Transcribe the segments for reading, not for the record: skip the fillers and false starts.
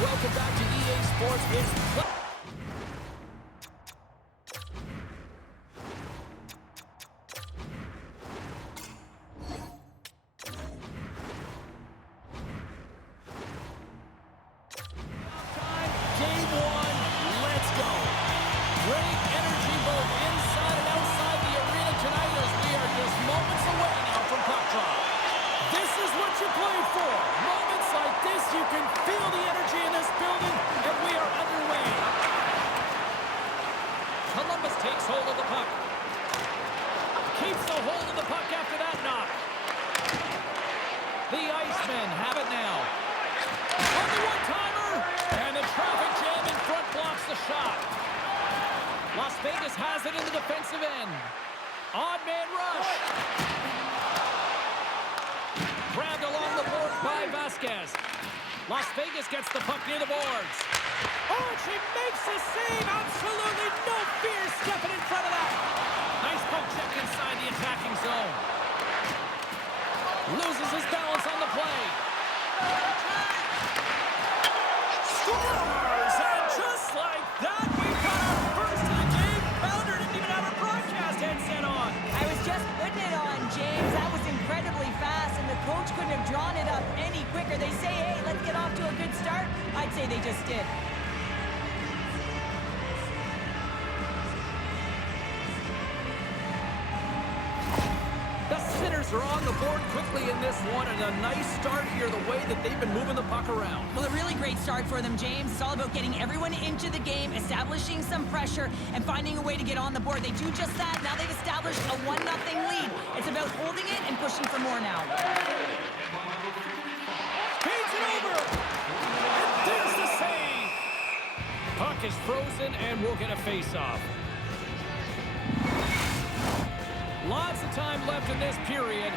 Welcome back to EA Sports. It's takes hold of the puck. Keeps the hold of the puck after that knock. The Icemen have it now. On the one-timer. And the traffic jam in front blocks the shot. Las Vegas has it in the defensive end. Odd man rush. Grabbed along the boards by Vasquez. Las Vegas gets the puck near the boards. Oh, she makes the save. Absolutely no fear stepping in front of that. Nice poke check inside the attacking zone. Loses his balance on the play. Scores! And just like that, we've got our first of the game. Pounder didn't even have her broadcast headset on. I was just putting it on, James. That was incredibly fast, and the coach couldn't have drawn it up any quicker. They say, hey, let's get off to a good start. I'd say they just did. Teams are on the board quickly in this one, and a nice start here the way that they've been moving the puck around. Well, a really great start for them, James. It's all about getting everyone into the game, establishing some pressure, and finding a way to get on the board. They do just that. Now they've established a 1-0 lead. It's about holding it and pushing for more now. Feeds it over. And there's the save. Puck is frozen, and we'll get a face-off. Lots of time left in this period.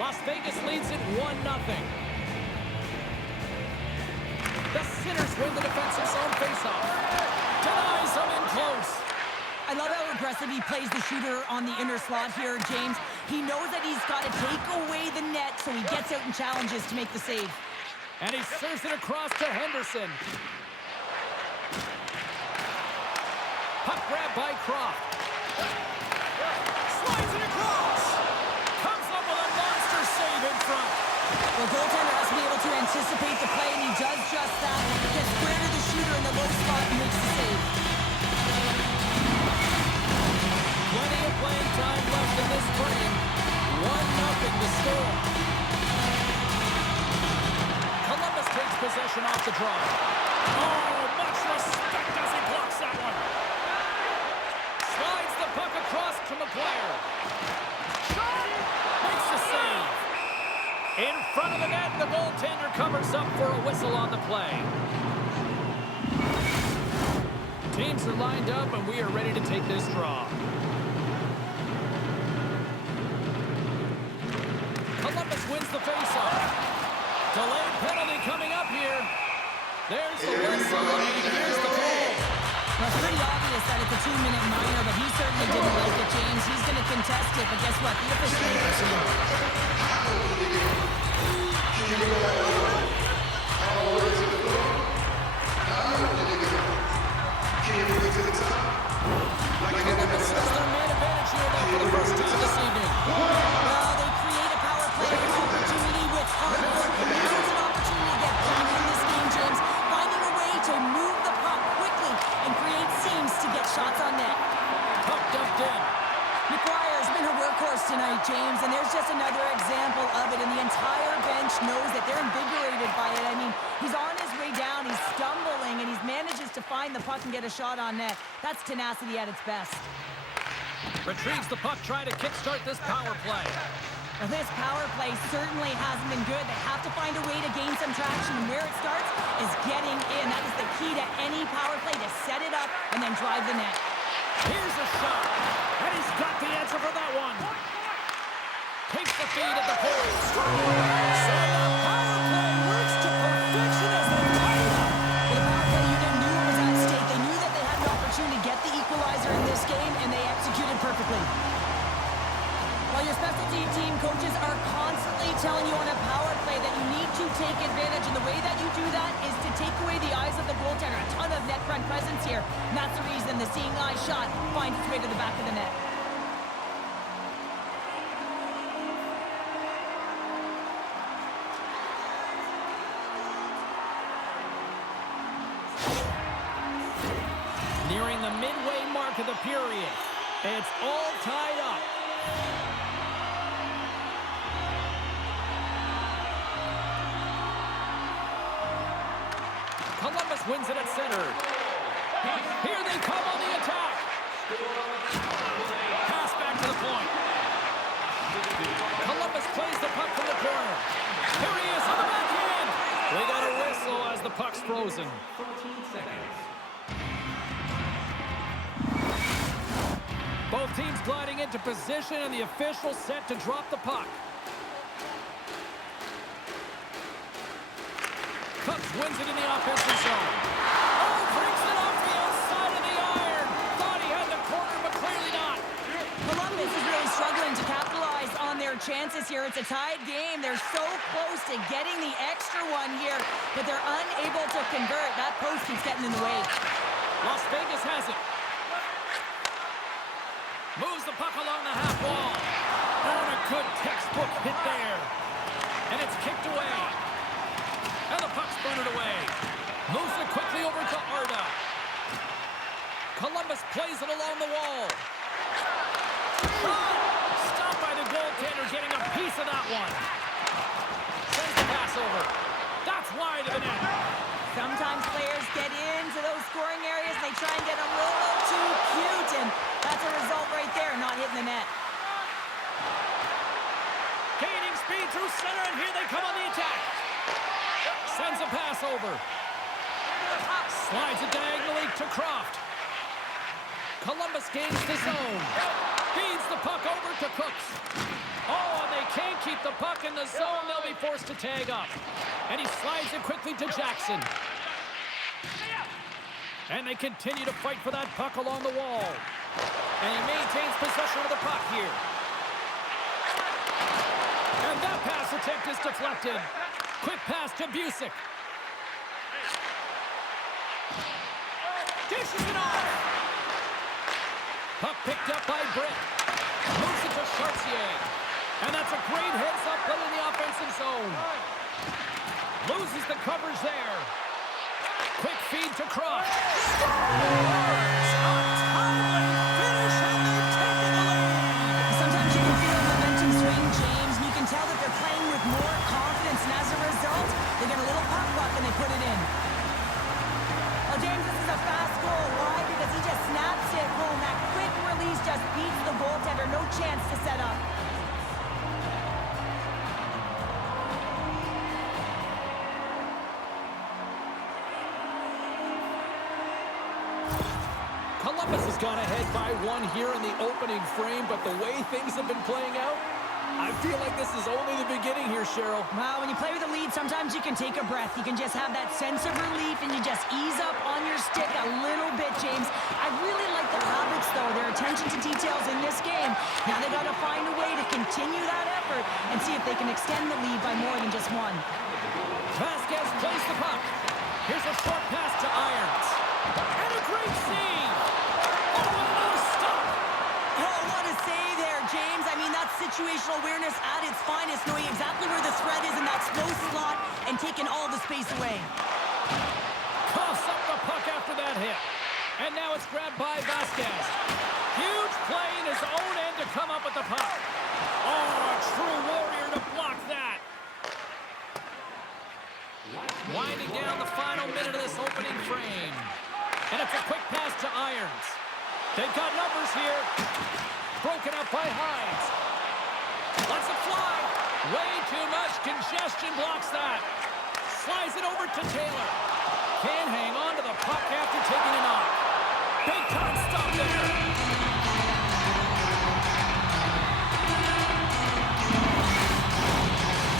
Las Vegas leads it 1-0. The Sinners win the defensive zone faceoff. Denies them in close. I love how aggressive he plays the shooter on the inner slot here, James. He knows that he's got to take away the net, so he gets out and challenges to make the save. And he serves it across to Henderson. Puck grab by Croft. Slides it across. Comes up with a monster save in front. The goaltender has to be able to anticipate the play, and he does just that. Gets square to the shooter in the low spot and makes the save. Plenty of playing time left in this frame. 1-0 to score. Columbus takes possession off the draw. Oh, much respect as he blocks that one. Slides the puck across to McGuire. Makes the save. In front of the net, the goaltender covers up for a whistle on the play. Teams are lined up, and we are ready to take this draw. Columbus wins the faceoff. Delayed penalty coming up here. There's the whistle, and here's the goal. Well, it's pretty obvious that it's a 2-minute minor, but he certainly didn't like it, James. He's going to contest it, but guess what? The official. Columbus has their man advantage here now for the first time this evening. Well, they create a power play opportunity with Hartman. Now's an opportunity to get back in this game, James. Finding a way to move the puck quickly and create seams to get shots on net. Puck dumped in. McGuire's been a workhorse tonight, James, and there's just another example of it, and the entire bench knows that they're invigorated by it. I mean, he's on his way down, he's stumbling, and he manages to find the puck and get a shot on net. That's tenacity at its best. Retrieves the puck, trying to kickstart this power play. Well, this power play certainly hasn't been good. They have to find a way to gain some traction, and where it starts is getting in. That is the key to any power play, to set it up and then drive the net. Here's a shot, and he's got the answer for that one. Takes the feed at the point. So the power play works to perfection as they tie it up. Well, the power play unit knew it was at stake. They knew that they had an opportunity to get the equalizer in this game, and they executed perfectly. While your specialty team coaches are constantly telling you on a power play that you need to take advantage, and the way that you do that is to take away the eyes of the goaltender. A ton of net front presence here, and that's the reason the seeing eye shot finds its way to the back of the net. Nearing the midway mark of the period. It's all tied up. Columbus wins it at center. Here they come on the attack. Pass back to the point. Columbus plays the puck from the corner. Here he is on the backhand. We got a whistle as the puck's frozen. 14 seconds. Both teams gliding into position, and the official set to drop the puck. Cubs wins it in the offensive zone. Oh, brings it off the outside of the iron. Thought he had the corner, but clearly not. Columbus is really struggling to capitalize on their chances here. It's a tied game. They're so close to getting the extra one here, but they're unable to convert. That post keeps getting in the way. Las Vegas has it. Moves the puck along the half wall. Oh, a good textbook hit there. And it's kicked away. And the puck's booted away. Moves it quickly over to Arda. Columbus plays it along the wall. Shot! Stopped by the goaltender. Bystander getting a piece of that one. Sends the pass over. That's wide of the net. Sometimes players get into those scoring areas and they try and get a little too cute, and that's a result right there, not hitting the net. Gaining speed through center, and here they come on the attack. Sends a pass over. Slides it diagonally to Croft. Columbus gains the zone. Feeds the puck over to Cooks. Oh, and they can't keep the puck in the zone. They'll be forced to tag up. And he slides it quickly to Jackson. And they continue to fight for that puck along the wall. And he maintains possession of the puck here. And that pass attempt is deflected. Quick pass to Busick. Dishes it off. Puck picked up by Britt. Moves it to Chartier. And that's a great heads-up play in the offensive zone. Loses the coverage there. Quick feed to Croft. Sometimes you can feel a momentum swing, James, and you can tell that they're playing with more confidence, and as a result, they get a little puck luck and they put it in. Well, James, this is a fast goal. Why? Because he just snaps it home. That quick release just beats the goaltender. No chance to set up. Columbus has gone ahead by one here in the opening frame, but the way things have been playing out, I feel like this is only the beginning here, Cheryl. Well, when you play with a lead, sometimes you can take a breath. You can just have that sense of relief, and you just ease up on your stick a little bit, James. I really like their habits, though, their attention to details in this game. Now they got to find a way to continue that effort and see if they can extend the lead by more than just one. Vasquez plays the puck. Here's a short pass to Irons. And a great save. Oh, what a stop. Oh, what a save there, James. I mean, that's situational awareness at its finest, knowing exactly where the threat is in that slow slot and taking all the space away. Coughs up the puck after that hit. And now it's grabbed by Vasquez. Huge play in his own end to come up with the puck. Oh, a true warrior to block that. Winding down the final minute of this opening frame. And it's a quick pass to Irons. They've got numbers here. Broken up by Hines. Lets it fly. Way too much congestion blocks that. Slides it over to Taylor. Can't hang on to the puck after taking it off. Big time stop there.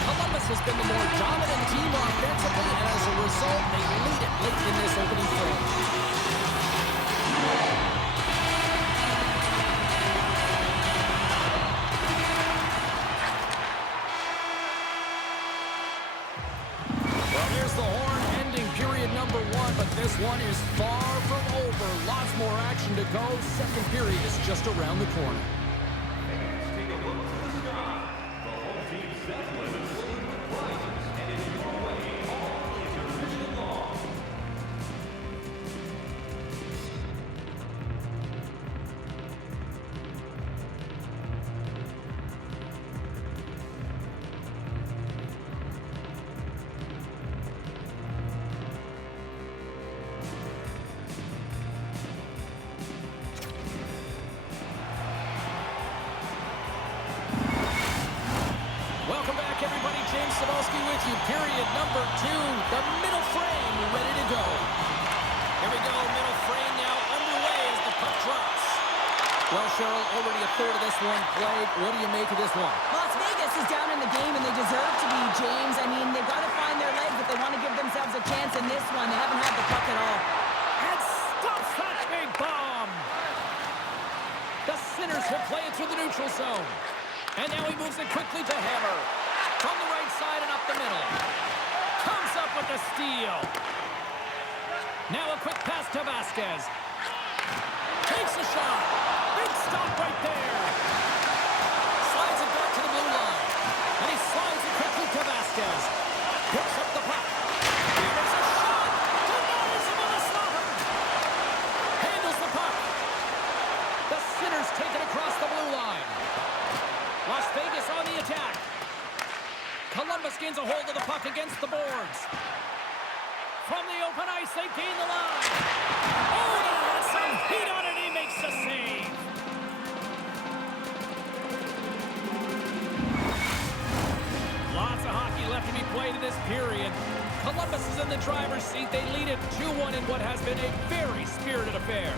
Columbus has been the more dominant team offensively, and as a result, they lead it late in this opening frame. Well, there's the horn ending period number one, but this one is far from over. Lots more action to go. Second period is just around the corner. Welcome back, everybody. James Cybulski with you. Period number two. The middle frame ready to go. Here we go. Middle frame now underway as the puck drops. Well, Cheryl, already a third of this one played. What do you make of this one? Las Vegas is down in the game, and they deserve to be, James. I mean, they've got to find their legs if they want to give themselves a chance in this one. They haven't had the puck at all. And stops that big bomb. The Sinners will play it through the neutral zone. And now he moves it quickly to Hammer. From the right side and up the middle. Comes up with the steal. Now a quick pass to Vasquez. Takes a shot. Big stop right there. Slides it back to the blue line. And he slides it quickly to Vasquez. Picks up the puck. Here is a shot. Denies him with a slaughter. Handles the puck. The Sinners take it across the blue line. Las Vegas on the attack. Columbus gains a hold of the puck against the boards. From the open ice, they gain the line. Oh, that had some heat on it. He makes the save. Lots of hockey left to be played in this period. Columbus is in the driver's seat. They lead it 2-1 in what has been a very spirited affair.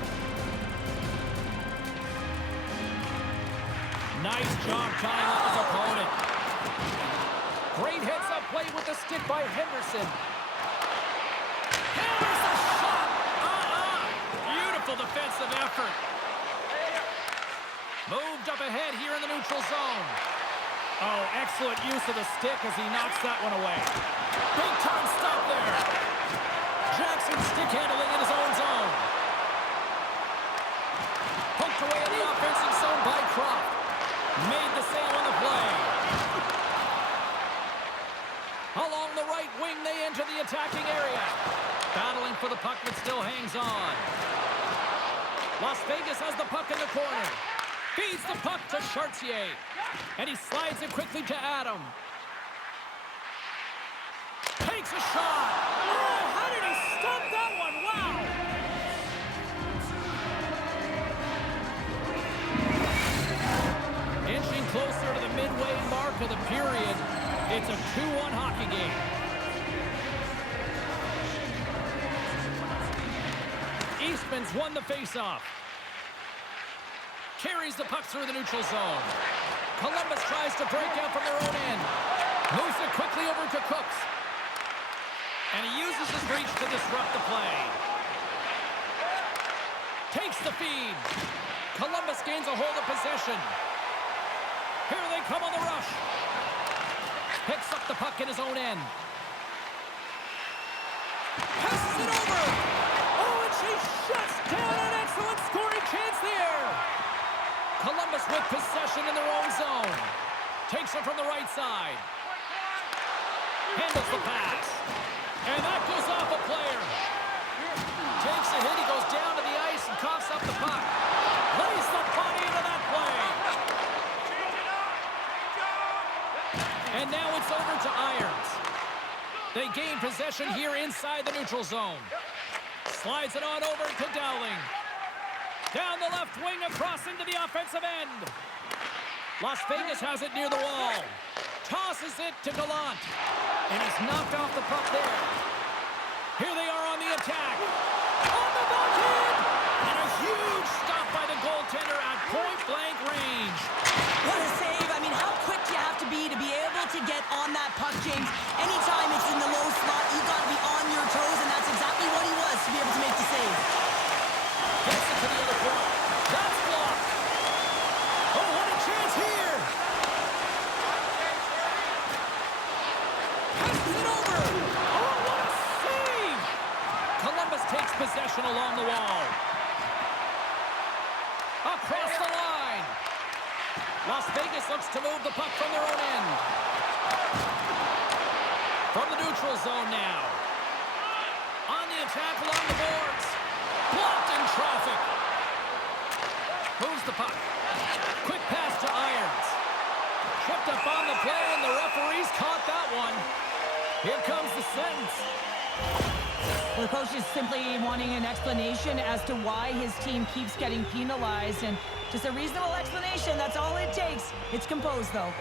Nice job tying up his opponent. Great heads-up play with the stick by Henderson. Hammers the shot! Beautiful defensive effort. Moved up ahead here in the neutral zone. Oh, excellent use of the stick as he knocks that one away. Big time stop there. Jackson stick handling in his own zone. Poked away in the offensive zone by Croft. Made the save on the play. Along the right wing, they enter the attacking area. Battling for the puck, but still hangs on. Las Vegas has the puck in the corner. Feeds the puck to Chartier. And he slides it quickly to Adam. Takes a shot. Oh, how did he stop that one? Wow. Inching closer to the midway mark of the period. It's a 2-1 hockey game. Eastman's won the faceoff. Carries the puck through the neutral zone. Columbus tries to break out from their own end. Moves it quickly over to Cooks. And he uses his reach to disrupt the play. Takes the feed. Columbus gains a hold of possession. Here they come on the rush. Picks up the puck in his own end. Passes it over. Oh, and she shuts down an excellent scoring chance there. Columbus with possession in their own zone. Takes it from the right side. Handles the pass. And that goes off a player. Takes a hit. He goes down to the ice and coughs up the puck. Lays the body into that play. And now it's over to Irons. They gain possession here inside the neutral zone. Slides it on over to Dowling. Down the left wing, across into the offensive end. Las Vegas has it near the wall. Tosses it to Gallant. And he's knocked off the puck there. Here they are on the attack. On the backhand! And a huge stop by the goaltender at point-blank range. What a save. I mean, how quick you have to be able to get on that puck, James. Anytime it's in the low slot, you've got to be on your toes, and that's exactly what he was to be able to make the save. Gets it to the other point. That's blocked. Oh, what a chance here. Passes it over. Oh, what a save. Columbus takes possession along the wall. Across the line. Las Vegas looks to move the puck from their own end. From the neutral zone now. On the attack along the boards. Blocked in traffic. Moves the puck. Quick pass to Irons. Tripped up on the play, and the referees caught that one. Here comes the sentence. Well, the coach is simply wanting an explanation as to why his team keeps getting penalized, and just a reasonable explanation, that's all it takes. It's composed, though.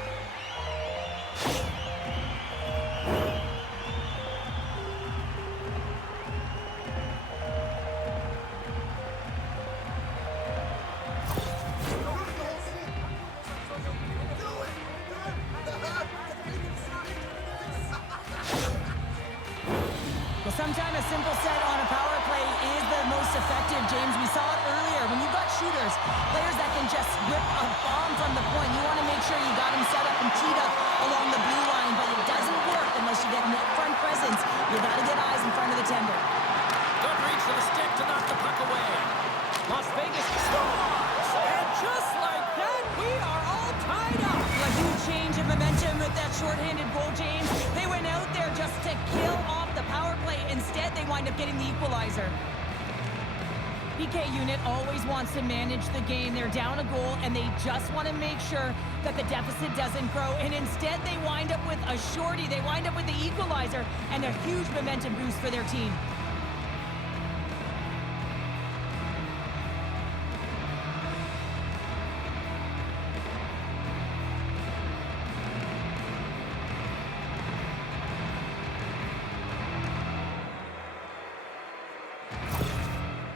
Sometimes a simple set on a power play is the most effective, James. We saw it earlier. When you've got shooters, players that can just rip a bomb from the point, you want to make sure you got them set up and teed up along the blue line, but it doesn't work unless you get net front presence. You got to get eyes in front of the tender. Good reach to the stick to knock the puck away. Las Vegas scores! And just like that, we are all tied up. A huge change of momentum with that shorthanded goal, James. They went out there just to kill off the power play. Instead, they wind up getting the equalizer. PK unit always wants to manage the game. They're down a goal, and they just want to make sure that the deficit doesn't grow. And instead, they wind up with a shorty. They wind up with the equalizer and a huge momentum boost for their team.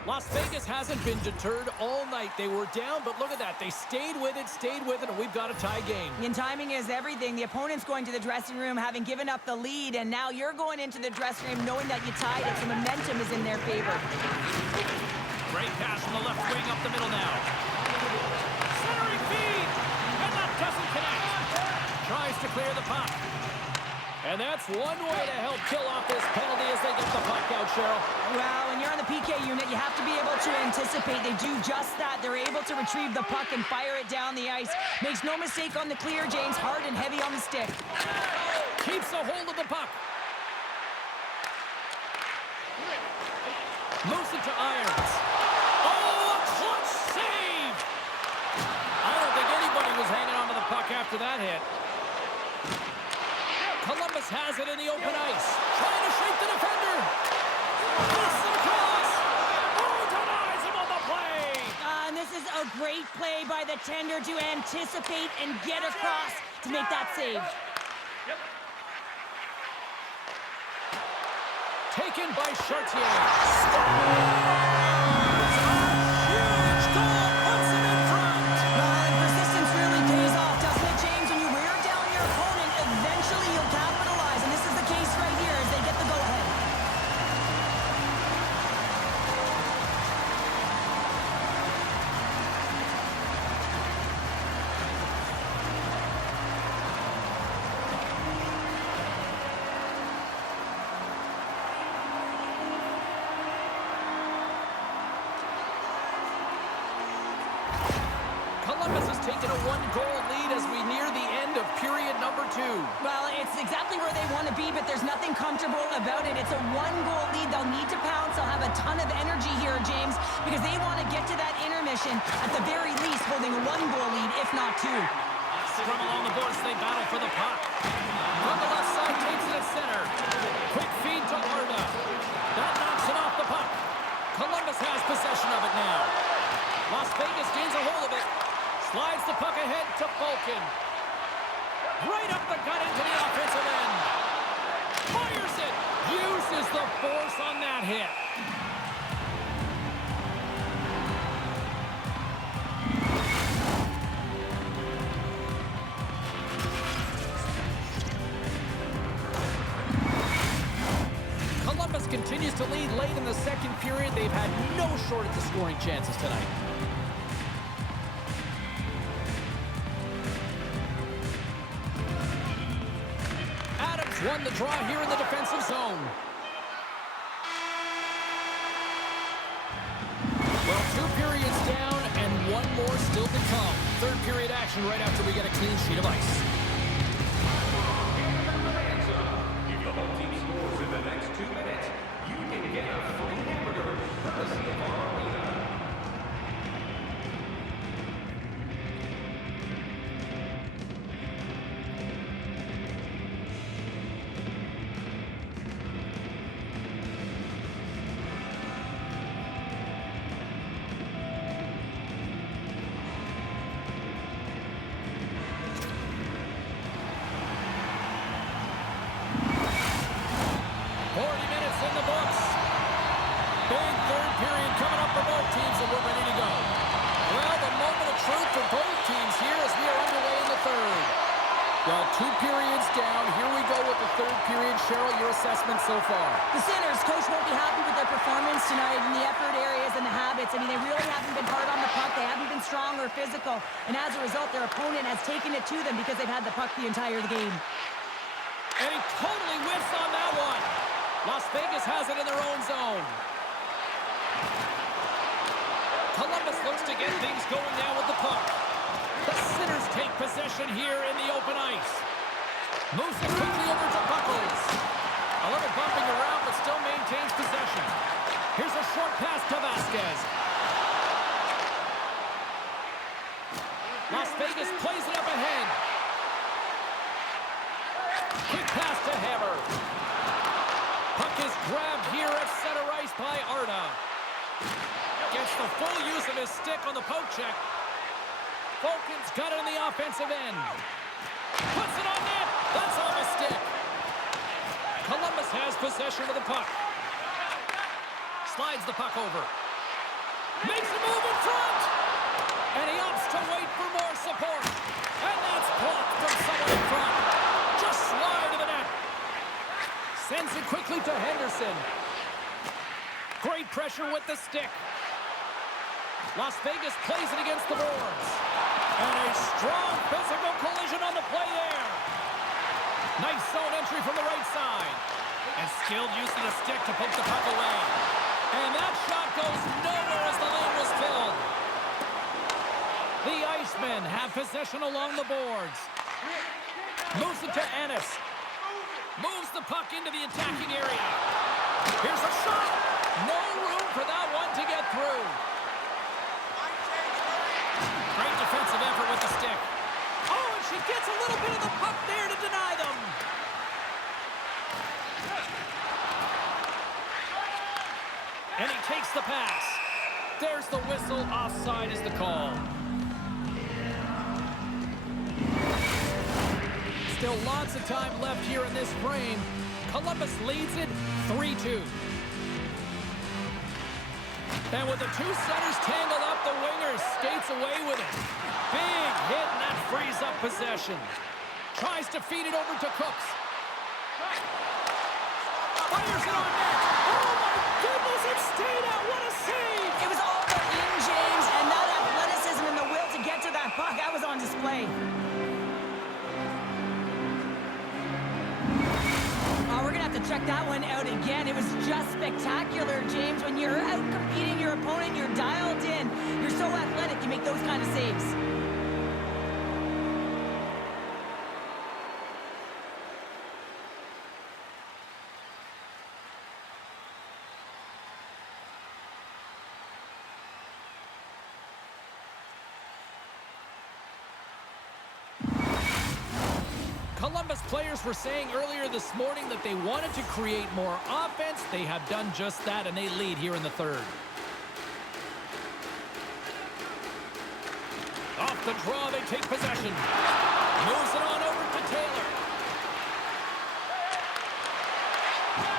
Las Vegas hasn't been deterred all night. They were down, but look at that. They stayed with it, and we've got a tie game. And timing is everything. The opponent's going to the dressing room having given up the lead, and now you're going into the dressing room knowing that you tied it, so momentum is in their favor. Great pass from the left wing up the middle now. Centering feed, and that doesn't connect. Tries to clear the puck. And that's one way to help kill off this penalty as they get the puck out, Cheryl. Well, when you're on the PK unit, you have to be able to anticipate. They do just that. They're able to retrieve the puck and fire it down the ice. Makes no mistake on the clear, James. Hard and heavy on the stick. Keeps a hold of the puck. Moves it to Irons. Oh, a clutch save! I don't think anybody was hanging on to the puck after that hit. Columbus has it in the open ice. Trying to shake the defender. Gets it across. Oh, denies him on the play. And this is a great play by the tender to anticipate and get across to make that save. Taken by Chartier. Huge goal puts him in front. Persistence really pays off, doesn't it, James? When you wear down your opponent, eventually you'll capitalize. And this is the case right here as they get the go-ahead. Columbus has taken a one-goal lead as we near the end of period number 2. Well, it's exactly where they want to be, but there's nothing comfortable about it. It's a one-goal lead. They'll need to pounce. They'll have a ton of energy here, James, because they want to get to that intermission, at the very least holding a one-goal lead, if not 2. From along the boards, they battle for the puck. From the left side, takes it at center. Quick feed to Arda. That knocks it off the puck. Columbus has possession of it now. Las Vegas gains a hold of it. Slides the puck ahead to Falcon. Right up the gut into the offensive end. Fires it. Uses the force on that hit. Columbus continues to lead late in the second period. They've had no shortage of scoring chances tonight. Won the draw here in the defensive zone. Well, 2 periods down and one more still to come. Third period action right after we get a clean sheet of ice. If the whole team scores in the next 2 minutes, you can get a free hamburger courtesy of our arena. Teams and we're ready to go. Well, the moment of truth for both teams here as we are underway in the third. Well, 2 periods down. Here we go with the third period. Cheryl, your assessment so far? The Sinners, coach won't be happy with their performance tonight in the effort areas and the habits. I mean, they really haven't been hard on the puck. They haven't been strong or physical. And as a result, their opponent has taken it to them because they've had the puck the entire game. And he totally whiffs on that one. Las Vegas has it in their own zone. Columbus looks to get things going now with the puck. The Sinners take possession here in the open ice. Moves it quickly over to Buckles. A little bumping around, but still maintains possession. Here's a short pass to Vasquez. Las Vegas plays it up ahead. Quick pass to Hammer. Puck is grabbed here at center ice by Arda. Gets the full use of his stick on the poke check. Falcons got it on the offensive end. Puts it on net. That's on the stick. Columbus has possession of the puck. Slides the puck over. Makes a move in front. And he opts to wait for more support. And that's blocked from someone in front. Just slide to the net. Sends it quickly to Henderson. Great pressure with the stick. Las Vegas plays it against the boards. And a strong physical collision on the play there. Nice zone entry from the right side. And skilled use of the stick to poke the puck away. And that shot goes nowhere as the lane was filled. The Icemen have possession along the boards. Moves it to Ennis. Moves the puck into the attacking area. Here's a shot. No room for that one to get through. Great defensive effort with the stick. Oh, and she gets a little bit of the puck there to deny them. And he takes the pass. There's the whistle. Offside is the call. Still lots of time left here in this frame. Columbus leads it 3-2. And with the two centers tangled up, the winger skates away with it. Big hit, and that frees up possession. Tries to feed it over to Cooks. Fires it on net. Oh, my goodness, it stayed out. What a save. It was all about in, James, and that athleticism and the will to get to that puck, that was on display. We're going to have to check that one out again. It was just spectacular, James. When you're out competing your opponent, you're dialed in. You're so athletic, you make those kind of saves. Columbus players were saying earlier this morning that they wanted to create more offense. They have done just that, and they lead here in the third. Off the draw, they take possession. Moves it on over to Taylor.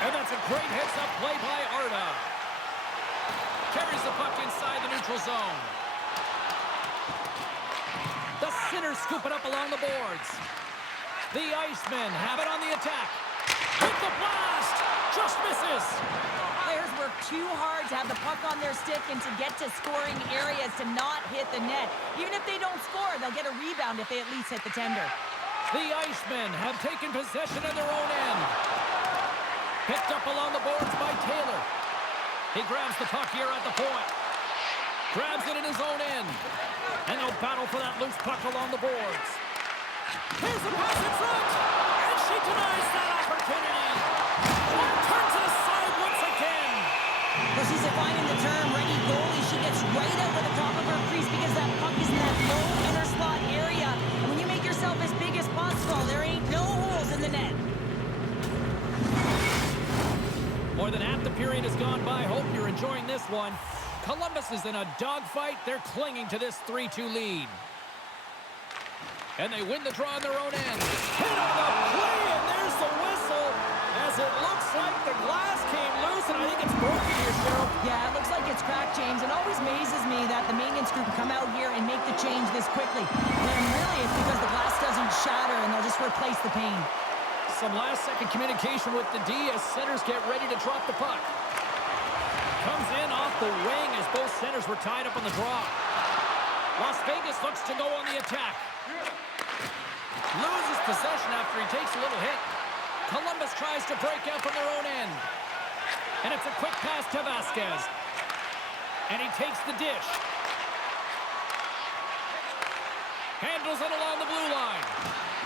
And that's a great heads-up play by Arda. Carries the puck inside the neutral zone. The Sinners scoop it up along the boards. The Icemen have it on the attack. With the blast! Just misses! Players work too hard to have the puck on their stick and to get to scoring areas to not hit the net. Even if they don't score, they'll get a rebound if they at least hit the tender. The Icemen have taken possession of their own end. Picked up along the boards by Taylor. He grabs the puck here at the point. Grabs it in his own end. And they'll battle for that loose puck along the boards. Here's the pass in front, and she denies that opportunity. And turns it aside once again. Well, she's defining the term ready goalie. She gets right out with the top of her crease because that puck is in that low inner slot area. And when you make yourself as big as possible, there ain't no holes in the net. More than half the period has gone by. Hope you're enjoying this one. Columbus is in a dogfight. They're clinging to this 3-2 lead. And they win the draw on their own end. Hit on the play, and there's the whistle. As it looks like the glass came loose, and I think it's broken here, Cheryl. Yeah, it looks like it's cracked, James. It always amazes me that the maintenance crew can come out here and make the change this quickly. And really, it's because the glass doesn't shatter, and they'll just replace the pane. Some last-second communication with the D as centers get ready to drop the puck. Comes in off the wing as both centers were tied up on the draw. Las Vegas looks to go on the attack. Loses possession after he takes a little hit. Columbus tries to break out from their own end. And it's a quick pass to Vasquez. And he takes the dish. Handles it along the blue line.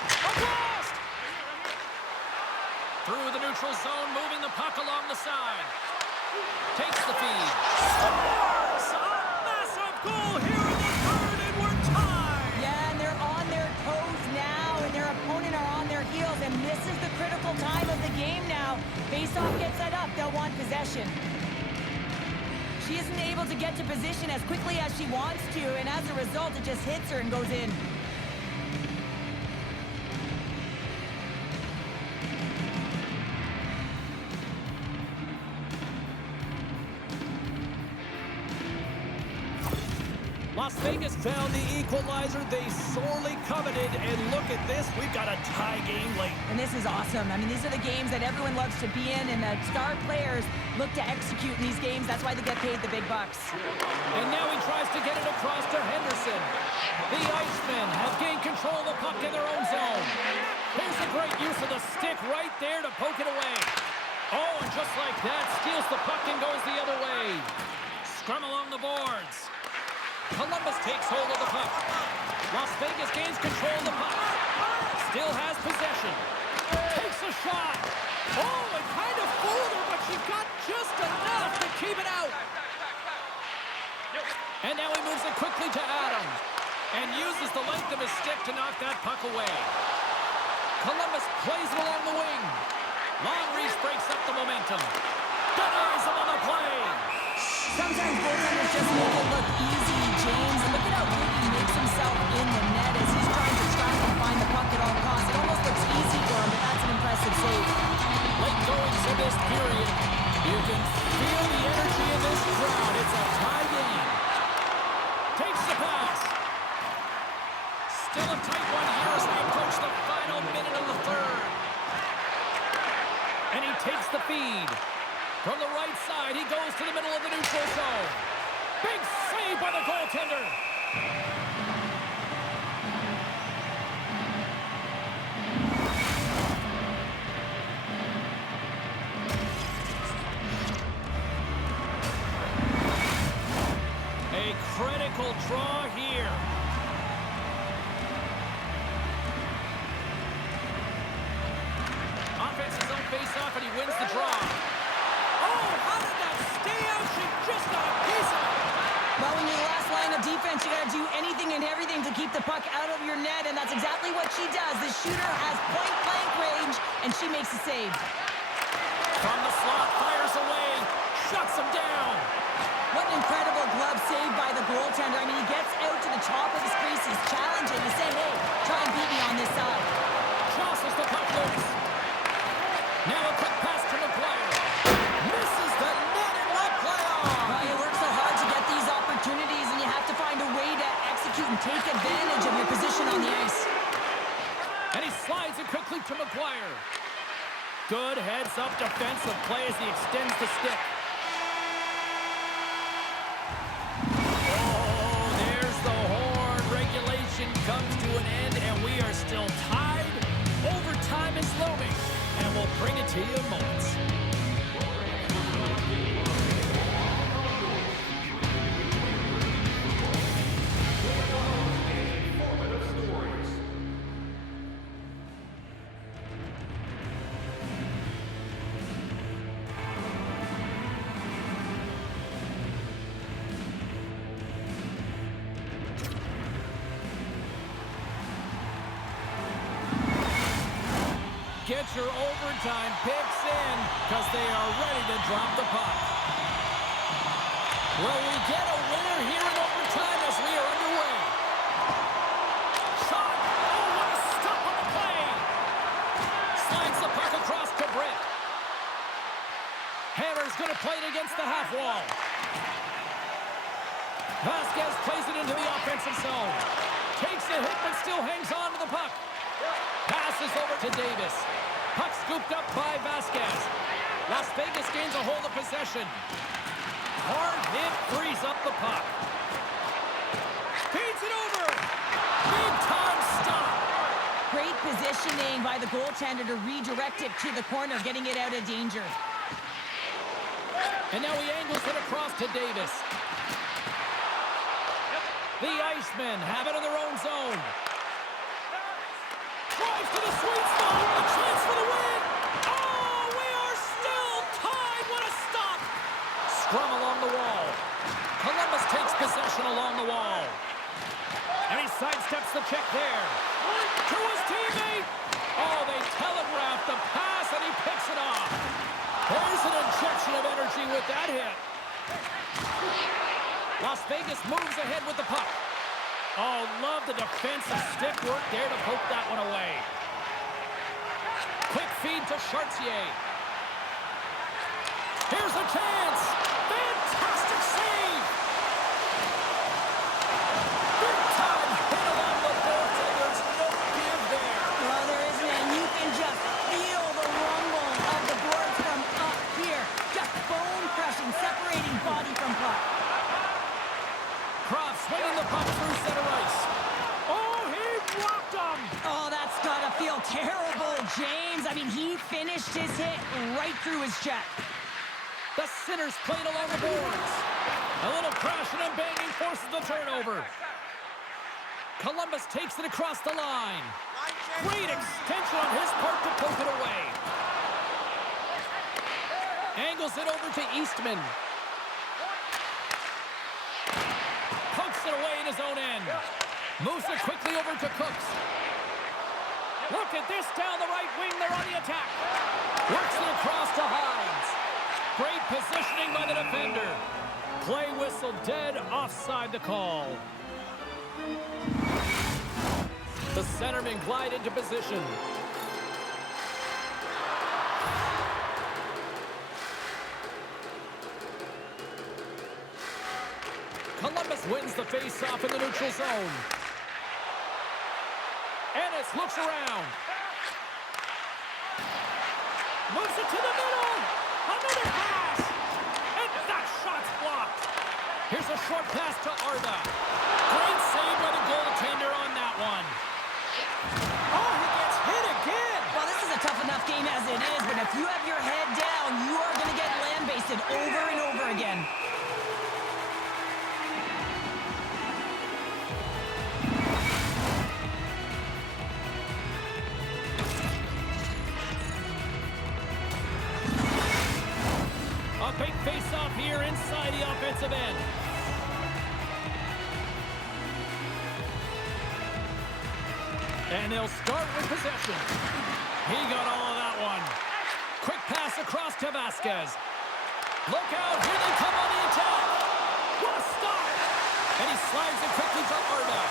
A blast! Through the neutral zone, moving the puck along the side. Takes the feed. Scores! A massive goal here in the third, and we're tied! Yeah, get to position as quickly as she wants to, and as a result, it just hits her and goes in. Las Vegas found the equalizer they sorely coveted, and look at this, we've got a tie game late. And this is awesome. I mean, these are the games that everyone loves to be in, and the star players look to execute in these games. That's why they get paid the big bucks. And now he tries to get it across to Henderson. The Icemen have gained control of the puck in their own zone. Here's a great use of the stick right there to poke it away. Oh, and just like that, steals the puck and goes the other way. Scrum along the boards. Columbus takes hold of the puck. Las Vegas gains control of the puck. Still has possession. Takes a shot. Oh, it kind of fooled her, but she got just enough to keep it out. And now he moves it quickly to Adams and uses the length of his stick to knock that puck away. Columbus plays it along the wing. Long Reese breaks up the momentum. Denies him on the play. Sometimes goaltenders just make it look easy, James. And look at how big he makes himself in the net as he's trying to track and find the puck at all costs. It almost looks easy for him, but that's an impressive save. Late going to this period. You can feel the energy in this crowd. It's a tie game. Takes the pass. Still a tight one here as we approach the final minute of the third. And he takes the feed. From the right side, he goes to the middle of the neutral zone. Big save by the goaltender. A critical draw here. Offense his own face-off, and he wins the draw. Oh, how did that stay out? She just got a piece of it. Well, when you're the last line of defense, you got to do anything and everything to keep the puck out of your net, and that's exactly what she does. The shooter has point-blank range, and she makes a save. From the slot, fires away, shuts him down. What an incredible glove save by the goaltender. I mean, he gets out to the top of his crease. He's challenging. He's saying, hey, try and beat me on this side. Jostles the puck loose. Now a quick pass to McGuire. Misses the net and what play on? Well, you work so hard to get these opportunities, and you have to find a way to execute and take advantage of your position on the ice. And he slides it quickly to McGuire. Good heads-up defensive play as he extends the stick. Oh, there's the horn. Regulation comes to an end, and we are still tied. Overtime is looming, and we'll bring it to you in moments. Get your overtime picks in because they are ready to drop the puck. Will we get a winner here in overtime as we are underway? Shot! Oh, what a stop on the play! Slides the puck across to Britt. Hammer's going to play it against the half wall. Vasquez plays it into the offensive zone. Takes a hit but still hangs on to the puck. Passes over to Davis. Puck scooped up by Vasquez. Las Vegas gains a hold of possession. Hard hit frees up the puck. Feeds it over. Big time stop. Great positioning by the goaltender to redirect it to the corner, getting it out of danger. And now he angles it across to Davis. The Icemen have it in their own zone. Drives to the sweet spot. A chance for the win. Oh, we are still tied. What a stop. Scrum along the wall. Columbus takes possession along the wall. And he sidesteps the check there. To his teammate. Oh, they telegraphed the pass, and he picks it off. There's an injection of energy with that hit. Las Vegas moves ahead with the puck. Oh, love the defensive stick work there to poke that one away. Quick feed to Chartier. Here's a chance. Fantastic save. Big time hit along the boards, and there's no give there. Well, there isn't, and you can just feel the rumble of the boards from up here. Just bone crushing, separating body from puck. Croft swinging the puck through center ice. Oh, he blocked him. Oh, that's gotta feel terrible, James. I mean, he finished his hit right through his check. The Sinners played along the boards. A little crashing and banging forces the turnover. Columbus takes it across the line. Great extension on his part to poke it away. Angles it over to Eastman. Pokes it away in his own end. Moves it quickly over to Cooks. Look at this down the right wing. They're on the attack. Works it across to Hines. Great positioning by the defender. Play whistle dead, offside the call. The centermen glide into position. Columbus wins the face-off in the neutral zone. Ennis looks around. Moves it to the middle. Another pass. And that shot's blocked. Here's a short pass to Arda. Great save by the goaltender on that one. Oh, he gets hit again. Well, this is a tough enough game as it is, but if you have your head down, you are going to get lambasted over and over again. A big face-off here inside the offensive end. And they'll start with possession. He got all of that one. Quick pass across to Vasquez. Look out, here they come on the attack. What a stop! And he slides it quickly to Arda.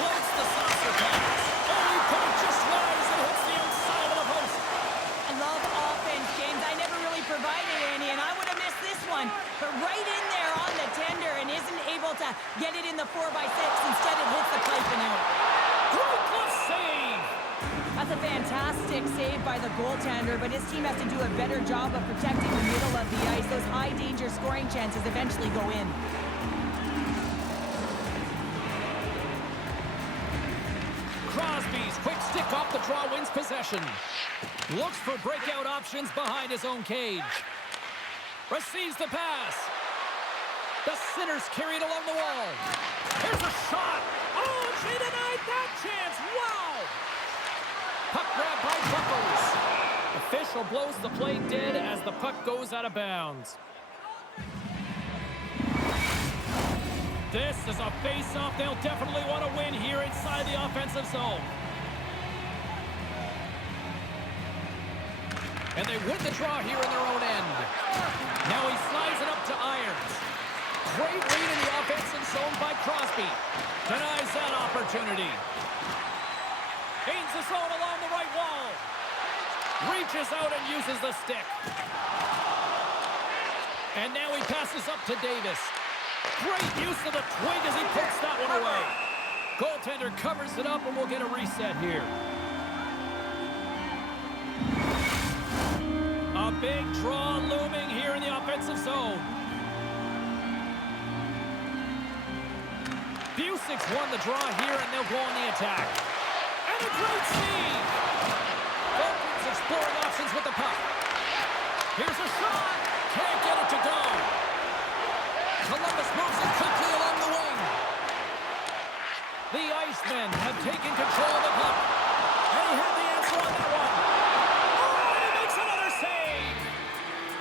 Floats the saucer pass. Oh, he put it just wide as it hits the outside of the post. I love offense, James. I never really provided any, and I would have missed this one. But right in there on the tender and isn't able to get it in the 4x6. Instead, it hits the pipe and out. Great glove save. That's a fantastic save by the goaltender, but his team has to do a better job of protecting the middle of the ice. Those high-danger scoring chances eventually go in. Crosby's quick stick off the draw wins possession. Looks for breakout options behind his own cage. Receives the pass. The Sinners carry it along the wall. Here's a shot. Oh, she denied that chance. Wow. Puck grab by Buckles. Official blows the play dead as the puck goes out of bounds. This is a face-off they'll definitely want to win here inside the offensive zone. And they win the draw here in their own end. Now he slides it up to Irons. Great read in the offensive zone by Crosby. Denies that opportunity. Gains the zone along the right wall. Reaches out and uses the stick. And now he passes up to Davis. Great use of the twig as he puts that one away. Goaltender covers it up and we'll get a reset here. A big draw looming here in the offensive zone. Busic's won the draw here and they'll go on the attack. And a great save. Vulcan's exploring options with the puck. Here's a shot. Can't get it to go. Columbus moves it quickly along the wing. The Icemen have taken control of the puck. And he had the answer on that one. Oh, and he makes another save.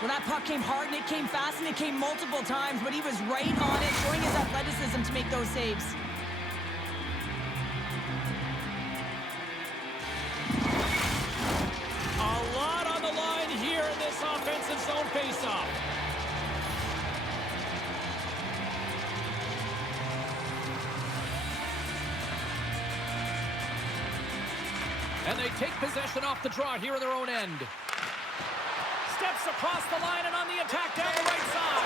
Well, that puck came hard and it came fast and it came multiple times, but he was right on it, showing his athleticism to make those saves. A lot on the line here in this offensive zone faceoff. And they take possession off the draw here in their own end. Steps across the line and on the attack down the right side.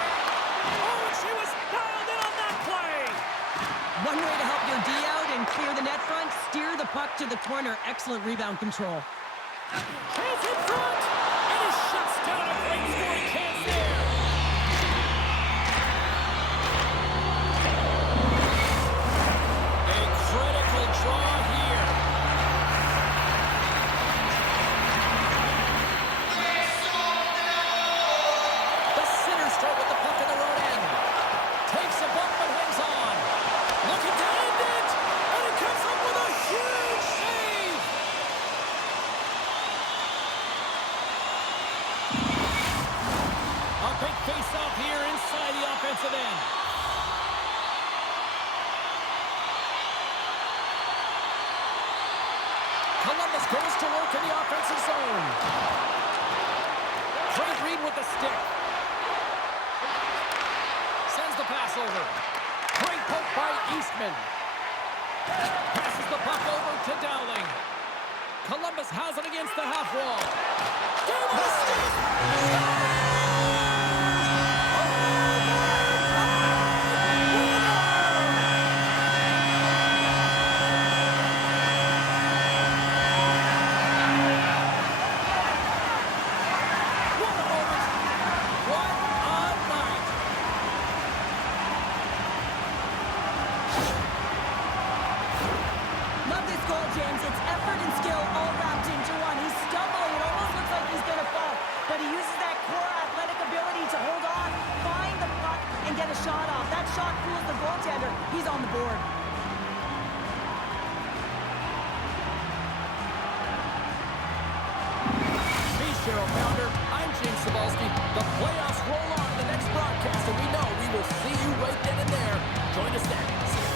Oh, and she was dialed in on that play. One way to help your D out and clear the net front, steer the puck to the corner. Excellent rebound control. Chance in front. And he shuts down a great scoring chance there. A critical draw here. The center stroke with the puck in their own end. Takes a bump but hangs on. Looking to end it. And it comes up with a huge save. A big face-off here inside the offensive end. Columbus goes to work in the offensive zone. Great read with the stick. Sends the pass over. Great poke by Eastman. Passes the puck over to Dowling. Columbus has it against the half wall. Down the stick. What a moment. What a night. Love this goal, James. It's effort and skill all wrapped into one. He's stumbling. It almost looks like he's going to fall. But he uses that core athletic ability to hold on, find the puck, and get a shot off. That shot fools the goaltender. He's on the board. He's Cheryl Pounder. I'm James Cebulski. The playoffs roll on in the next broadcast, and we know we will see you right then and there. Join us then. See you.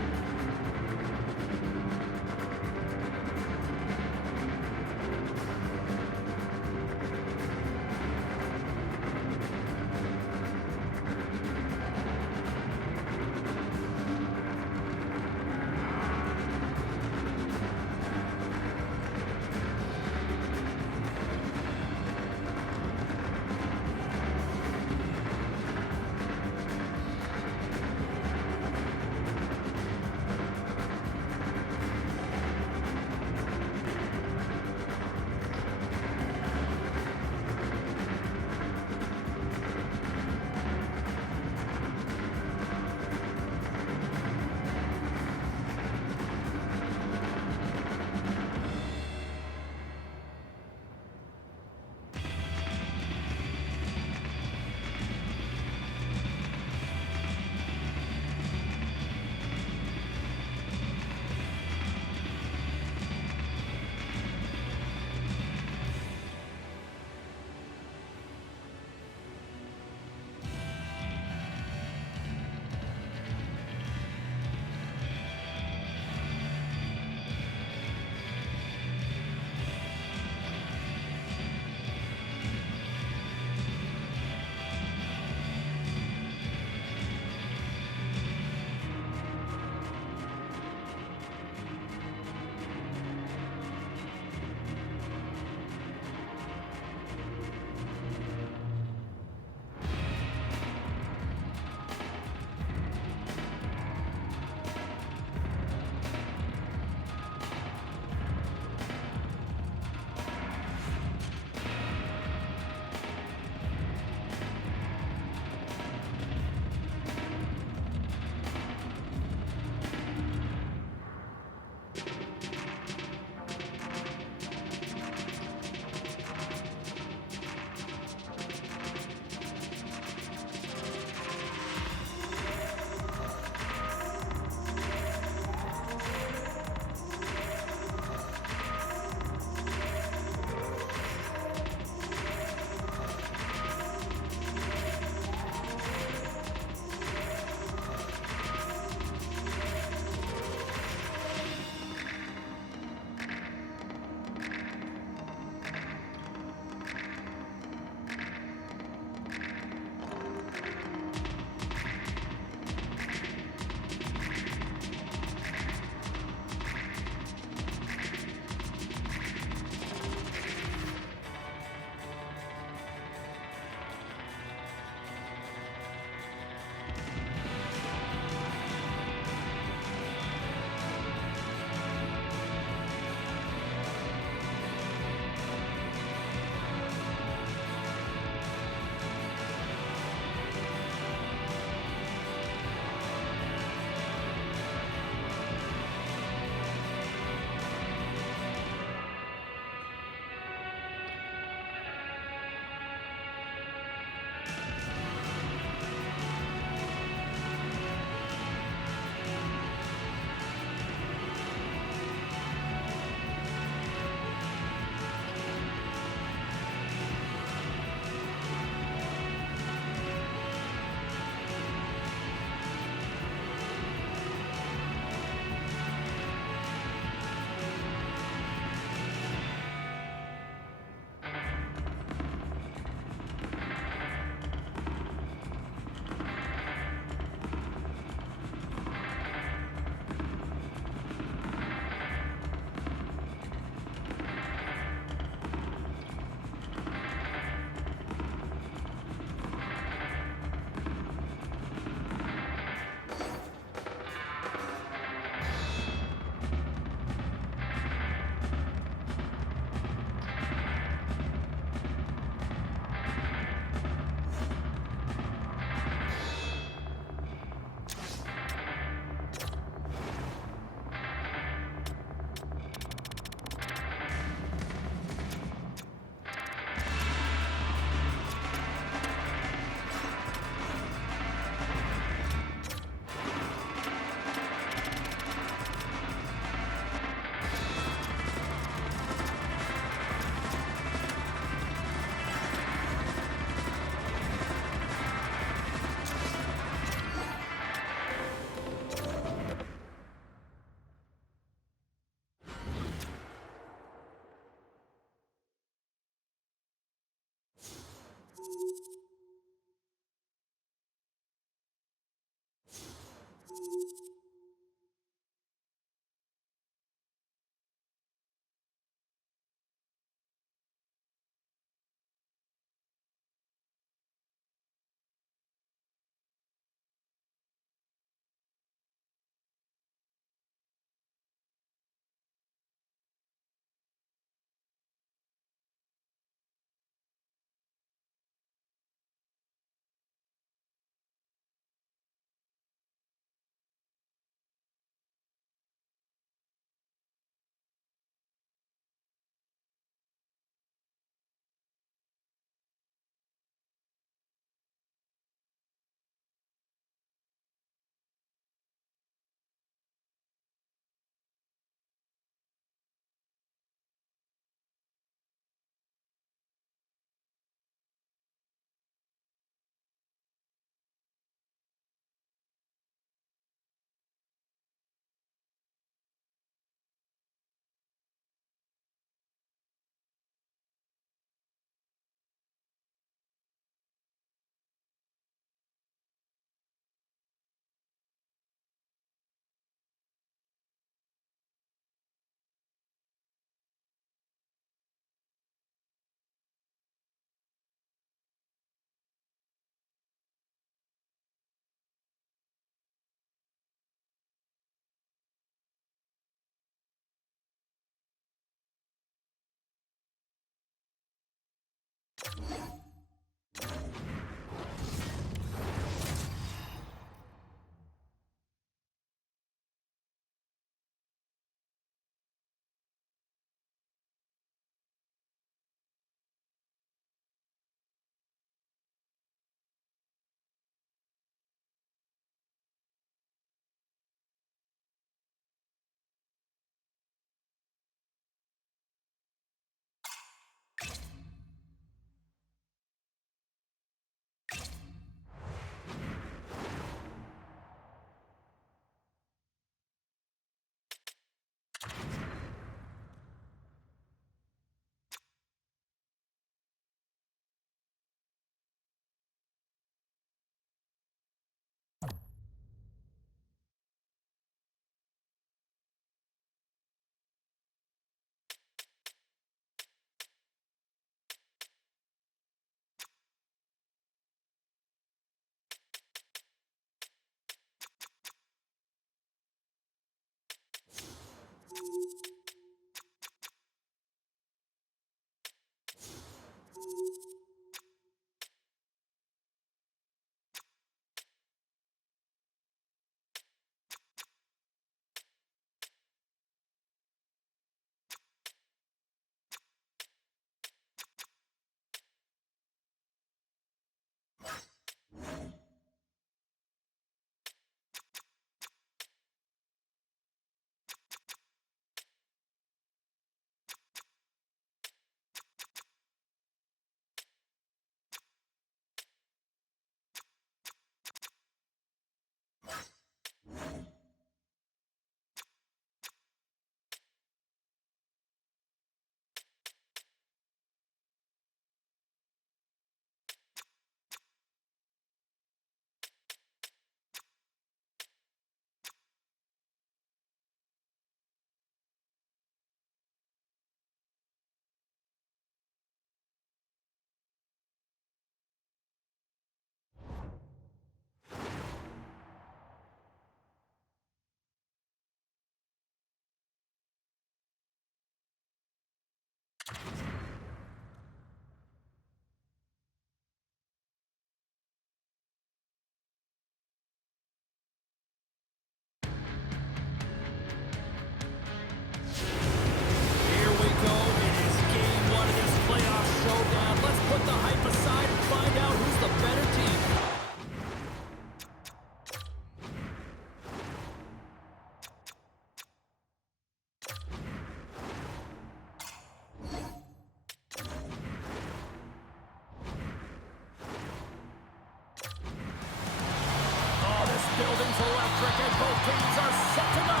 electric as both teams are set to go.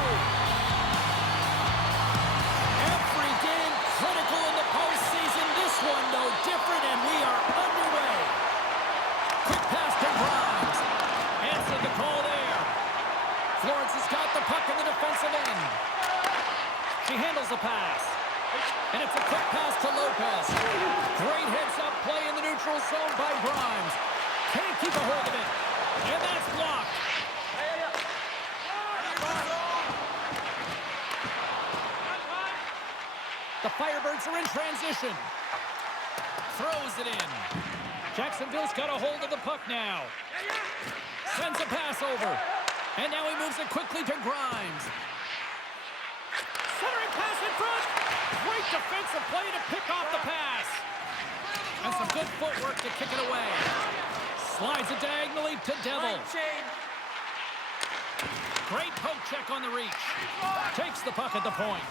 Every game critical in the postseason. This one no different, and we are underway. Quick pass to Grimes. Answered the call there. Florence has got the puck in the defensive end. She handles the pass. And it's a quick pass to Lopez. Great heads-up play in the neutral zone by Grimes. Can't keep a hold of it. And that's blocked. The Firebirds are in transition. Throws it in. Jacksonville's got a hold of the puck now. Sends a pass over. And now he moves it quickly to Grimes. Centering pass in front. Great defensive play to pick off the pass. And some good footwork to kick it away. Slides it diagonally to Devil. Great poke check on the reach. Takes the puck at the point.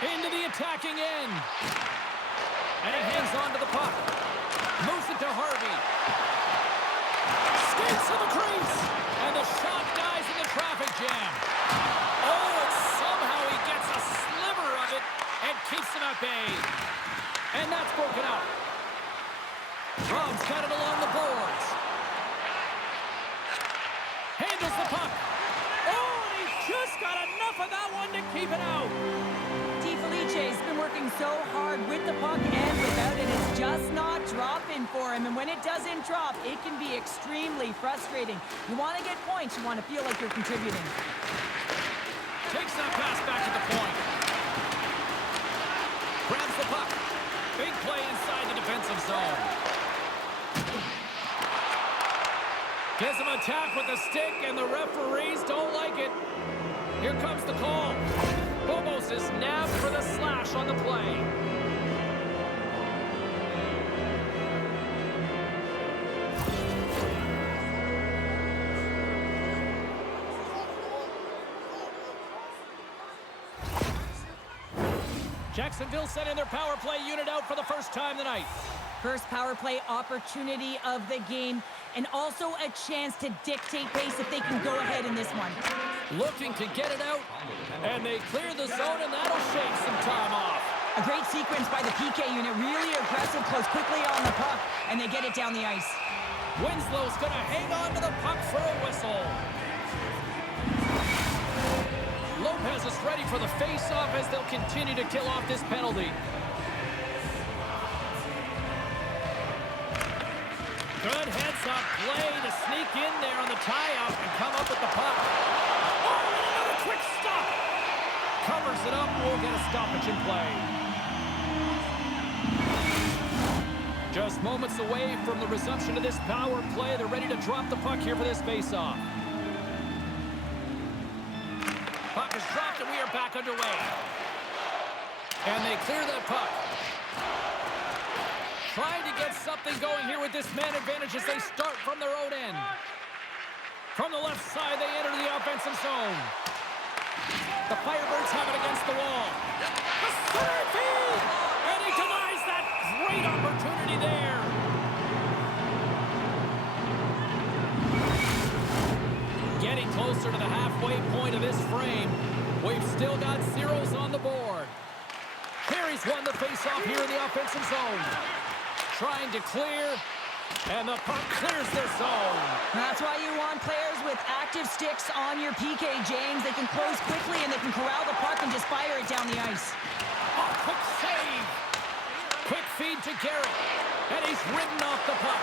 Into the attacking end. And he hangs on to the puck. Moves it to Harvey. Skates to the crease. And the shot dies in the traffic jam. Oh, and somehow he gets a sliver of it and keeps him at bay. And that's broken out. Rob's got it along the boards. Handles the puck. Oh, and he just got enough of that one to keep it out. Felice's been working so hard with the puck and without it. It's just not dropping for him. And when it doesn't drop, it can be extremely frustrating. You want to get points. You want to feel like you're contributing. Takes that pass back to the point. Grabs the puck. Big play inside the defensive zone. Gets him attacked with the stick, and the referees don't like it. Here comes the call. Bobos is nabbed for the slash on the play. Jacksonville sending their power play unit out for the first time tonight. First power play opportunity of the game, and also a chance to dictate pace if they can go ahead in this one. Looking to get it out, and they clear the zone, and that'll shake some time off. A great sequence by the PK unit, really aggressive, close quickly on the puck, and they get it down the ice. Winslow's going to hang on to the puck for a whistle. Lopez is ready for the face-off as they'll continue to kill off this penalty. Good heads-up play to sneak in there on the tie-up and come up with the puck. Oh, another quick stop. Covers it up. We'll get a stoppage in play. Just moments away from the resumption of this power play. They're ready to drop the puck here for this face-off. Puck is dropped, and we are back underway. And they clear that puck. Trying to get something going here with this man advantage as they start from their own end. From the left side, they enter the offensive zone. The Firebirds have it against the wall. The center feed! And he denies that great opportunity there. Getting closer to the halfway point of this frame. We've still got zeros on the board. Carey's won the faceoff here in the offensive zone. Trying to clear, and the puck clears the zone. That's why you want players with active sticks on your PK, James. They can close quickly, and they can corral the puck and just fire it down the ice. Oh, quick save. Quick feed to Garrett, and he's ridden off the puck.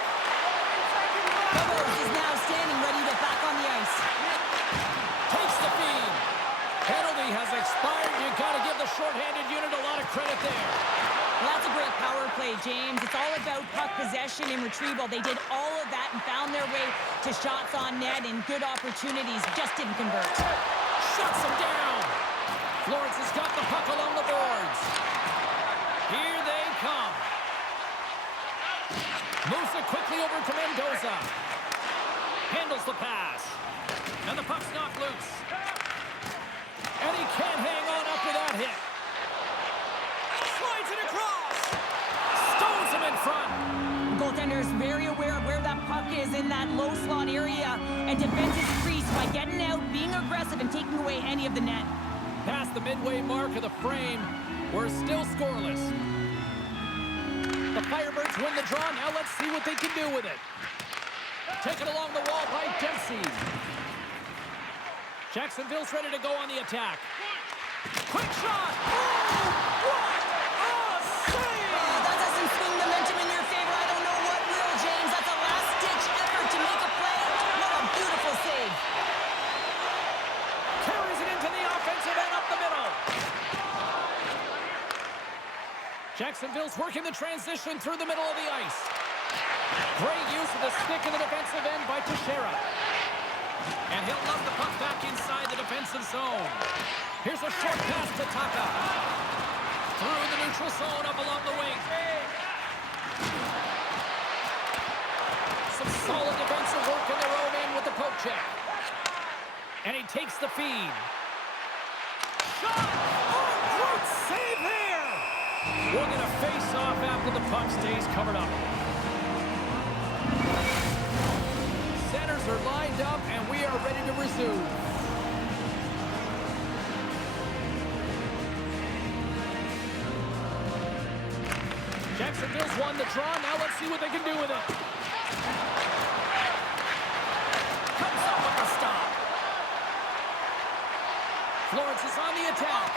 Bubbles is now standing ready to back on the ice. Takes the feed. Penalty has expired. You got to give the shorthanded unit a lot of credit there. Well, that's a great power play, James. It's all about puck possession and retrieval. They did all of that and found their way to shots on net and good opportunities. Just didn't convert. Shuts them down. Florence has got the puck along the boards. Here they come. Moves it quickly over to Mendoza. Handles the pass. And the puck's knocked loose. And he can't hang on after that hit. Slides it across. Stones him in front. The goaltender is very aware of where that and defenses crease by getting out, being aggressive, and taking away any of the net. Past the midway mark of the frame, we're still scoreless. The Firebirds win the draw. Now let's see what they can do with it. Taken along the wall by Dempsey. Jacksonville's ready to go on the attack. Quick shot! Oh, what a save! That doesn't swing momentum in your favor. I don't know what will, James. That's a last-ditch effort to make a play. What a beautiful save. Carries it into the offensive end up the middle. Jacksonville's working the transition through the middle of the ice. Great use of the stick in the defensive end by Teixeira. And he'll lump the puck back inside the defensive zone. Here's a short pass to Taka. Through the neutral zone up along the wing. Some solid defensive work in their own end with the poke check. And he takes the feed. Shot! Oh, great save there! We're going to face off after the puck stays covered up. Centers are lined up, and we are ready to resume. Jacksonville's won the draw. Now let's see what they can do with it. Comes up with the stop. Florence is on the attack.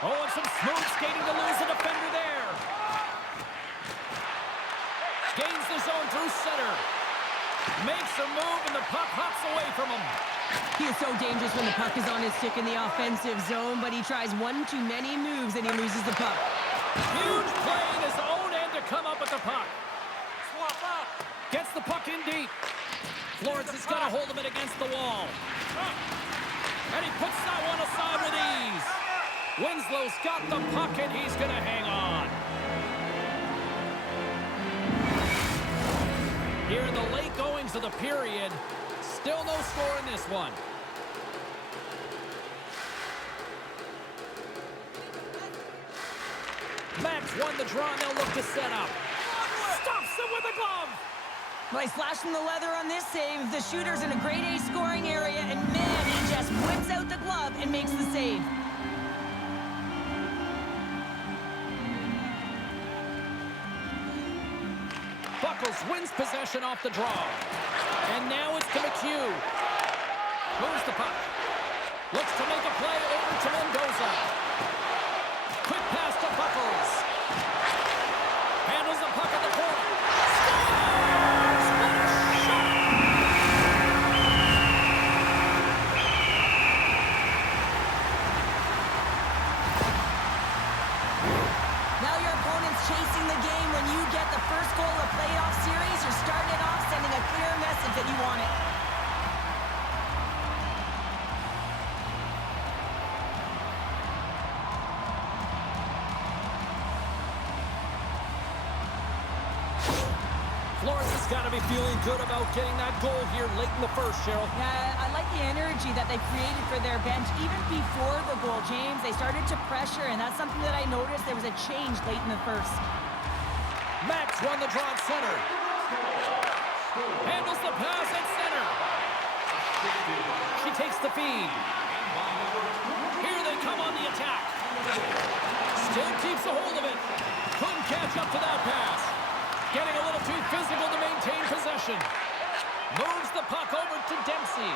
Oh, and some smooth skating to lose a defender there. Gains the zone through center. Makes a move, and the puck hops away from him. He is so dangerous when the puck is on his stick in the offensive zone, but he tries one too many moves and he loses the puck. Huge play in his own end to come up with the puck. Swap up. Gets the puck in deep. Florence has got a hold of it against the wall. And he puts that one aside with ease. Winslow's got the puck, and he's going to hang on. Here in the late goings of the period, still no score in this one. Max won the draw, and they'll look to set up. Stops him with a glove. Well, he's slashing the leather on this save. The shooter's in a grade A scoring area, and man, he just whips out the glove and makes the save. Buckles wins possession off the draw. And now it's to McHugh. Moves the puck. Looks to make a play over to Mendoza. Quick pass to Buckles. Handles the puck at the point. Scores! What a shot! Now your opponent's chasing the game. When you get the first goal of a playoff series, you're starting it off sending a clear message that you want it. Florence has got to be feeling good about getting that goal here late in the first, Cheryl. Yeah, I like the energy that they created for their bench. Even before the goal, James, they started to pressure, and that's something that I noticed. There was a change late in the first. Max won the draw at center. Handles the pass at center. She takes the feed. Here they come on the attack. Still keeps a hold of it. Couldn't catch up to that pass. Getting a little too physical to maintain possession. Moves the puck over to Dempsey.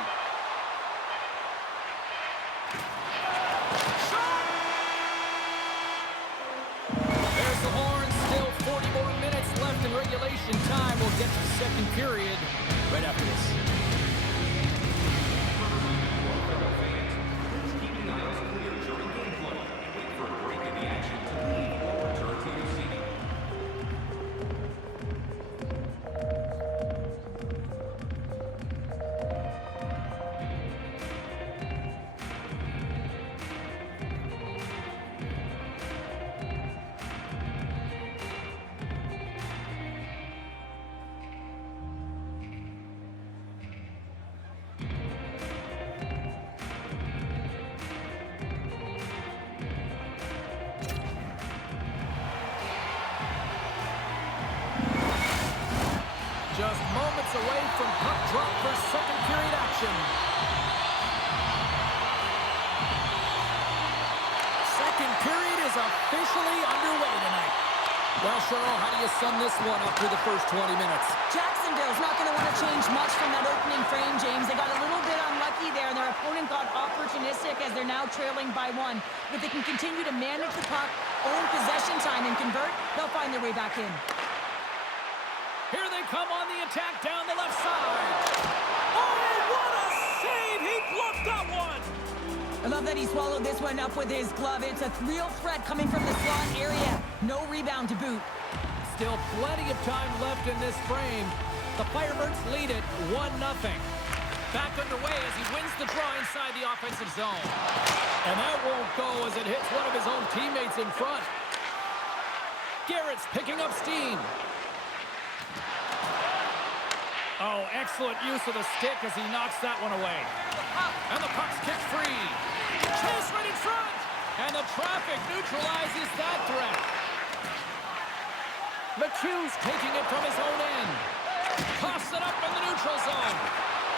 There's the horn. Still 40 more minutes left in regulation time. We'll get to the second period right after this. Keeping the ice clear during gameplay. Wait for a break in the action to leave or return to your seat. Just moments away from puck drop for second period action. Second period is officially underway tonight. Well, Cheryl, how do you sum this one up through the first 20 minutes? Jacksonville's not going to want to change much from that opening frame, James. They got a little bit unlucky there, and their opponent got opportunistic as they're now trailing by 1. But they can continue to manage the puck, own possession time, and convert. They'll find their way back in. Here they come on the attack down the left side. Oh, what a save! He bluffed that one! I love that he swallowed this one up with his glove. It's a real threat coming from the slot area. No rebound to boot. Still plenty of time left in this frame. The Firebirds lead it 1-0. Back underway as he wins the draw inside the offensive zone. And that won't go as it hits one of his own teammates in front. Garrett's picking up steam. Oh, excellent use of the stick as he knocks that one away. And the puck's kicked free. Chase right in front. And the traffic neutralizes that threat. McHugh's taking it from his own end. Toss it up in the neutral zone.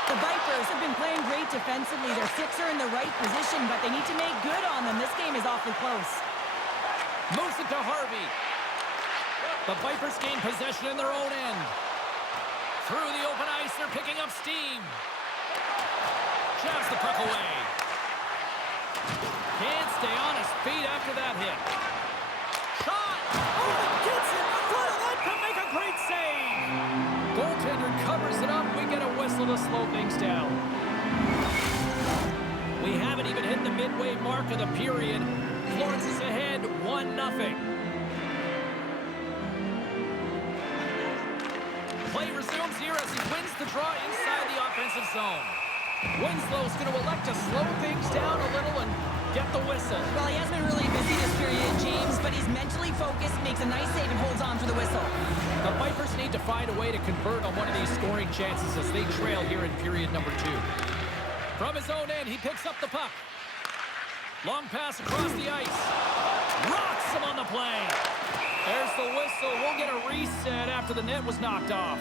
The Vipers have been playing great defensively. Their sticks are in the right position, but they need to make good on them. This game is awfully close. Moves it to Harvey. The Vipers gain possession in their own end. Through the open ice, they're picking up steam. Jabs the puck away. Can't stay on his feet after that hit. Shot! Oh, he gets it! Front of that to make a great save! Goaltender covers it up. We get a whistle to slow things down. We haven't even hit the midway mark of the period. Florence is ahead 1-0. Play resumes here as he wins the draw inside the offensive zone. Winslow's going to elect to slow things down a little and get the whistle. Well, he has been really busy this period, James, but he's mentally focused, makes a nice save, and holds on for the whistle. The Vipers need to find a way to convert on one of these scoring chances as they trail here in period number 2. From his own end, he picks up the puck. Long pass across the ice. Rocks him on the play. There's the whistle. We'll get a reset after the net was knocked off.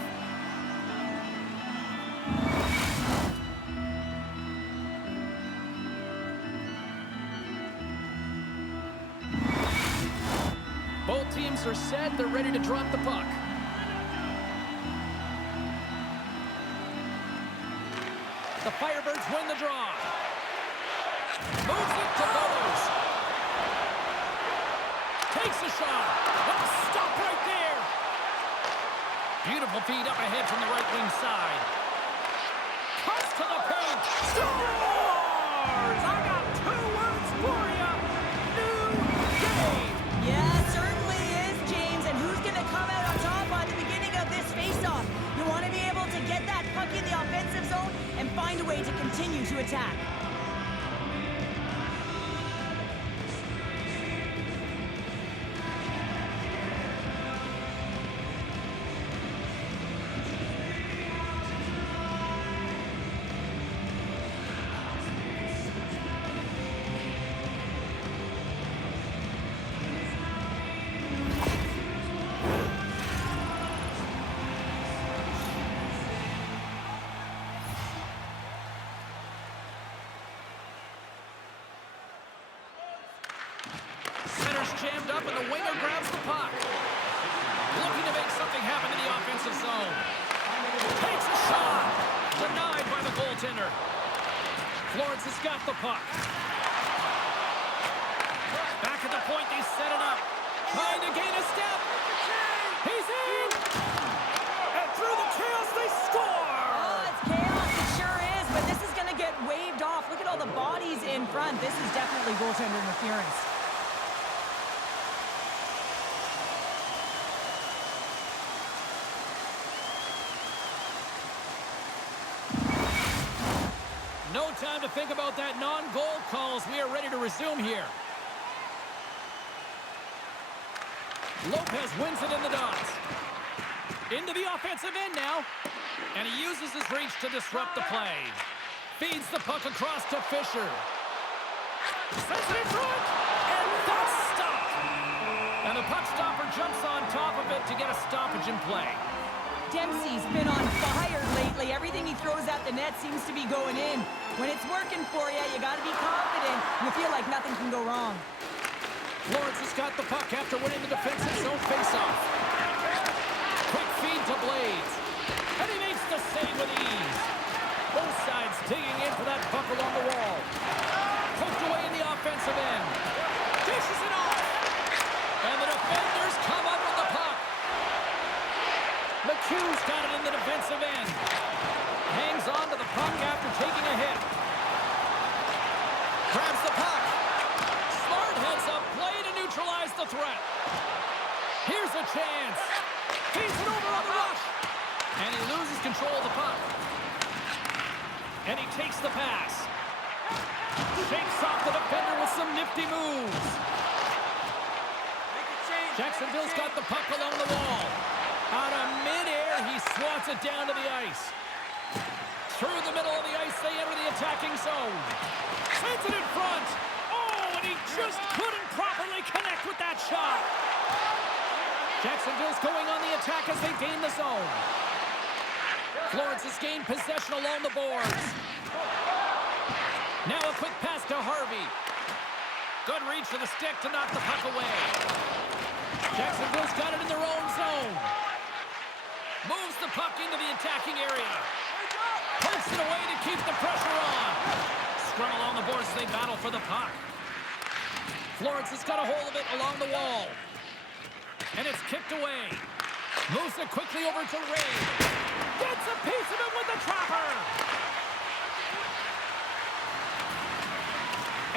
Both teams are set. They're ready to drop the puck. The Firebirds win the draw. Moves it to Bowers. Takes a shot. Oh, stop right there. Beautiful feed up ahead from the right wing side. Cuts to the paint. Scores! I got 2 words for you. New game. Yeah, certainly is, James. And who's going to come out on top at the beginning of this faceoff? You want to be able to get that puck in the offensive zone and find a way to continue to attack. Jammed up and the winger grabs the puck. Looking to make something happen in the offensive zone. Takes a shot. Denied by the goaltender. Florence has got the puck. Back at the point, they set it up. Trying to gain a step. He's in. And through the chaos, they score. Oh, it's chaos. It sure is. But this is going to get waved off. Look at all the bodies in front. This is definitely goaltender interference. No time to think about that non-goal call as we are ready to resume here. Lopez wins it in the dots. Into the offensive end now. And he uses his reach to disrupt the play. Feeds the puck across to Fisher. Sends it in front. And that's stopped. And the puck stopper jumps on top of it to get a stoppage in play. Dempsey's been on fire lately. Everything he throws at the net seems to be going in. When it's working for you, you got to be confident. You feel like nothing can go wrong. Florence has got the puck after winning the defensive zone faceoff. Quick feed to Blades. And he makes the save with ease. Both sides digging in for that puck along the wall. Poked away in the offensive end. Dishes it off. And the defenders come up with the puck. McHugh's got it in the defensive end. Hangs on to the puck after taking a hit. Grabs the puck. Smart heads up play to neutralize the threat. Here's a chance. Feeds it over on the rush. And he loses control of the puck. And he takes the pass. Shakes off the defender with some nifty moves. Jacksonville's got the puck along the wall. Out of midair, he swats it down to the ice. Through the middle of the ice, they enter the attacking zone. Sends it in front. Oh, and he just couldn't properly connect with that shot. Jacksonville's going on the attack as they gain the zone. Florence has gained possession along the boards. Now a quick pass to Harvey. Good reach for the stick to knock the puck away. Jacksonville's got it in their own zone. Moves the puck into the attacking area. Pokes it away to keep the pressure on. Scrum along the boards as they battle for the puck. Florence has got a hold of it along the wall. And it's kicked away. Moves it quickly over to Ray. Gets a piece of it with the trapper.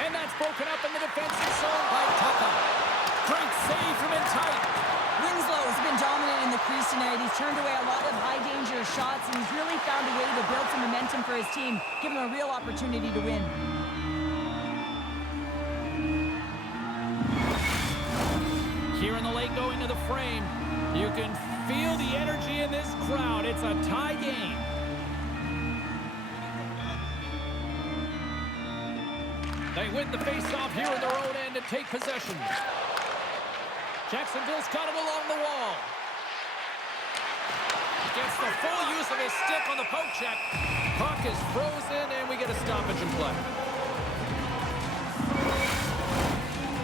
And that's broken up in the defensive zone by Tucker. Great save from in tight. Winslow has been dominant in the crease tonight. He's turned away a lot of high-danger shots, and he's really found a way to build some momentum for his team, give him a real opportunity to win. Here in the late going to the frame, you can feel the energy in this crowd. It's a tie game. They win the face-off here in their own end and take possession. Jacksonville's got it along the wall. Gets the full use of his stick on the poke check. Puck is frozen, and we get a stoppage in play.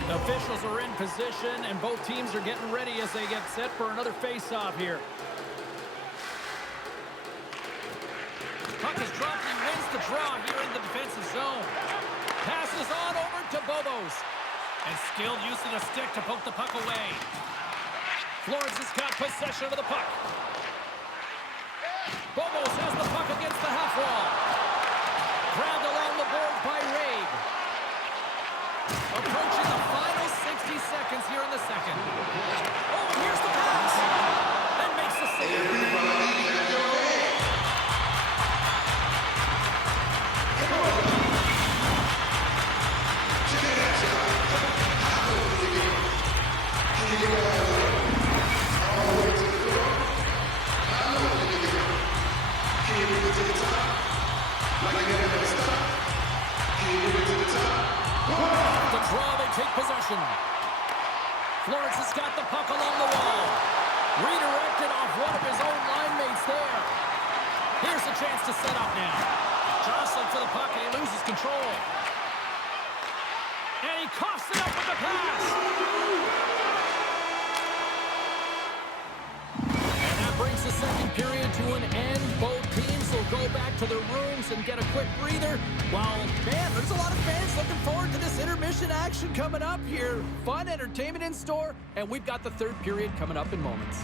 The officials are in position, and both teams are getting ready as they get set for another face-off here. Puck is dropped, and he wins the draw here in the defensive zone. Passes on over to Bobos. And skilled use of the stick to poke the puck away. Florence has got possession of the puck. Bobos has the puck against the half wall. Grabbed along the board by Rabe. Approaching the final 60 seconds here in the second. Oh, here's the pass. And makes the save. The draw, they take possession. Florence has got the puck along the wall. Redirected off one of his own line mates there. Here's a chance to set up now. Jostling for the puck, and he loses control. And he coughs it up with the pass. And that brings the second period to an end. Both teams will go back to their rooms and get a quick breather. While, man, there's a lot of fans looking forward to this intermission action coming up here. Fun entertainment in store, and we've got the third period coming up in moments.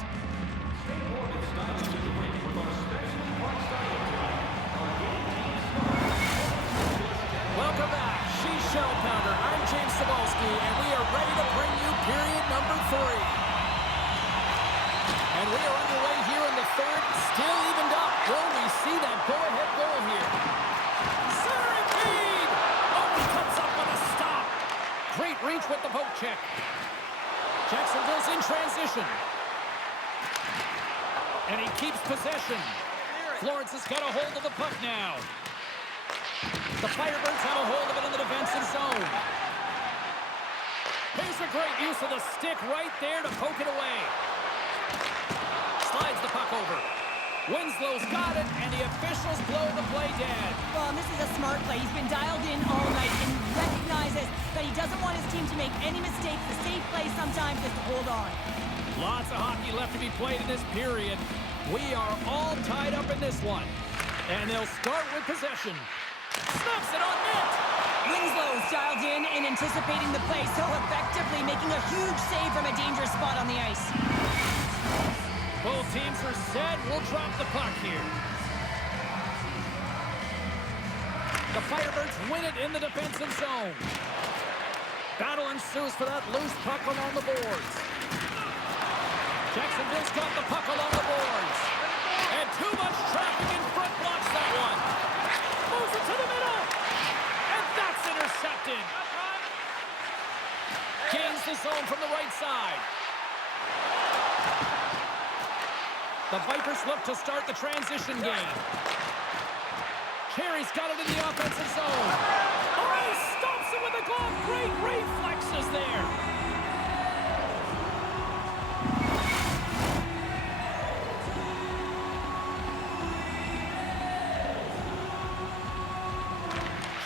Welcome back. She's Shell Pounder. I'm James Cebulski, and we are ready to bring you period number 3. And we are underway here in the third, still evened up. Will we see that go-ahead goal here? Centering feed! Oh, he comes up with a stop. Great reach with the poke check. Jacksonville's in transition. And he keeps possession. Florence has got a hold of the puck now. The Firebirds have a hold of it in the defensive zone. Here's a great use of the stick right there to poke it away. Slides the puck over. Winslow's got it, and the officials blow the play dead. Well, and this is a smart play. He's been dialed in all night and recognizes that he doesn't want his team to make any mistakes. The safe play sometimes is to hold on. Lots of hockey left to be played in this period. We are all tied up in this one. And they'll start with possession. Snaps it on net. Winslow's dialed in and anticipating the play so effectively, making a huge save from a dangerous spot on the ice. Both teams are set. We'll drop the puck here. The Firebirds win it in the defensive zone. Battle ensues for that loose puck along the boards. Jacksonville's got the puck along the boards. And too much traffic in front blocks that one. Moves it to the middle. And that's intercepted. Gains the zone from the right side. The Vipers look to start the transition game. Carey's got it in the offensive zone. Oh, he stops it with a glove. Great reflexes there.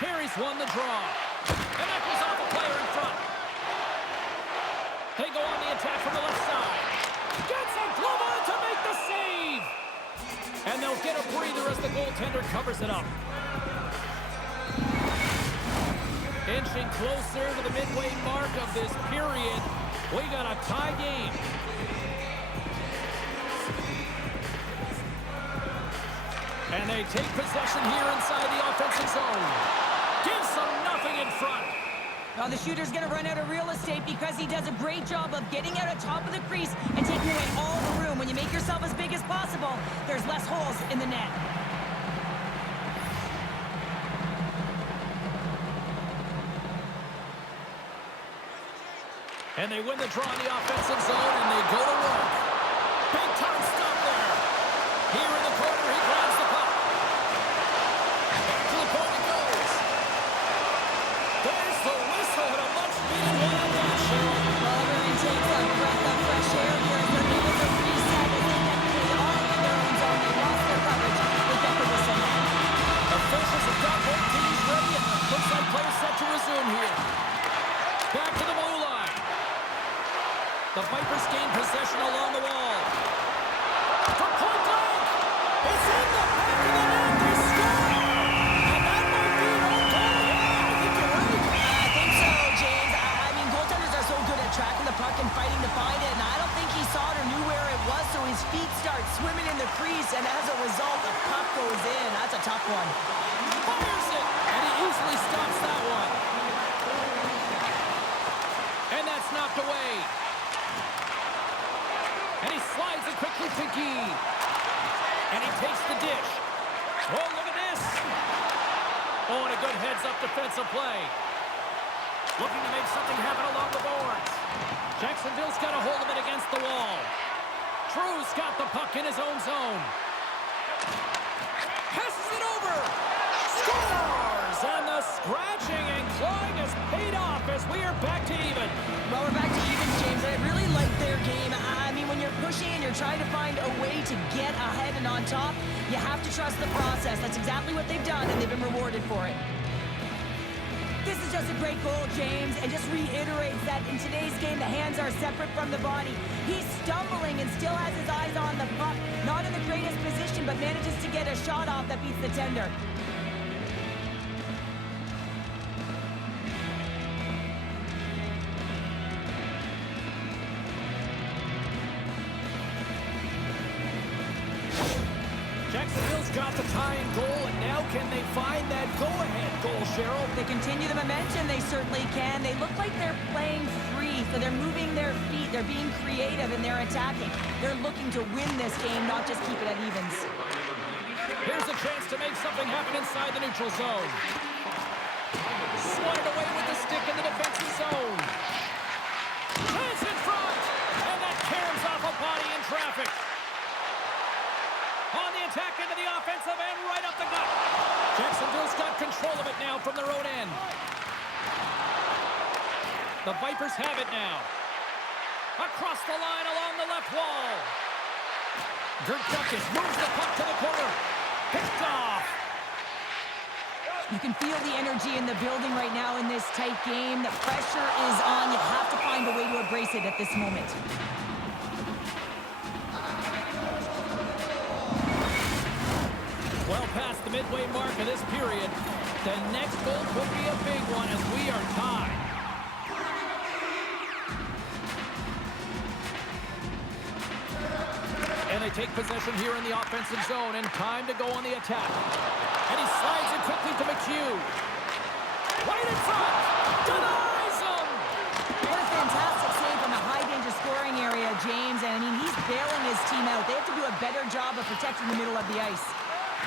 Carey's won the draw. And that goes off a player in front. They go on the attack from the left side. Gets a glove on to make the save. And they'll get a breather as the goaltender covers it up. Inching closer to the midway mark of this period. We got a tie game. And they take possession here inside the offensive zone. Gives them nothing in front. Now the shooter's going to run out of real estate because he does a great job of getting out of top of the crease and taking away all the room. When you make yourself as big as possible, there's less holes in the net. And they win the draw in the offensive zone, and they go to work. Big time stop there. Here in the corner, he grabs the puck. Back to the point it goes. There's the whistle, and a much-needed one on that, Cheryl. Well, everyone takes a breath of fresh air here as they're able to reset as they get paid all in their own zone. They lost their coverage. They get the whistle now. Officials have got both teams ready, and looks like players set to resume here. Back to the blue line. The Vipers gain possession along the wall. For point blank! It's in the back of the net. They score! And that might be an own goal. Yeah, I think you're right. I think so, James. I mean, goaltenders are so good at tracking the puck and fighting to find it, and I don't think he saw it or knew where it was, so his feet start swimming in the crease, and as a result, the puck goes in. That's a tough one. Fires it, and he easily stops that one. And that's knocked away. And he slides it quickly to Guy. And he takes the dish. Oh, look at this. Oh, and a good heads-up defensive play. Looking to make something happen along the boards. Jacksonville's got a hold of it against the wall. Drew's got the puck in his own zone. Passes it over. Scores! And the scratching and clawing has paid off as we are back to even. Well, we're back to even, James. I really like their game. I mean, when you're pushing and you're trying to find a way to get ahead and on top, you have to trust the process. That's exactly what they've done, and they've been rewarded for it. This is just a great goal, James, and just reiterates that in today's game, the hands are separate from the body. He's stumbling and still has his eyes on the puck. Not in the greatest position, but manages to get a shot off that beats the tender. Jacksonville's got the tying goal, and now can they find that go-ahead goal, Cheryl? They continue the momentum, they certainly can. They look like they're playing free, so they're moving their feet, they're being creative, and they're attacking. They're looking to win this game, not just keep it at evens. Here's a chance to make something happen inside the neutral zone. Swatted away with the stick in the defensive zone. Chance in front, and that caroms off a body in traffic. On the attack into the offensive end, right up the gut. Jacksonville's got control of it now from their own end. The Vipers have it now. Across the line along the left wall. Gerchukis moves the puck to the corner. Picked off. You can feel the energy in the building right now in this tight game. The pressure is on. You have to find a way to embrace it at this moment. Well past the midway mark of this period. The next goal could be a big one as we are tied. And they take possession here in the offensive zone, and time to go on the attack. And he slides it quickly to McHugh. Right in front! Denies him! What a fantastic save from the high-danger scoring area, James. And, I mean, he's bailing his team out. They have to do a better job of protecting the middle of the ice.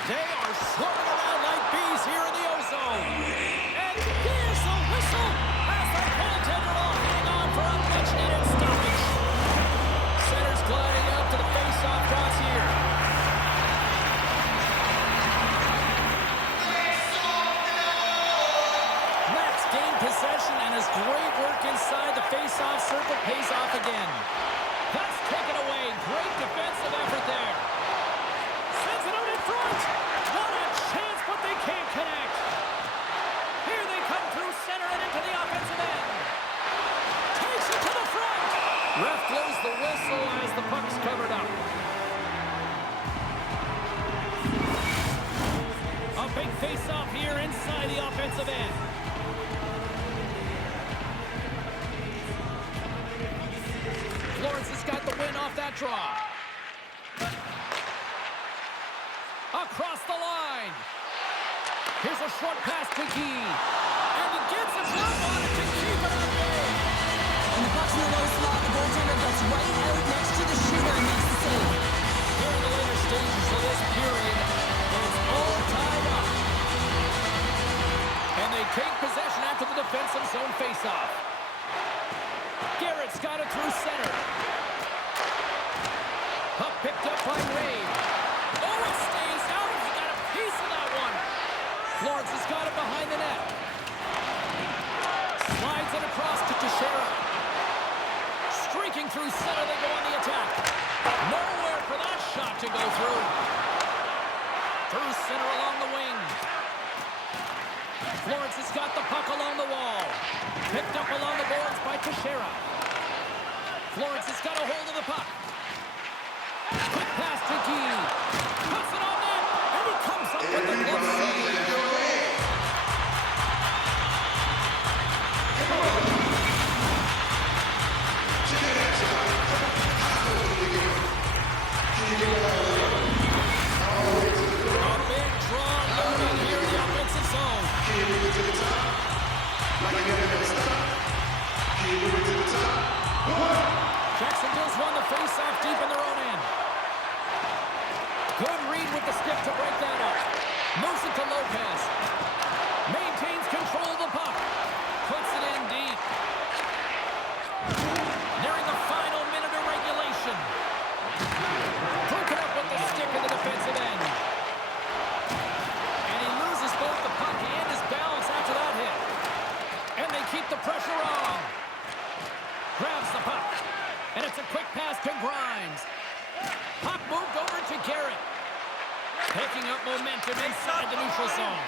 They are swarming around like bees here in the O-zone. And here's the whistle as the goaltender will hang on for a much-needed stoppage. Center's gliding out to the face-off cross here. Let's gain possession, and his great work inside the face-off circle pays off again. That's taken away. Great defensive effort there. Sends it out in front. What a chance, but they can't connect. Here they come through center and into the offensive end. Takes it to the front. Ref blows the whistle as the puck's covered up. A big face-off here inside the offensive end. Florence has got the win off that draw. Across the line. Here's a short pass to Gee. And he gets a drop on it to keep it at bay. When the puck's in the low slot, the goaltender gets right out next to the shooter and makes the save. Here in the later stages of this period, it's all tied up. And they take possession after the defensive zone faceoff. Garrett's got it through center. Puck picked up by Ray. Oh, it stays out. He got a piece of that one. Florence has got it behind the net. Slides it across to Teixeira. Streaking through center, they go on the attack. Nowhere for that shot to go through. Through center along the wing. Florence has got the puck along the wall. Picked up along the boards by Teixeira. Florence has got a hold of the puck. Quick pass to Gee. Puts it on net, and he comes up with the glove save. A big draw looming here in the offensive zone. Jacksonville's won the face-off deep in their own end. Good read with the stick to break that up. Moves it to Lopez. Maintains control of the puck. Puts it in deep. Nearing the final minute of regulation. Broken up with the stick in the defensive end. And he loses both the puck and his balance after that hit. And they keep the pressure on. Grabs the puck. And it's a quick pass to Grimes. Puck moved over to Garrett. Picking up momentum inside the neutral zone.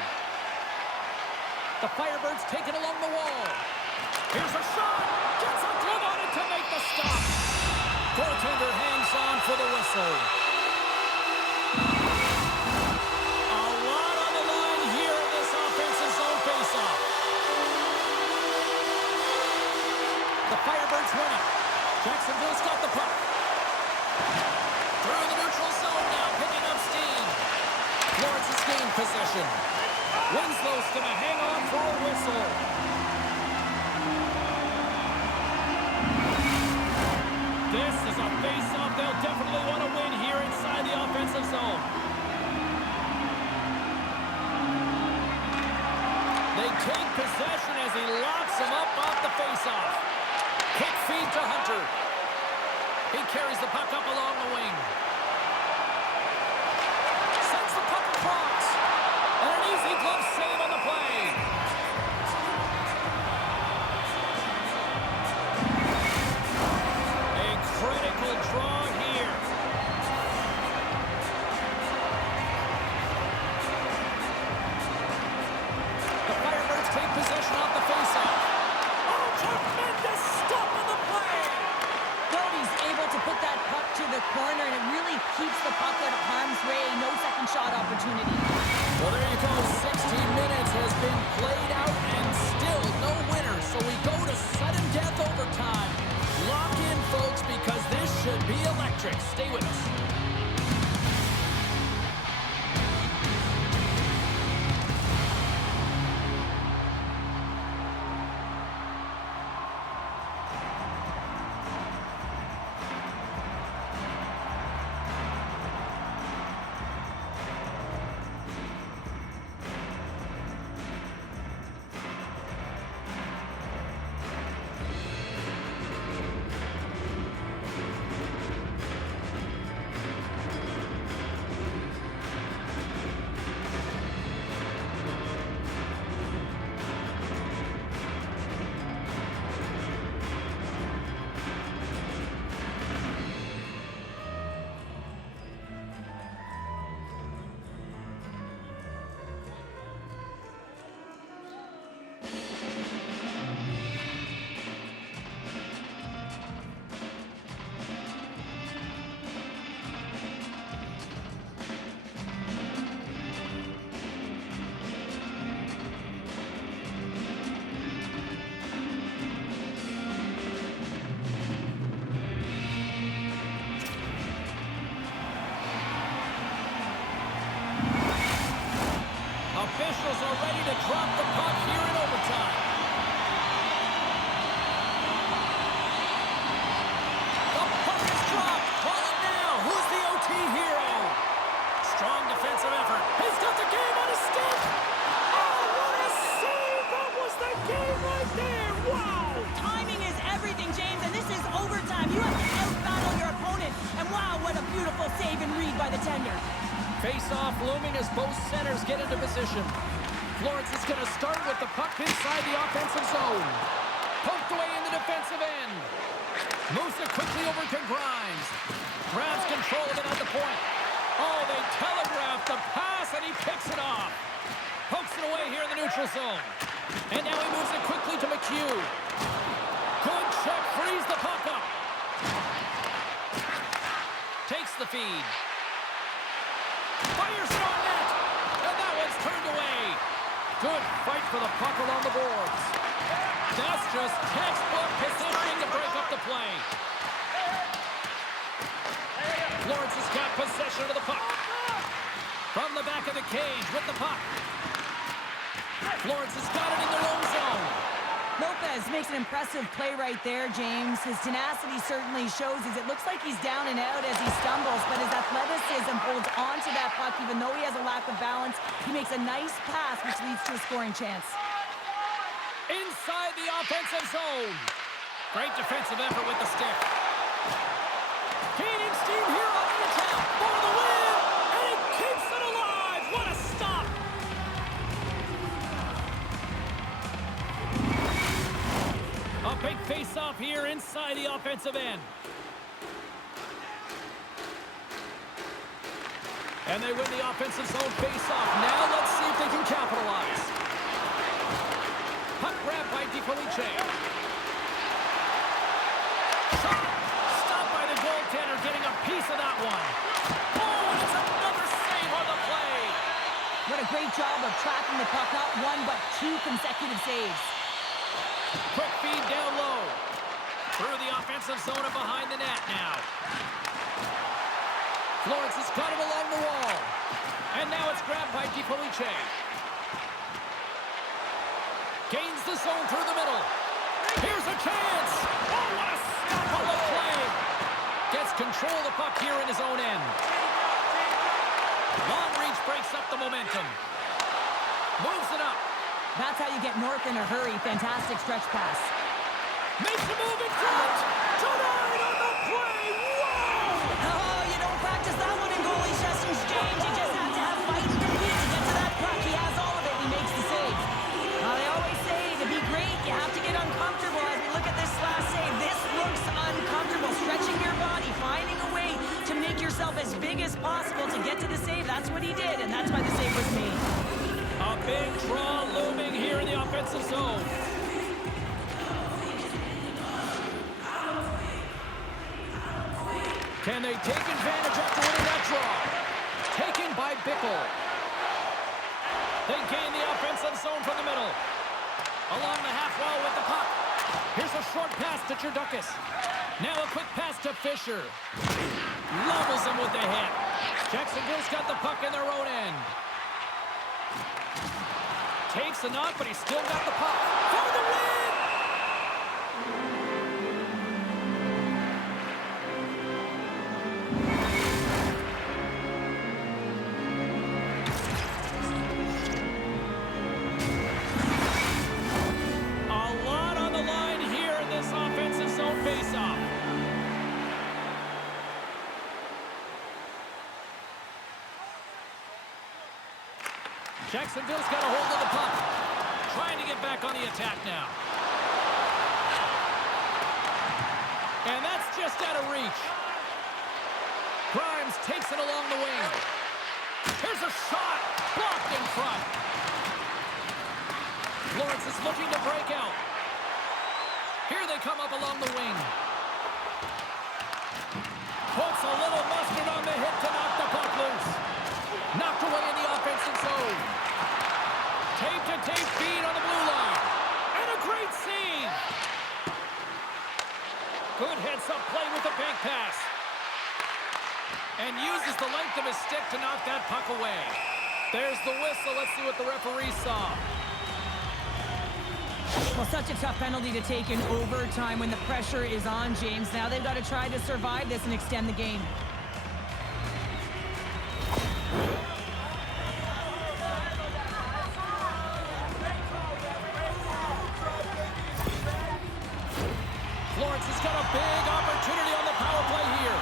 The Firebirds take it along the wall. Here's a shot. Gets a glove on it to make the stop. Goaltender hangs on for the whistle. A lot on the line here in this offensive zone faceoff. The Firebirds win it. Jacksonville's got the puck. Through the neutral zone now, picking up steam. Florence has gained possession. Winslow's going to hang on for a whistle. This is a face-off they'll definitely want to win here inside the offensive zone. They take possession as he locks him up off the face-off. Quick feed to Hunter. He carries the puck up along the wing. Sends the puck across. And an easy glove save on the play. A critical draw here. opportunity. Well, there you go. 16 minutes has been played out and still no winner. So we go to sudden death overtime. Lock in, folks, because this should be electric. Stay with us. Officials are ready to drop the puck here in overtime. The puck is dropped. Call it now. Who's the OT hero? Strong defensive effort. He's got the game on his stick. Oh, what a save. That was the game right there. Wow. Timing is everything, James, and this is overtime. You have to out-battle your opponent. And wow, what a beautiful save and read by the tender. Face-off looming as both centers get into position. Florence is going to start with the puck inside the offensive zone. Poked away in the defensive end. Moves it quickly over to Grimes. Grabs control of it at the point. Oh, they telegraphed the pass, and he picks it off. Pokes it away here in the neutral zone. And now he moves it quickly to McHugh. Good check, frees the puck up. Takes the feed. Fires it on net, and that one's turned away. Good fight for the puck along the boards. That's just textbook positioning to break up the play. Florence has got possession of the puck. From the back of the cage with the puck. Florence has got it in their own zone. Lopez makes an impressive play right there, James. His tenacity certainly shows as it looks like he's down and out as he stumbles, but his athleticism holds on to that puck even though he has a lack of balance. He makes a nice pass, which leads to a scoring chance. Inside the offensive zone. Great defensive effort with the stick. Gaining steam here on the attack for the win, and he keeps it alive. What a stop. A big face-off here inside the offensive end. And they win the offensive zone face-off. Now let's see if they can capitalize. Puck grab by DiFelice. Shot! Stopped by the goaltender, getting a piece of that one. Oh, and it's another save on the play. What a great job of tracking the puck, not one but two consecutive saves. Quick feed down low. Through the offensive zone and behind the net now. Florence has got it along the wall. And now it's grabbed by DiFelice. Gains the zone through the middle. Here's a chance. Oh, what a stop on the play. Gets control of the puck here in his own end. Long reach breaks up the momentum. Moves it up. That's how you get north in a hurry. Fantastic stretch pass. Makes a move in front. Tonight on the play. Wow! Oh, you don't practice that one in goalie sessions, James. You just have to have fight and compete to get to that puck. He has all of it. He makes the save. They always say to be great, you have to get uncomfortable. As we look at this last save, this looks uncomfortable. Stretching your body, finding a way to make yourself as big as possible to get to the save. That's what he did, and that's why the save was made. A big draw looming here in the offensive zone. Can they take advantage after winning that draw? Taken by Bickle. They gain the offensive zone from the middle. Along the half wall with the puck. Here's a short pass to Jurdukas. Now a quick pass to Fisher. Levels him with the hit. Jacksonville's got the puck in their own end. Takes a knock, but he's still got the puck. For the win! A lot on the line here in this offensive zone faceoff. Jacksonville's got a hold of the puck. Trying to get back on the attack now. And that's just out of reach. Grimes takes it along the wing. Here's a shot. Blocked in front. Lawrence is looking to break out. Here they come up along the wing. Puts a little mustard on the hit to knock the puck loose. Knocked away in the offensive zone. Tape-to-tape feed on the blue line. And a great save. Good heads-up play with the bank pass. And uses the length of his stick to knock that puck away. There's the whistle. Let's see what the referee saw. Well, such a tough penalty to take in overtime when the pressure is on, James. Now they've got to try to survive this and extend the game. Florence has got a big opportunity on the power play here.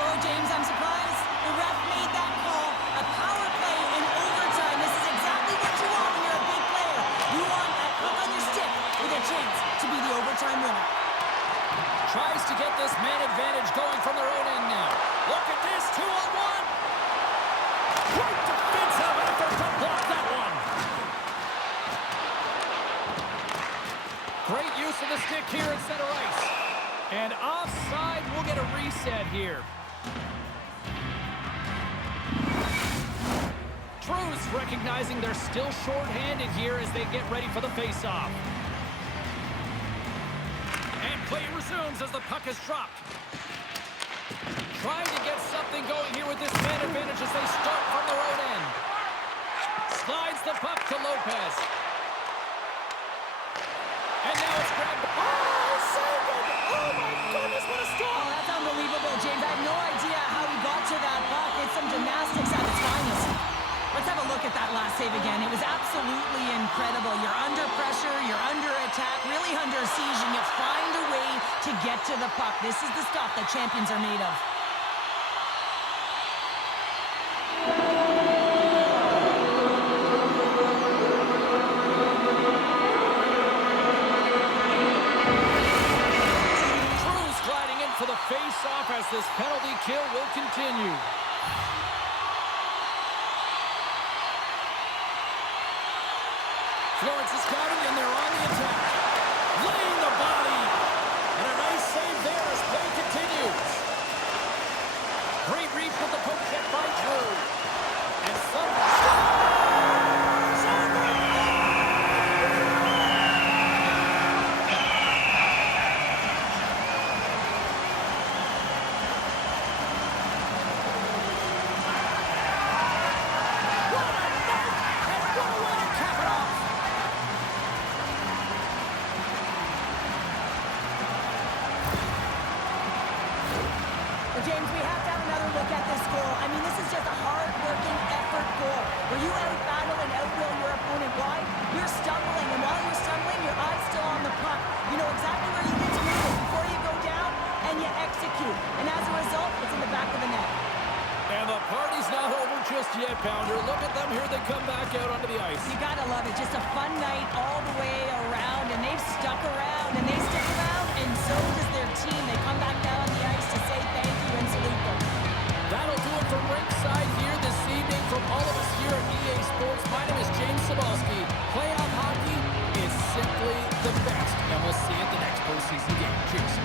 Oh, James, I'm surprised the ref made that call. A power play in overtime. This is exactly what you want when you're a big player. You want that puck on your stick with a chance to be the overtime winner. Tries to get this man advantage going from their own end now. Look at this, 2-on-1. Great defensive effort to block that one. Great use of the stick here at center ice. And offside, we'll get a reset here. Trues recognizing they're still short-handed here as they get ready for the face-off. And play resumes as the puck is dropped. Trying to get something going here with this man advantage as they start from their own end. Slides the puck to Lopez. And now it's grabbed. Oh, saved it! Oh my goodness, what a stop! Oh, that's unbelievable, James. I have no idea how he got to that puck. It's some gymnastics at its finest. Let's have a look at that last save again. It was absolutely incredible. You're under pressure, you're under attack, really under siege, and you find a way to get to the puck. This is the stuff that champions are made of. Trues gliding in for the face-off as this penalty kill will continue. Florence has got it, and they're on the attack. Laying the body. And a nice save there as play continues. Great reach with the poke check by Drew. And some... James, we have to have another look at this goal. I mean, this is just a hard-working effort goal where you out-battle and out-will your opponent. Why? You're stumbling, and while you're stumbling, your eye's still on the puck. You know exactly where you need to move it before you go down, and you execute. And as a result, it's in the back of the net. And the party's not over just yet, Pounder. Look at them. Here they come back out onto the ice. You gotta love it. Just a fun night all the way around, and they've stuck around, and they stick around, and so does their team. They come back down on the ice to say thank you and salute them. That'll do it from ringside here this evening. From all of us here at EA Sports, my name is James Cebulski. Playoff hockey is simply the best, and we'll see you at the next postseason game. Cheers.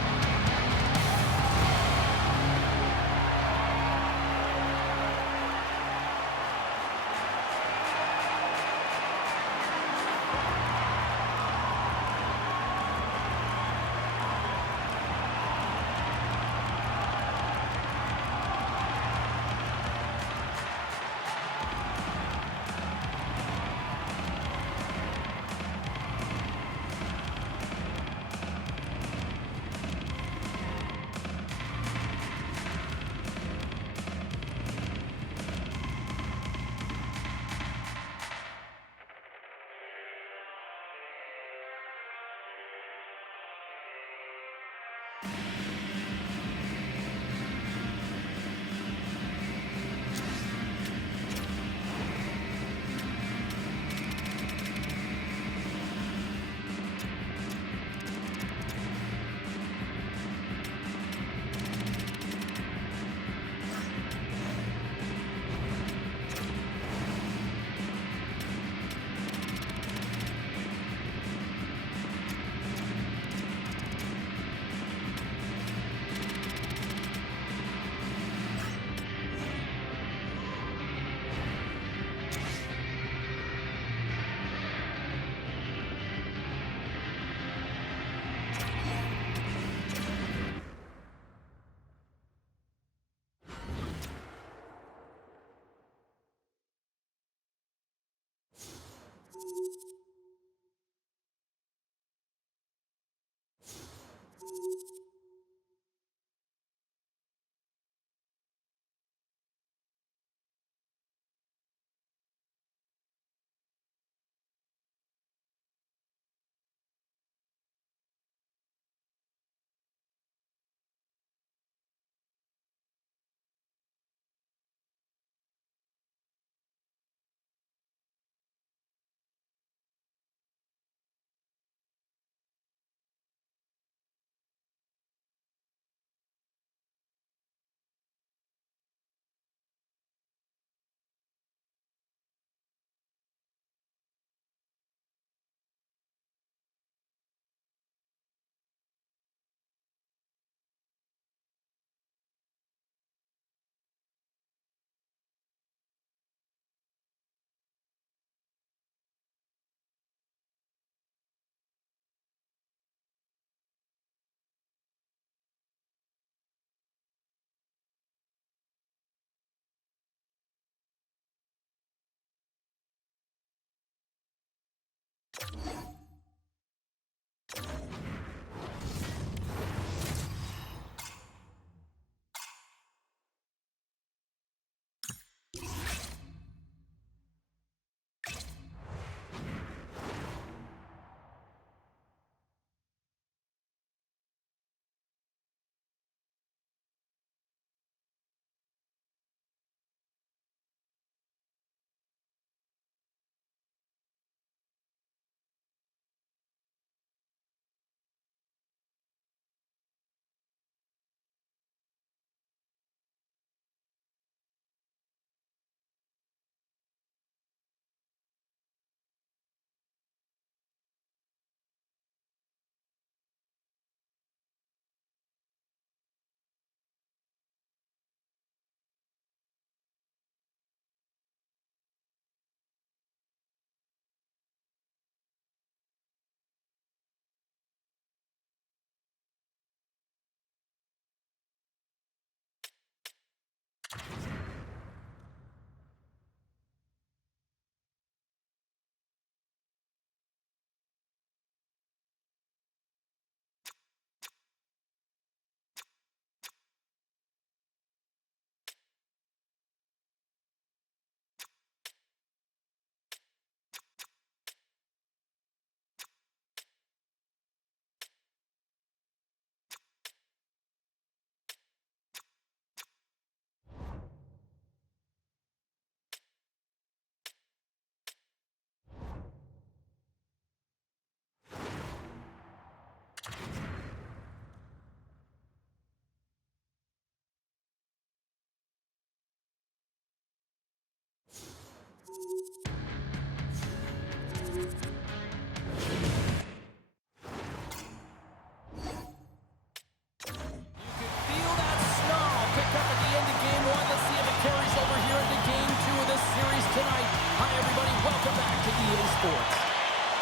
EA Sports.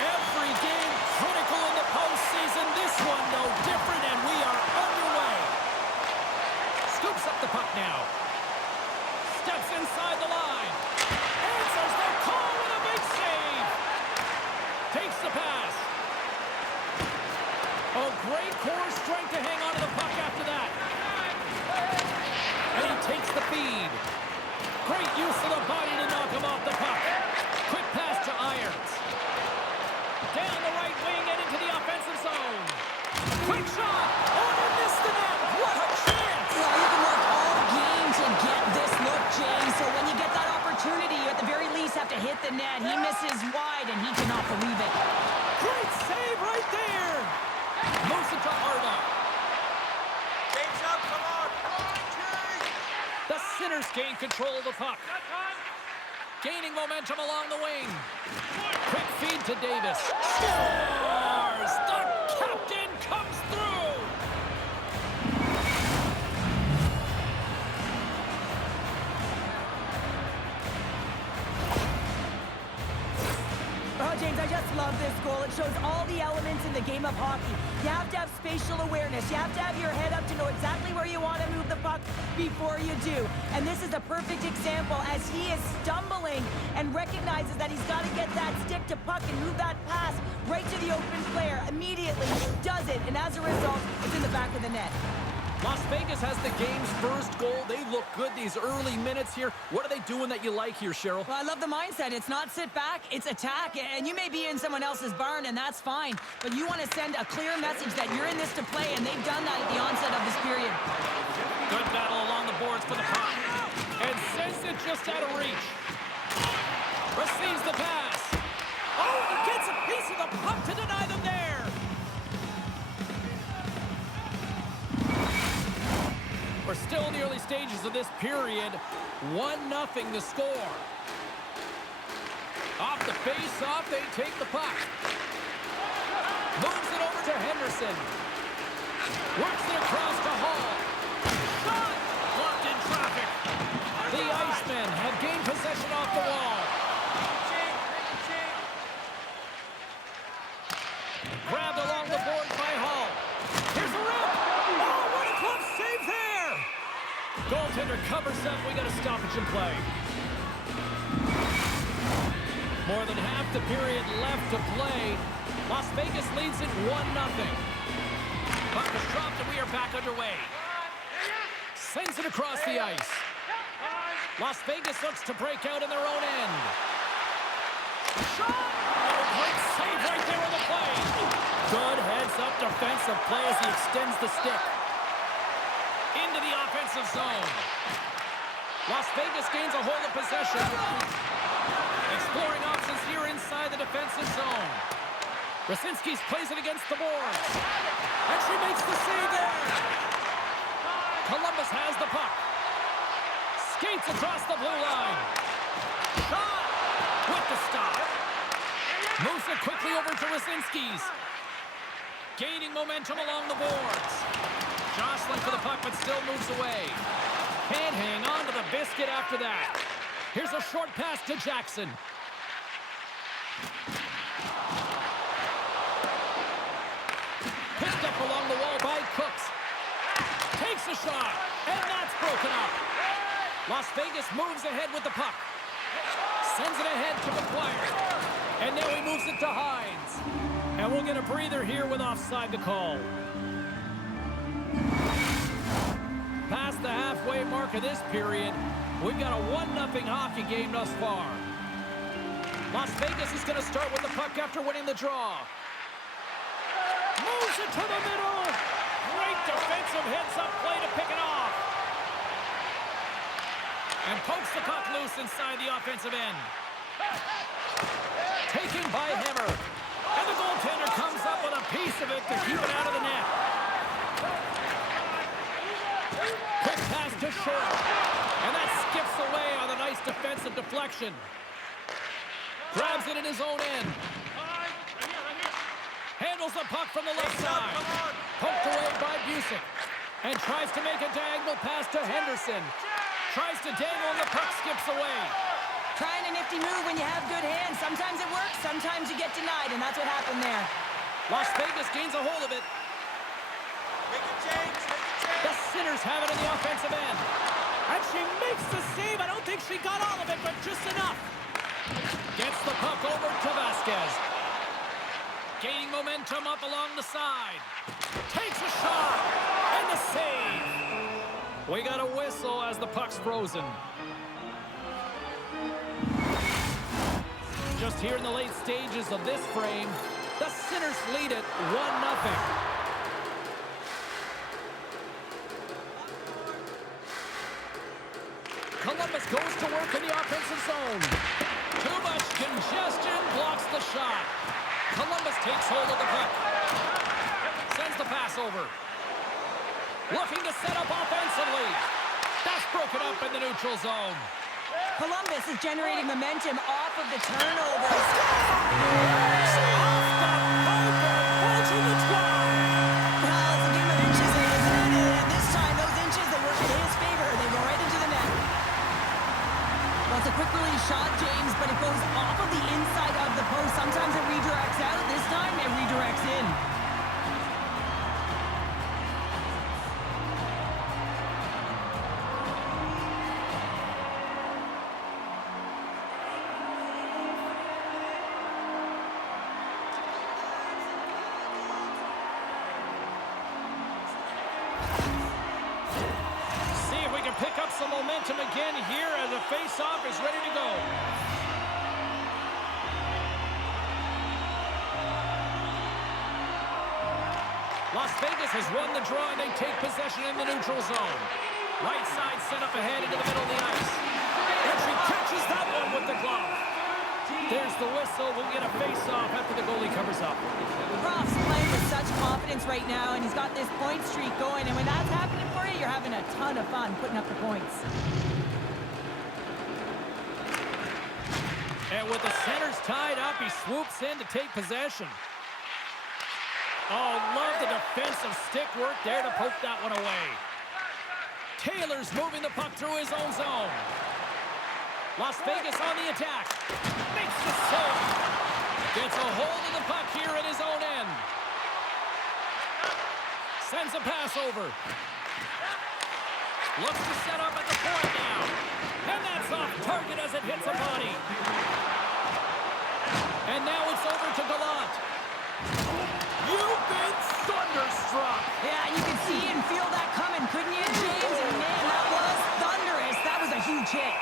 Every game critical in the postseason. This one no different, and we are underway. Scoops up the puck now. Steps inside the line. Answers the call with a big save. Takes the pass. Oh, great core strength to hang on to the puck after that. And he takes the feed. Great use of the body to knock him off the puck. Quick pass to Irons. Down the right wing and into the offensive zone. Quick shot. Oh, and missed the net. What a chance. Well, you can work all game to get this look, James. So when you get that opportunity, you at the very least have to hit the net. He misses wide, and he cannot believe it. Great save right there. Moves it to Arda. James up, come on. Come on, James. The Sinners gain control of the puck. Gaining momentum along the wing. Quick feed to Davis. Scores! The captain comes through! Oh, James, I just love this goal. It shows all the elements in the game of hockey. You have to have spatial awareness. You have to have your head up to know exactly where you want to move the puck before you do. And this is a perfect example as he is stumbling and recognizes that he's got to get that stick to puck and move that pass right to the open player. Immediately does it, and as a result, it's in the back of the net. Las Vegas has the game's first goal. They look good these early minutes here. What are they doing that you like here, Cheryl? Well, I love the mindset. It's not sit back, it's attack. And you may be in someone else's barn, and that's fine. But you want to send a clear message that you're in this to play, and they've done that at the onset of this period. Good battle along the boards for the puck. And sends it just out of reach. Receives the pass. Oh, and gets a piece of the puck to deny them there. We're still in the early stages of this period. 1-0 the score. Off the face-off, they take the puck. Moves it over to Henderson. Works it across to Hall. Shot! Blocked in traffic. The Icemen have gained possession off the wall. Grabbed along the boards by Hall. Here's a rip. Oh, what a close save there. Goaltender covers up. We got a stoppage in play. More than half the period left to play. Las Vegas leads it 1-0. Puck is dropped and we are back underway. Sends it across the ice. Las Vegas looks to break out in their own end. Shot! Oh, great save right there on the play. Good heads-up defensive play as he extends the stick. Into the offensive zone. Las Vegas gains a hold of possession. Exploring options here inside the defensive zone. Rasinski plays it against the boards. And she makes the save there. Columbus has the puck. Skates across the blue line. Shot! With the stop. Moves it quickly over to Rasinski's. Gaining momentum along the boards. Jostling for the puck, but still moves away. Can't hang on to the biscuit after that. Here's a short pass to Jackson. Picked up along the wall by Cooks. Takes a shot, and that's broken up. Las Vegas moves ahead with the puck. Sends it ahead to McGuire. And now he moves it to Hines. And we'll get a breather here with offside the call. Past the halfway mark of this period, we've got a 1-0 hockey game thus far. Las Vegas is going to start with the puck after winning the draw. Moves it to the middle. Great defensive heads-up play to pick it off. And pokes the puck loose inside the offensive end. Taken by Hammer. And the goaltender comes up with a piece of it to keep it out of the net. Quick pass to Short. And that skips away on a nice defensive deflection. Grabs it in his own end. Handles the puck from the left side. Poked away by Busick. And tries to make a diagonal pass to Henderson. Tries to dangle and the puck skips away. Trying a nifty move when you have good hands. Sometimes it works, sometimes you get denied, and that's what happened there. Las Vegas gains a hold of it. Make a change, make a change. The Sinners have it in the offensive end. And she makes the save. I don't think she got all of it, but just enough. Gets the puck over to Vasquez. Gaining momentum up along the side. Takes a shot. And the save. We got a whistle as the puck's frozen. Just here in the late stages of this frame, the Sinners lead it 1-0. Columbus goes to work in the offensive zone. Too much congestion blocks the shot. Columbus takes hold of the puck. Sends the pass over. Looking to set up offensively. That's broken up in the neutral zone. Columbus is generating momentum off of the turnovers. Well, it's a game of inches, isn't it? And this time, those inches, they work in his favor. They go right into the net. Well, it's a quick release shot, James, but it goes off of the inside of the post. Sometimes it redirects out. This time, it redirects in. Pick up some momentum again here as the face-off is ready to go. Las Vegas has won the draw and they take possession in the neutral zone. Right side set up ahead into the middle of the ice. And she catches that one with the glove. There's the whistle. We'll get a face-off after the goalie covers up. Ruff's playing with such confidence right now, and he's got this point streak going, and when that's happening for you, you're having a ton of fun putting up the points. And with the centers tied up, he swoops in to take possession. Oh, love the defensive stick work there to poke that one away. Taylor's moving the puck through his own zone. Las Vegas on the attack. Makes the save. Gets a hold of the puck here in his own end. Sends a pass over. Looks to set up at the point now. And that's off target as it hits a body. And now it's over to Gallant. You've been thunderstruck. Yeah, you can see and feel that coming, couldn't you, James? And man, that was thunderous. That was a huge hit.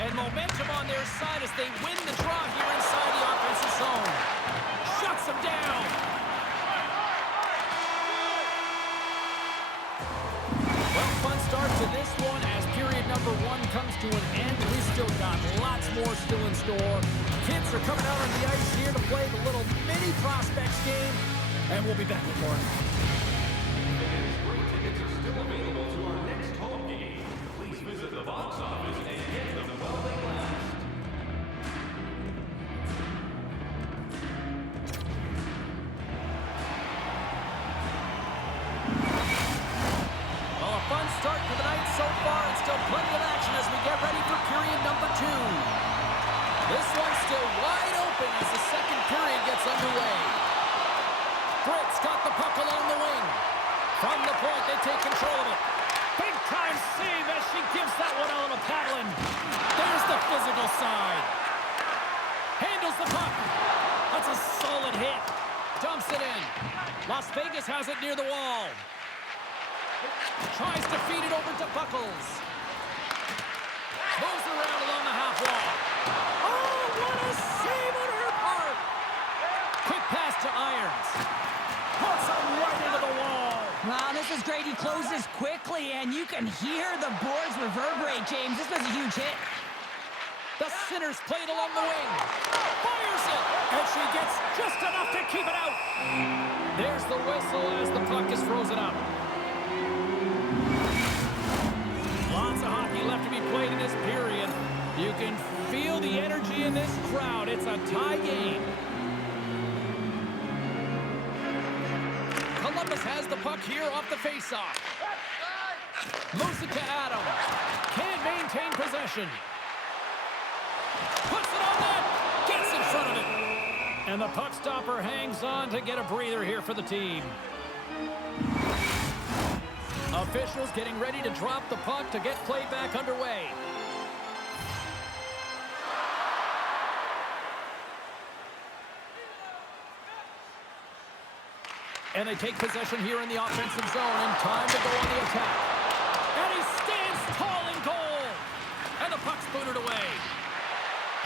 And momentum on their side as they win the draw here inside the offensive zone. Shuts them down. Well, fun start to this one as period number 1 comes to an end. We've still got lots more still in store. Kids are coming out on the ice here to play the little mini prospects game, and we'll be back with more. Fans, great tickets are still available to our next home game. Please visit the box office and get them while they last. Well, a fun start to the night so far, and still plenty of action as we get ready for period number 2. This one's still wide open as the second period gets underway. Britt's got the puck along the wing. From the point, they take control of it. Big time save as she gives that one out of Patlin. There's the physical side. Handles the puck. That's a solid hit. Dumps it in. Las Vegas has it near the wall. Tries to feed it over to Buckles. Moves around along the half wall. Oh, what a save on her part. Quick pass to Irons. Puts him right into the wall. Wow, this is great. He closes quickly, and you can hear the boards reverberate, James. This was a huge hit. The Sinners played along the wing. Fires it, and she gets just enough to keep it out. There's the whistle as the puck is frozen up. crowd. It's a tie game. Columbus has the puck here off the faceoff. Moves it to Adam. Can't maintain possession. Puts it on net. Gets in front of it. And the puck stopper hangs on to get a breather here for the team. Officials getting ready to drop the puck to get play back underway. And they take possession here in the offensive zone, and time to go on the attack. And he stands tall in goal. And the puck's booted away.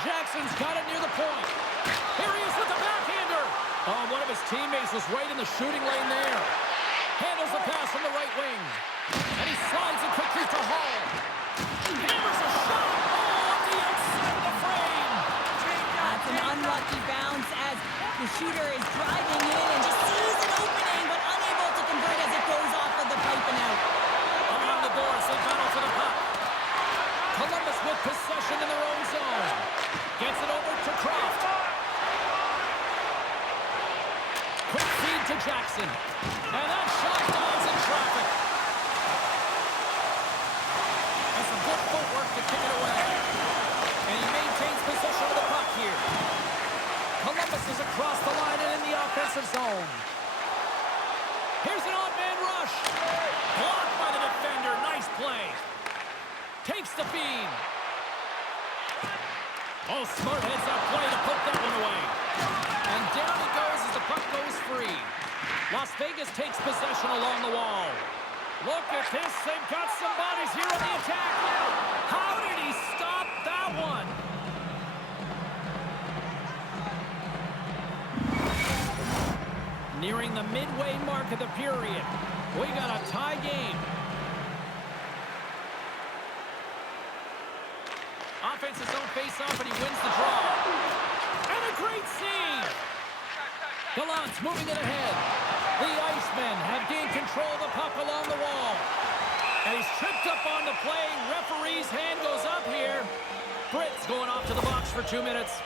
Jackson's got it near the point. Here he is with the backhander. Oh, one of his teammates was right in the shooting lane there. Handles the pass from the right wing. And he slides it quickly to Hall. Hammers a shot. Oh, off the outside of the frame. That's an unlucky bounce as the shooter is driving in and just sees an opening, but unable to convert as it goes off of the pipe and out. Along the boards, they battle for the puck. Columbus with possession in their own zone. Gets it over to Croft. Quick feed to Jackson. And that shot dives in traffic. That's some good footwork to kick it away. And he maintains possession of the puck here. Columbus is across the line and in the offensive zone. Here's an odd man rush. Blocked by the defender. Nice play. Takes the feed. Oh, smart heads up play to put that one away. And down he goes as the puck goes free. Las Vegas takes possession along the wall. Look at this. They've got some bodies here on the attack. How did he stop that one? Nearing the midway mark of the period. We got a tie game. Offensive zone face-off, and he wins the draw. And a great save! Gallant's moving it ahead. The Icemen have gained control of the puck along the wall. And he's tripped up on the play. Referee's hand goes up here. Britt's going off to the box for 2 minutes.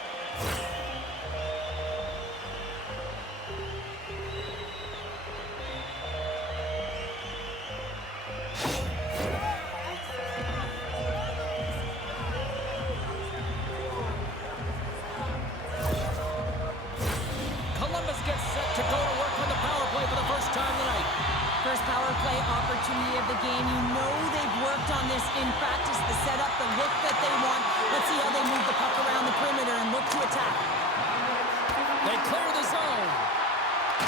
First power play opportunity of the game. You know they've worked on this in practice, the setup, the look that they want. Let's see how they move the puck around the perimeter and look to attack. They clear the zone.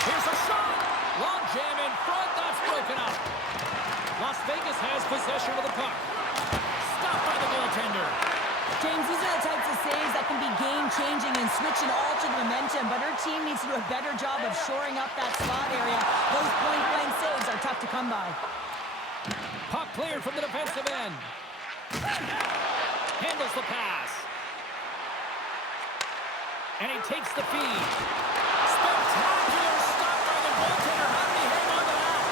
Here's a shot. Long jam in front. That's broken up. Las Vegas has possession of the puck. Stopped by the goaltender. James, these are the types of saves that can be game-changing and switch and alter the momentum, but her team needs to do a better job of shoring up that slot area. Those point-blank saves are tough to come by. Puck cleared from the defensive end. Handles the pass. And he takes the feed. Spectacular stop by the goaltender. How did he hang on to that?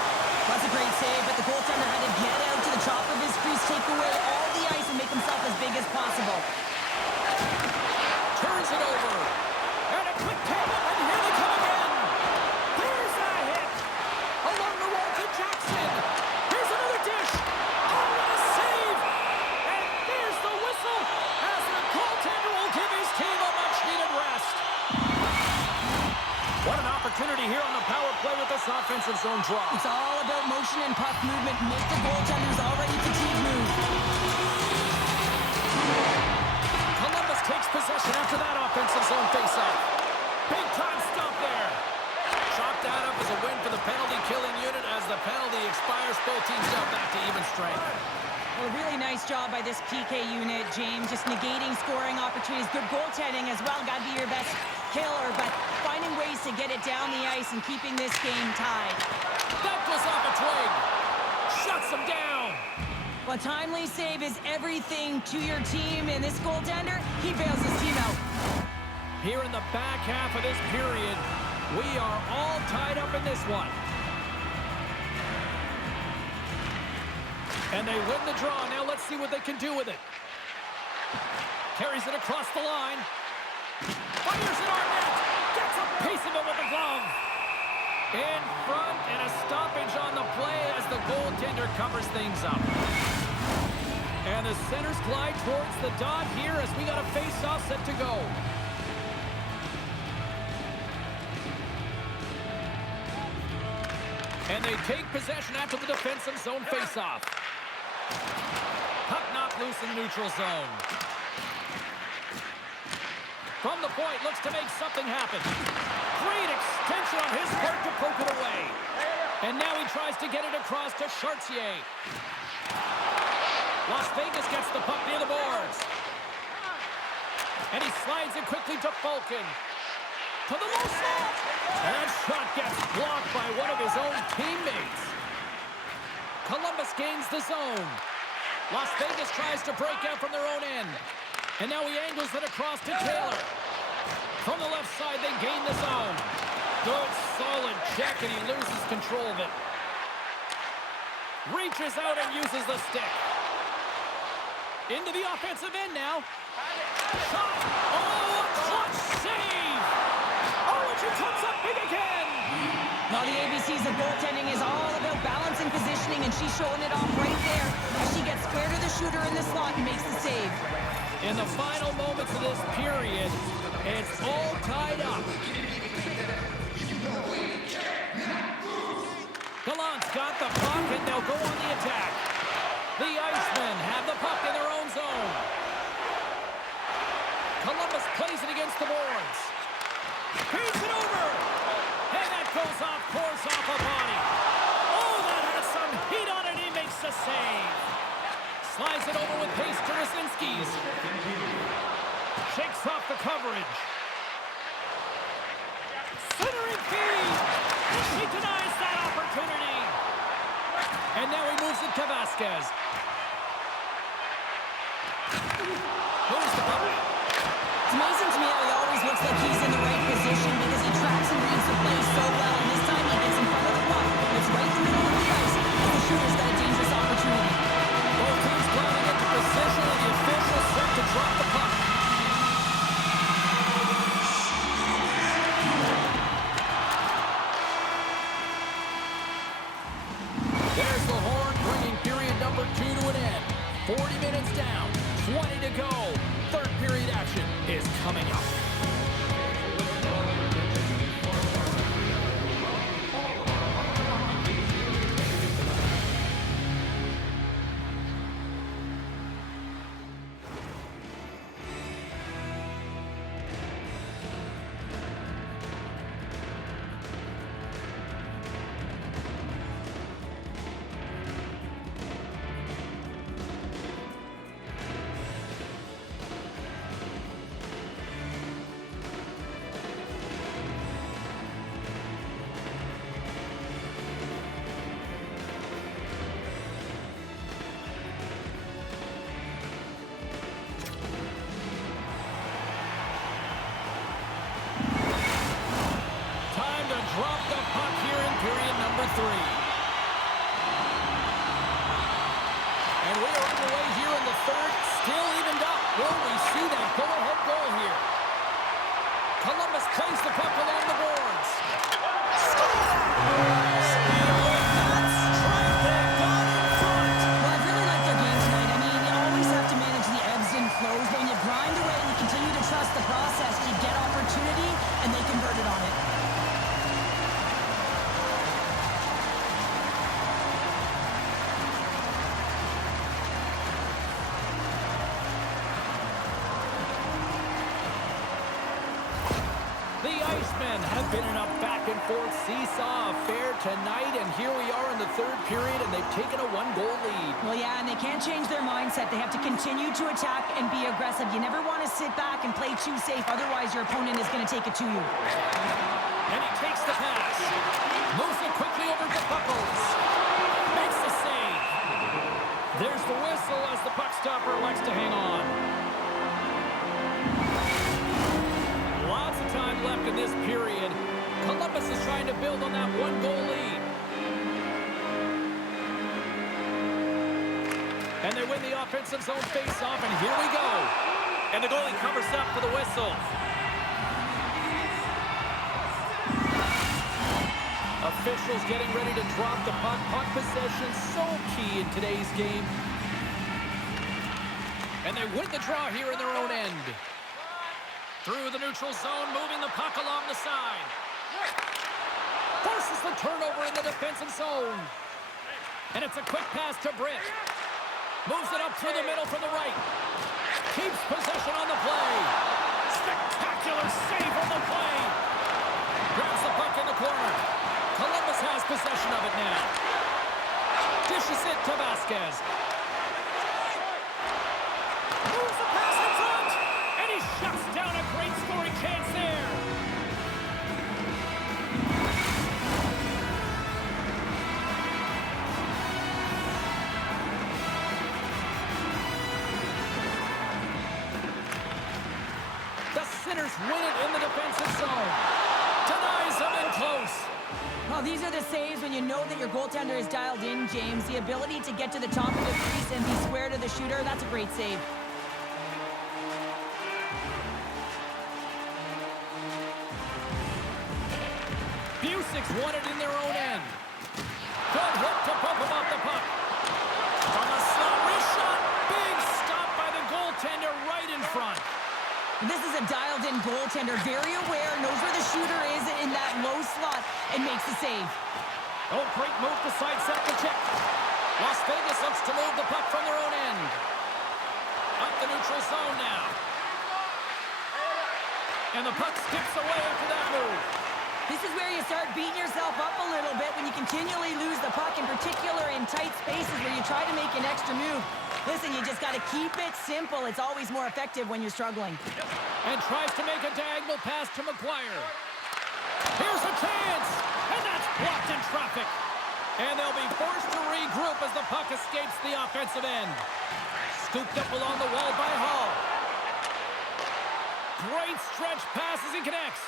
That's a great save, but the goaltender had to get out to the top of his crease, take away all the ice, and make himself as big as possible. Turns it over. And a quick tap, and here they come again. There's a hit. Along the wall to Jackson. Here's another dish. Oh, what a save. And there's the whistle as the goaltender will give his team a much-needed rest. What an opportunity here on the power play with this offensive zone draw. It's all about motion and puck movement. Make the goaltender's already fatigued move. Columbus takes possession after that offensive zone faceoff. Big time stop there. Chalk that up as a win for the penalty-killing unit as the penalty expires. Both teams now back to even strength. Well, a really nice job by this PK unit, James. Just negating scoring opportunities. Good goaltending as well. Got to be your best killer, but finding ways to get it down the ice and keeping this game tied. That goes off a twig. Shuts him down. Well, timely save is everything to your team, and this goaltender, he bails his team out. Here in the back half of this period, we are all tied up in this one. And they win the draw. Now let's see what they can do with it. Carries it across the line. Fires it on net. Gets a piece of it with the glove. In front, and a stoppage on the play as the goaltender covers things up. And the centers glide towards the dot here as we got a face-off set to go. And they take possession after the defensive zone face-off. Puck knocked loose in neutral zone. From the point, looks to make something happen. Great extension on his part to poke it away. And now he tries to get it across to Chartier. Las Vegas gets the puck near the boards. And he slides it quickly to Falcon. To the low slot. And that shot gets blocked by one of his own teammates. Columbus gains the zone. Las Vegas tries to break out from their own end. And now he angles it across to Taylor. From the left side, they gain the zone. Good, solid check, and he loses control of it. Reaches out and uses the stick. Into the offensive end now. Shot. Oh, a clutch save. Oh, and she comes up big again. Now the ABCs of goaltending is all about balance and positioning, and she's showing it off right there as she gets square to the shooter in the slot and makes the save. In the final moments of this period, it's all tied up. Gallant's got the puck, and they'll go on the attack. The Icemen have the puck in their own zone. Columbus plays it against the boards. He's it over. And that goes off course off a body. Oh, that has some heat on it. He makes the save. Slides it over with pace to Rasinski's. Shakes off the coverage. Centering feed. And she denies that opportunity. And now he moves it to Vasquez. Moves the puck. It's amazing to me how he always looks like he's in the right position because he tracks and reads the play so well. And this time he gets in front of the puck. It's right in the middle of the ice as the shooter's got a dangerous opportunity. Both teams climbing into position, and the official set to drop the puck. There's the horn, bringing period number 2 to an end. 40 minutes down, 20 to go. Third period action is coming up. Drop the puck here in period number 3. And we are underway here in the third, still evened up. Will we see that go-ahead goal here? Columbus plays the puck along the boards. Well, I've really liked their game tonight. I mean, you always have to manage the ebbs and flows, but when you grind away and you continue to trust the process, you get opportunity, and they converted on it. The Icemen have been in a back-and-forth seesaw affair tonight, and here we are in the third period, and they've taken a 1-goal lead. Well, yeah, and they can't change their mindset. They have to continue to attack and be aggressive. You never want to sit back and play too safe, otherwise your opponent is going to take it to you. And he takes the pass. Moves it quickly over to Buckles. Makes the save. There's the whistle as the puck stopper elects to hang on. Lots of time left in this period. Columbus is trying to build on that 1-goal lead. And they win the offensive zone face-off, and here we go. And the goalie covers up for the whistle. Officials getting ready to drop the puck. Puck possession so key in today's game. And they win the draw here in their own end. Through the neutral zone, moving the puck along the side. Forces the turnover in the defensive zone. And it's a quick pass to Britt. Moves it up through the middle from the right. Keeps possession on the play. Spectacular save on the play. Grabs the puck in the corner. Columbus has possession of it now. Dishes it to Vasquez. Moves the pass in front. And he shuts down a great scoring chance there. The Sinners win it in the defensive zone. Denies them in close. Well, these are the saves when you know that your goaltender is dialed in, James. The ability to get to the top of the crease and be square to the shooter, that's a great save. Busik's won it in their own end. Good hook to pump him off the puck. From a slot, wrist shot. Big stop by the goaltender right in front. This is a dialed-in goaltender, very aware, knows where the shooter is in that low slot, and makes the save. Oh, great move to sidestep the check. Las Vegas looks to move the puck from their own end. Up the neutral zone now. And the puck skips away after that move. This is where you start beating yourself up a little bit when you continually lose the puck, in particular in tight spaces where you try to make an extra move. Listen, you just got to keep it simple. It's always more effective when you're struggling. And tries to make a diagonal pass to McGuire. Here's a chance, and that's blocked in traffic. And they'll be forced to regroup as the puck escapes the offensive end. Scooped up along the wall by Hall. Great stretch pass as he connects.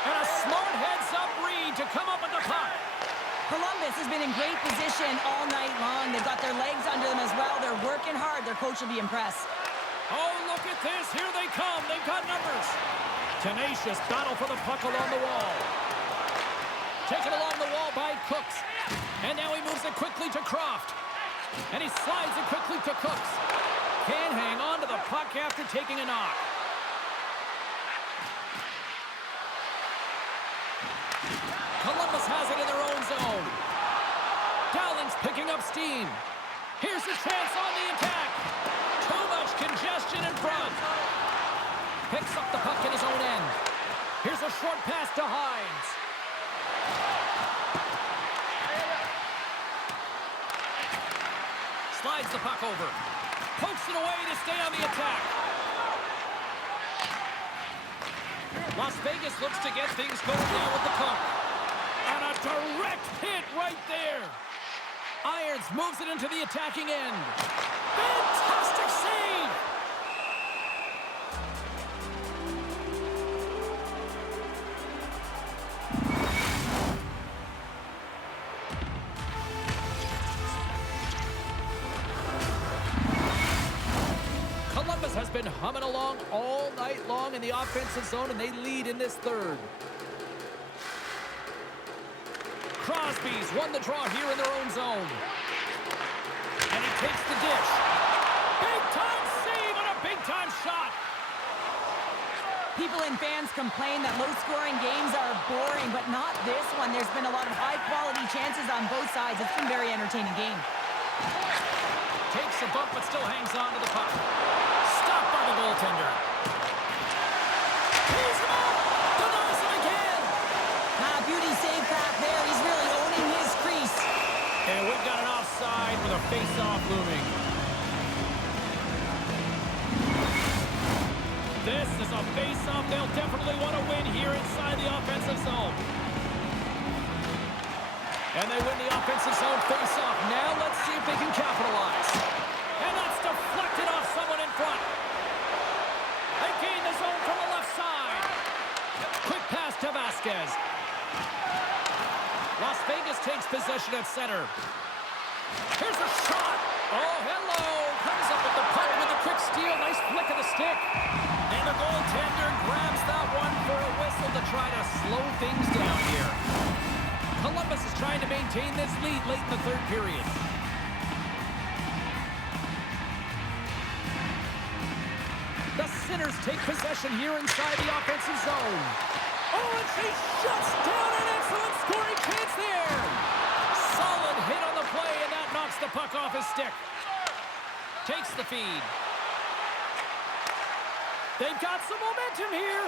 And a smart heads-up read to come up with the puck. Columbus has been in great position all night long. They've got their legs under them as well. They're working hard. Their coach will be impressed. Oh, look at this. Here they come. They've got numbers. Tenacious battle for the puck along the wall. Taken along the wall by Cooks. And now he moves it quickly to Croft. And he slides it quickly to Cooks. Can't hang on to the puck after taking a knock. Columbus has it in their own zone. Dowling's picking up steam. Here's a chance on the attack. Too much congestion in front. Picks up the puck in his own end. Here's a short pass to Hines. Slides the puck over. Pokes it away to stay on the attack. Las Vegas looks to get things going now with the puck. And a direct hit right there. Irons moves it into the attacking end. Fantastic save! Columbus has been humming along all night long in the offensive zone, and they lead in this third. Crosby's won the draw here in their own zone. And he takes the dish. Big-time save and a big-time shot. People and fans complain that low-scoring games are boring, but not this one. There's been a lot of high-quality chances on both sides. It's been a very entertaining game. Takes a bump, but still hangs on to the puck. Stopped by the goaltender. He's him up! Denies him again! Beauty save back there. He's really owning his crease. And we've got an offside with a face-off looming. This is a face-off they'll definitely want to win here inside the offensive zone. And they win the offensive zone face-off. Now let's see if they can capitalize. And that's deflected off someone in front. They gain the zone from the left side. Quick pass to Vasquez. Las Vegas takes possession at center. Here's a shot. Oh, hello. Comes up with the puck with a quick steal. Nice flick of the stick. And the goaltender grabs that one for a whistle to try to slow things down here. Columbus is trying to maintain this lead late in the third period. The Sinners take possession here inside the offensive zone. Oh, and she shuts down an excellent scoring chance there. Solid hit on the play, and that knocks the puck off his stick. Takes the feed. They've got some momentum here.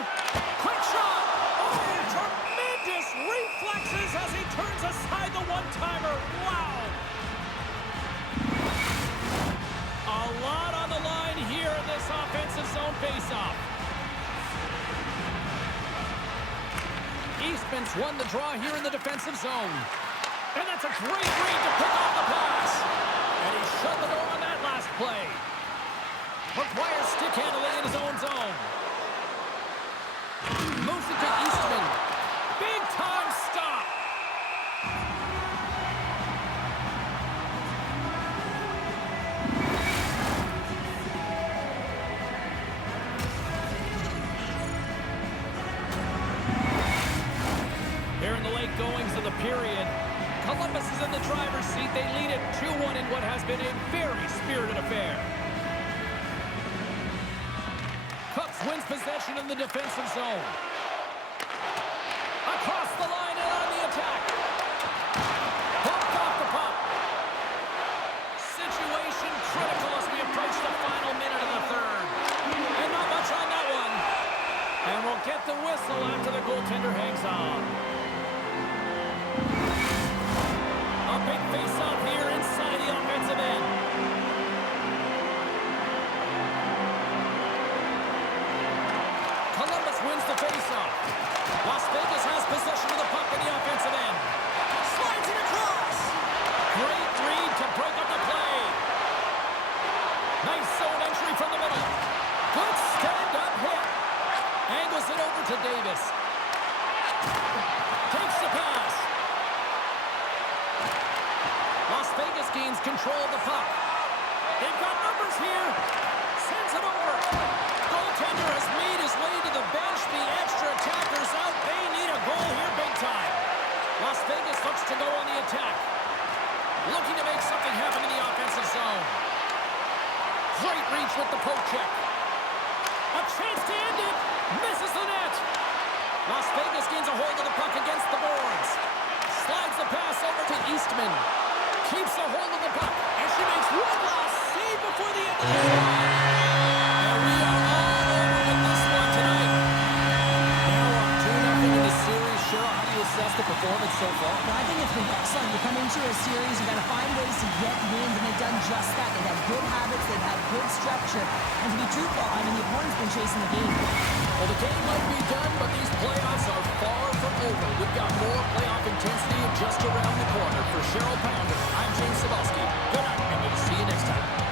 Quick shot. Oh, tremendous reflexes as he turns aside the one-timer. Wow. A lot on the line here in this offensive zone faceoff. Eastman's won the draw here in the defensive zone. And that's a great read to pick off the pass. And he shut the door on that last play. Requires stick handling in his own zone. Moves it to Eastman. Big time stop. Here in the late goings of the period, Columbus is in the driver's seat. They lead it 2-1 in what has been a very spirited affair. Cooks wins possession in the defensive zone. Across the line and on the attack. Bumped off the puck. Situation critical as we approach the final minute of the third. And not much on that one. And we'll get the whistle after the goaltender hangs on. A big face-off here inside the offensive end. Columbus wins the face-off. Las Vegas has possession of the puck in the offensive end. Slides it across. Great read to break up the play. Nice zone entry from the middle. Good stand-up hit. Angles it over to Davis. Takes the pass. Las Vegas gains control of the puck. They've got numbers here. Sends it over. Goaltender has made his way to the bench. The extra attackers out. They need a goal here big time. Las Vegas looks to go on the attack. Looking to make something happen in the offensive zone. Great reach with the poke check. A chance to end it. Misses the net. Las Vegas gains a hold of the puck against the boards. Slides the pass over to Eastman. Keeps a hold of the puck. And she makes one last save before the end of the game. And we are all over with this one tonight. Now up 2-0 in the series. Cheryl, how do you assess the performance so far? Well, I think it's been excellent. You come into a series, you got to find ways to get wins, and they've done just that. They've had good habits, they've had good structure, and to be truthful, I mean, the opponent's been chasing the game. Well, the game might be done, but these playoffs are far from over. We've got more playoff intensity just around the corner. For Cheryl Pounder, I'm James Cebulski. Good night, and we'll see you next time.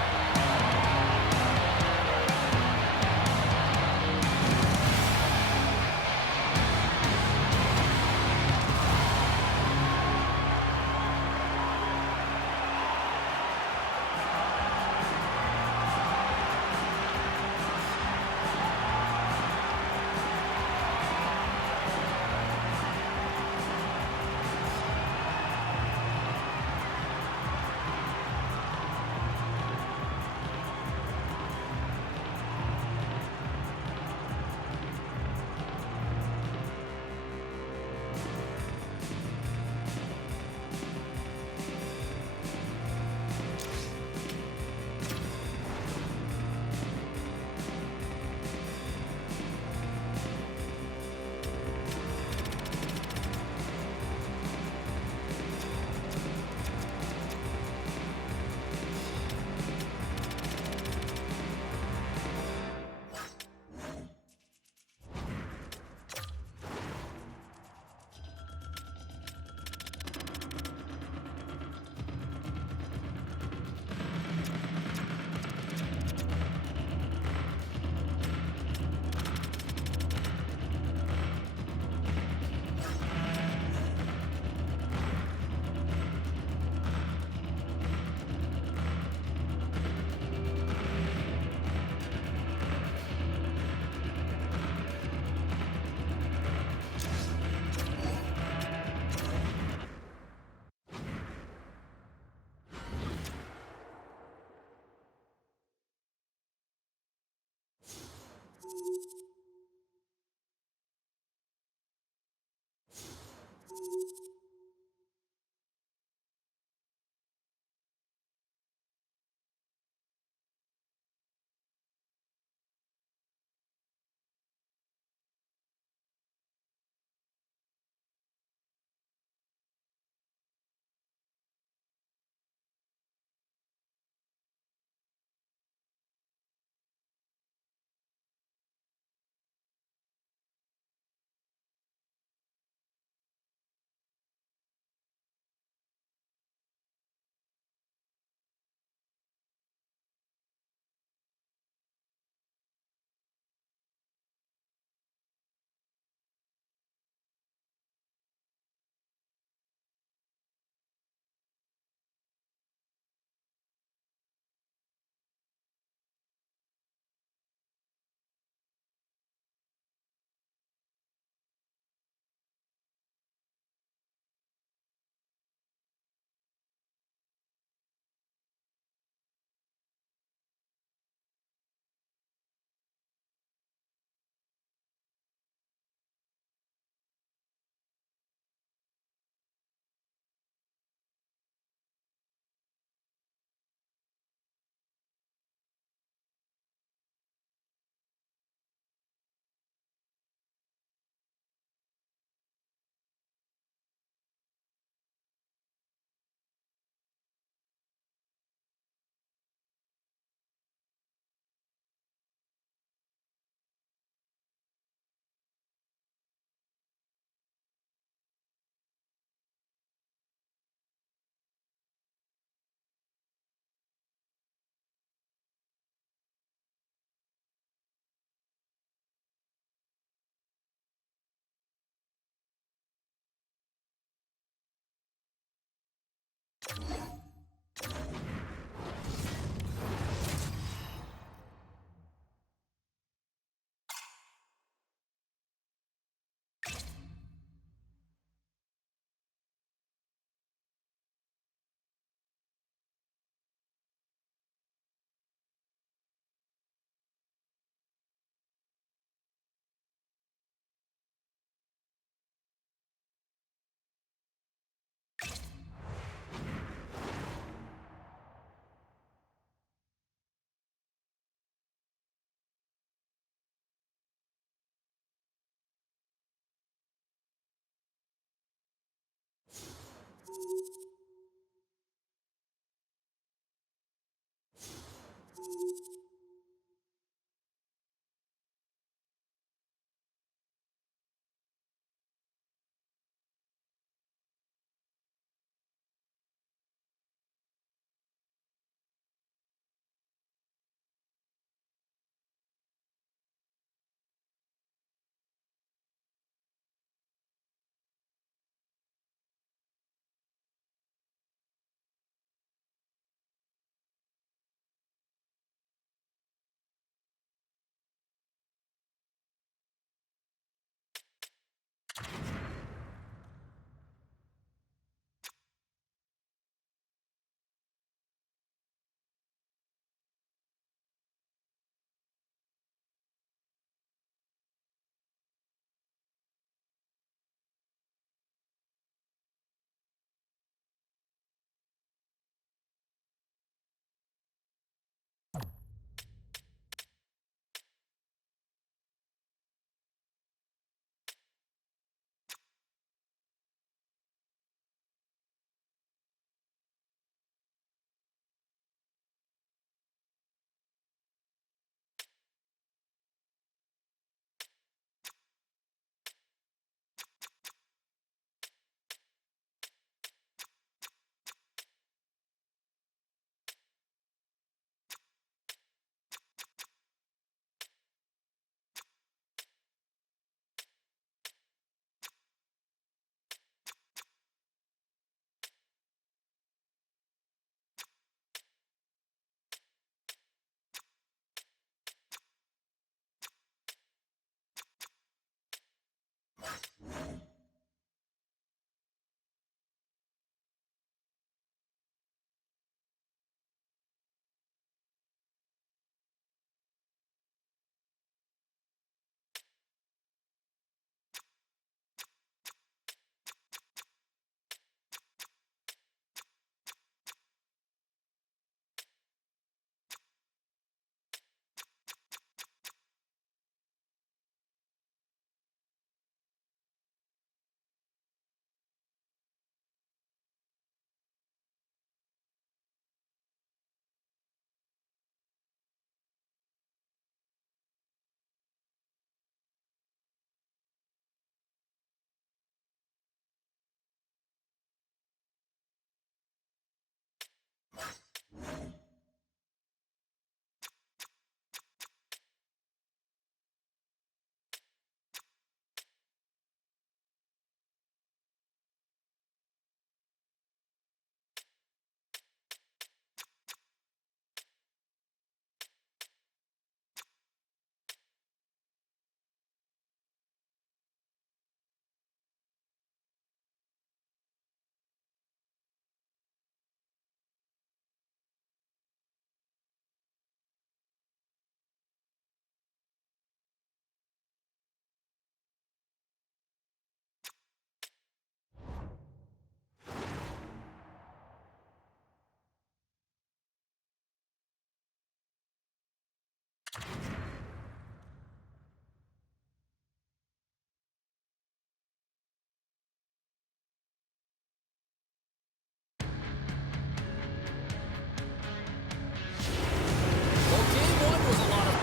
Well, game one was a lot of...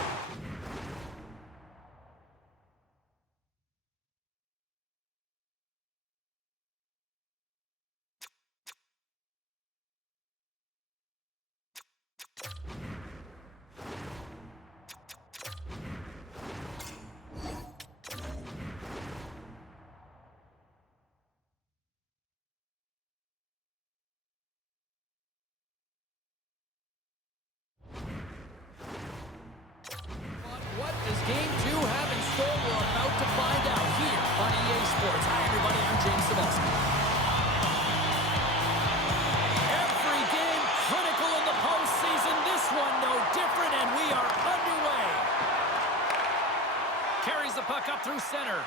What does game two have in store? We're about to find out here on EA Sports. Hi, everybody. I'm James Cebulski. Every game critical in the postseason. This one no different, and we are underway. Carries the puck up through center.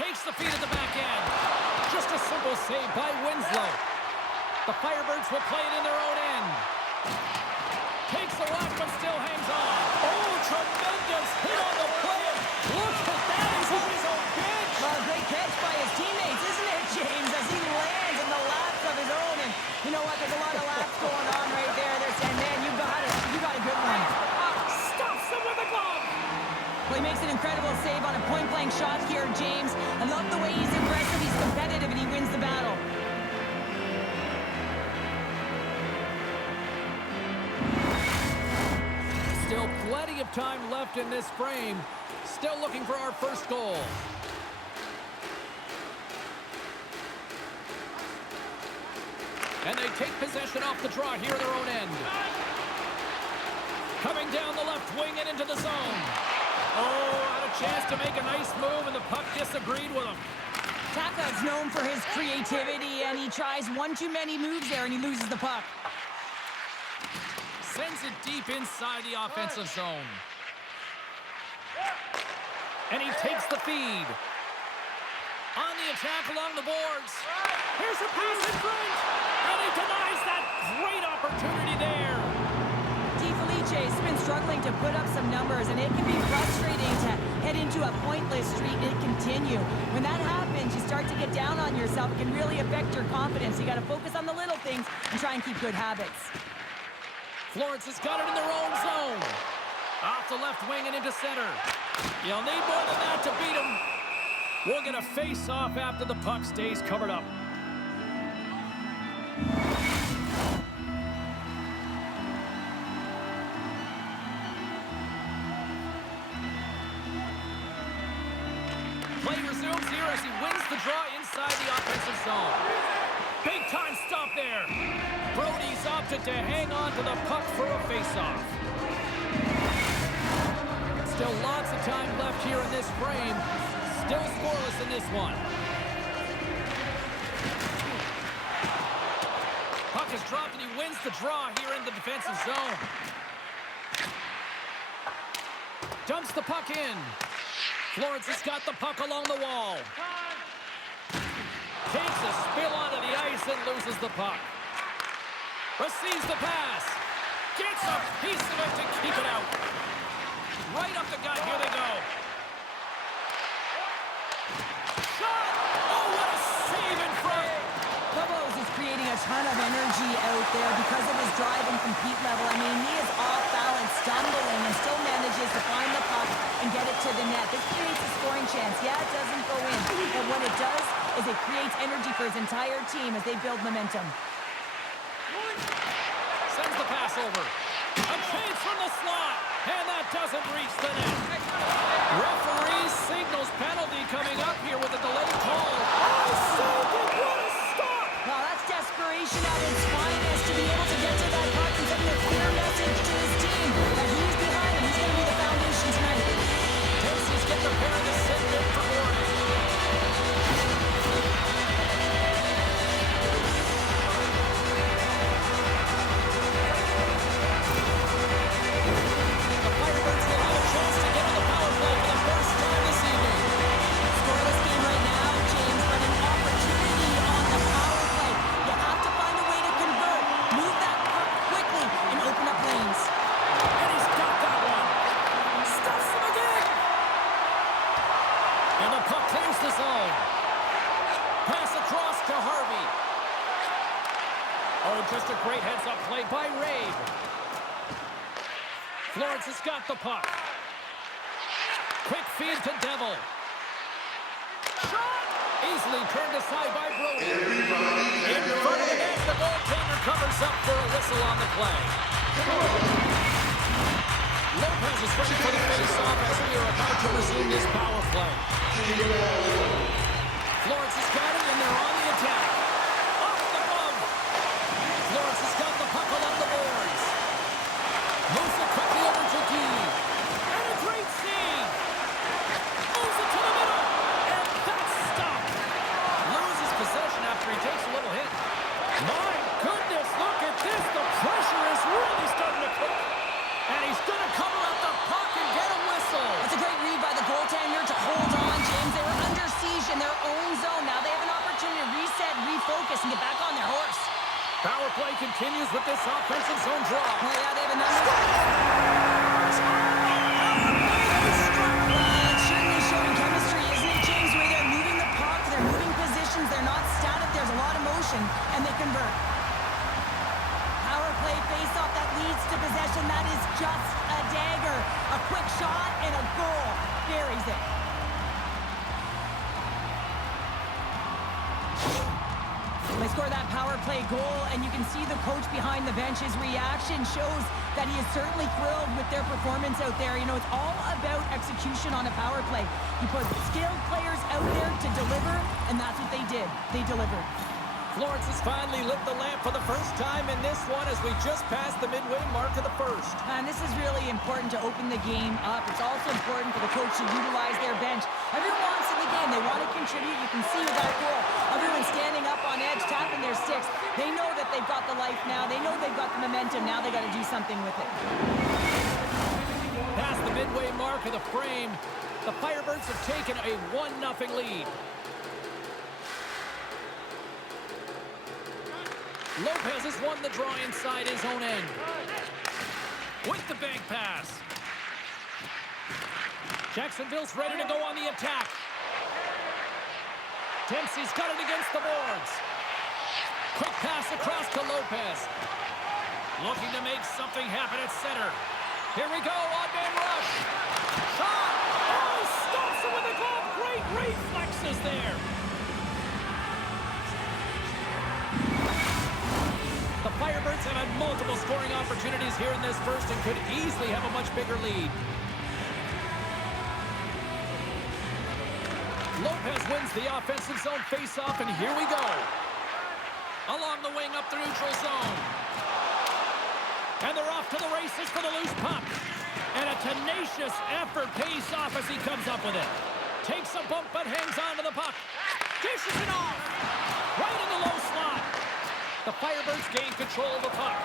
Takes the feed at the back end. Just a simple save by Winslow. The Firebirds will play it in their own end. Takes the whack, but still hangs on. Oh, tremendous hit on the play. Look at that. He's on his own bench. Great catch by his teammates, isn't it, James? As he of time left in this frame. Still looking for our first goal. And they take possession off the draw here at their own end. Coming down the left wing and into the zone. Oh, had a chance to make a nice move, and the puck disagreed with him. Taka's known for his creativity, and he tries one too many moves there, and he loses the puck. Sends it deep inside the offensive zone. And he takes the feed. On the attack along the boards. Here's a pass in front. And he denies that great opportunity there. DeFelice's been struggling to put up some numbers, and it can be frustrating to head into a pointless streak and continue. When that happens, you start to get down on yourself. It can really affect your confidence. You got to focus on the little things and try and keep good habits. Florence has got it in their own zone. Off the left wing and into center. You'll need more than that to beat him. We'll get a face-off after the puck stays covered up. Play resumes here as he wins the draw inside the offensive zone. Big-time stop there. Brody's opted to hang on to the puck for a face-off. Still lots of time left here in this frame. Still scoreless in this one. Puck is dropped and he wins the draw here in the defensive zone. Dumps the puck in. Florence has got the puck along the wall. Takes a spill onto the ice and loses the puck. Receives the pass. Gets a piece of it to keep it out. Right up the gut. Here they go. Shot! Oh, what a save in front! Lobos is creating a ton of energy out there because of his drive and compete level. I mean, he is off balance, stumbling, and still manages to find the puck and get it to the net. This creates a scoring chance. Yeah, it doesn't go in, but what it does is it creates energy for his entire team as they build momentum. Sends the pass over. A chance from the slot, and that doesn't reach the net. Referee signals penalty coming up here with a delayed call. Oh, saved it! What a stop! Wow, that's desperation at its finest to be able to get to that puck and send a clear message to his team that he's behind and he's going to be the foundation tonight. Casey's getting the pair of the sit in for Gordon. The Firebirds will have a chance to get on the power play for the first time this evening. Scoreless game right now, James, but an opportunity on the power play. You have to find a way to convert, move that puck quickly, and open up lanes. And he's got that one. Stuffs him again. And the puck clears the zone. Pass across to Harvey. Oh, just a great heads-up play by Rabe. Florence has got the puck. Quick feed to Devil. Shot! Easily turned aside by Brody. In front of the net, the goaltender covers up for a whistle on the play. Lopez is ready for the face-off as we are about to resume this power play. Florence has got it, and they're on the attack. Off the glove. Florence has got the puck along the boards. Moves it quickly over to D. And a great save. Moves it to the middle. And that's stopped. Loses possession after he takes a little hit. My goodness, look at this. The pressure is really starting to cook. And he's going to cover up the puck and get a whistle. That's a great read by the goaltender to hold on, James. They were under siege in their own zone. Now they have an opportunity to reset, refocus, and get back on their horse. Power play continues with this offensive zone draw. Oh, yeah, they have a number. It's certainly showing chemistry, isn't it, James? The way they're moving the puck, they're moving positions, they're not static, there's a lot of motion, and they convert. Power play face-off that leads to possession. That is just a dagger. A quick shot and a goal. Buries it. They score that power play goal, and you can see the coach behind the bench's reaction shows that he is certainly thrilled with their performance out there. You know, it's all about execution on a power play. You put skilled players out there to deliver, and that's what they did. They delivered. Florence has finally lit the lamp for the first time in this one as we just passed the midway mark of the first. And this is really important to open the game up. It's also important for the coach to utilize their bench. Everyone wants in the game. They want to contribute. You can see with that goal, everyone's standing up on edge, tapping their sticks. They know that they've got the life now. They know they've got the momentum. Now they got to do something with it. Past the midway mark of the frame, the Firebirds have taken a 1-0 lead. Lopez has won the draw inside his own end. With the bank pass. Jacksonville's ready to go on the attack. Dempsey's got it against the boards. Quick pass across to Lopez. Looking to make something happen at center. Here we go, odd-man rush. Shot! Oh, he stops it with a glove. Great reflexes there. The Firebirds have had multiple scoring opportunities here in this first and could easily have a much bigger lead. Lopez wins the offensive zone faceoff, and here we go. Along the wing up the neutral zone. And they're off to the races for the loose puck. And a tenacious effort pays off as he comes up with it. Takes a bump but hangs on to the puck. Dishes it off. Right in the low slot. The Firebirds gain control of the puck.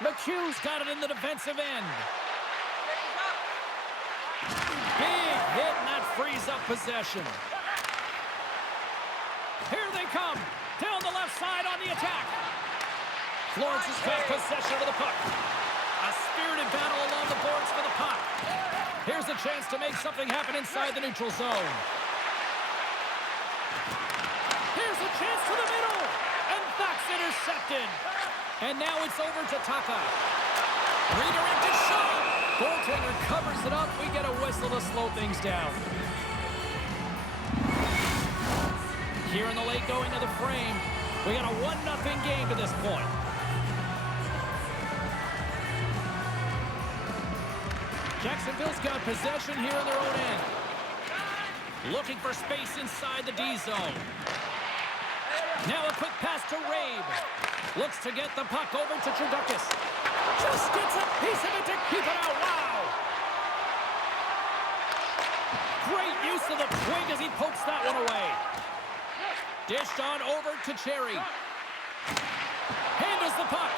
McHugh's got it in the defensive end. Big hit, and that frees up possession. Here they come. Down the left side on the attack. Florence has got possession of the puck. A spirited battle along the boards for the puck. Here's a chance to make something happen inside the neutral zone. Here's a chance to the middle. And that's intercepted. And now it's over to Taka. Redirected shot. Goaltender covers it up. We get a whistle to slow things down. Here in the late going of the frame, we got a 1-0 game to this point. Jacksonville's got possession here in their own end. Looking for space inside the D zone. Now a quick pass to Rabe. Looks to get the puck over to Trudukis. Just gets a piece of it to keep it out. Wow! Great use of the twig as he pokes that one away. Dished on over to Cherry. Handles the puck.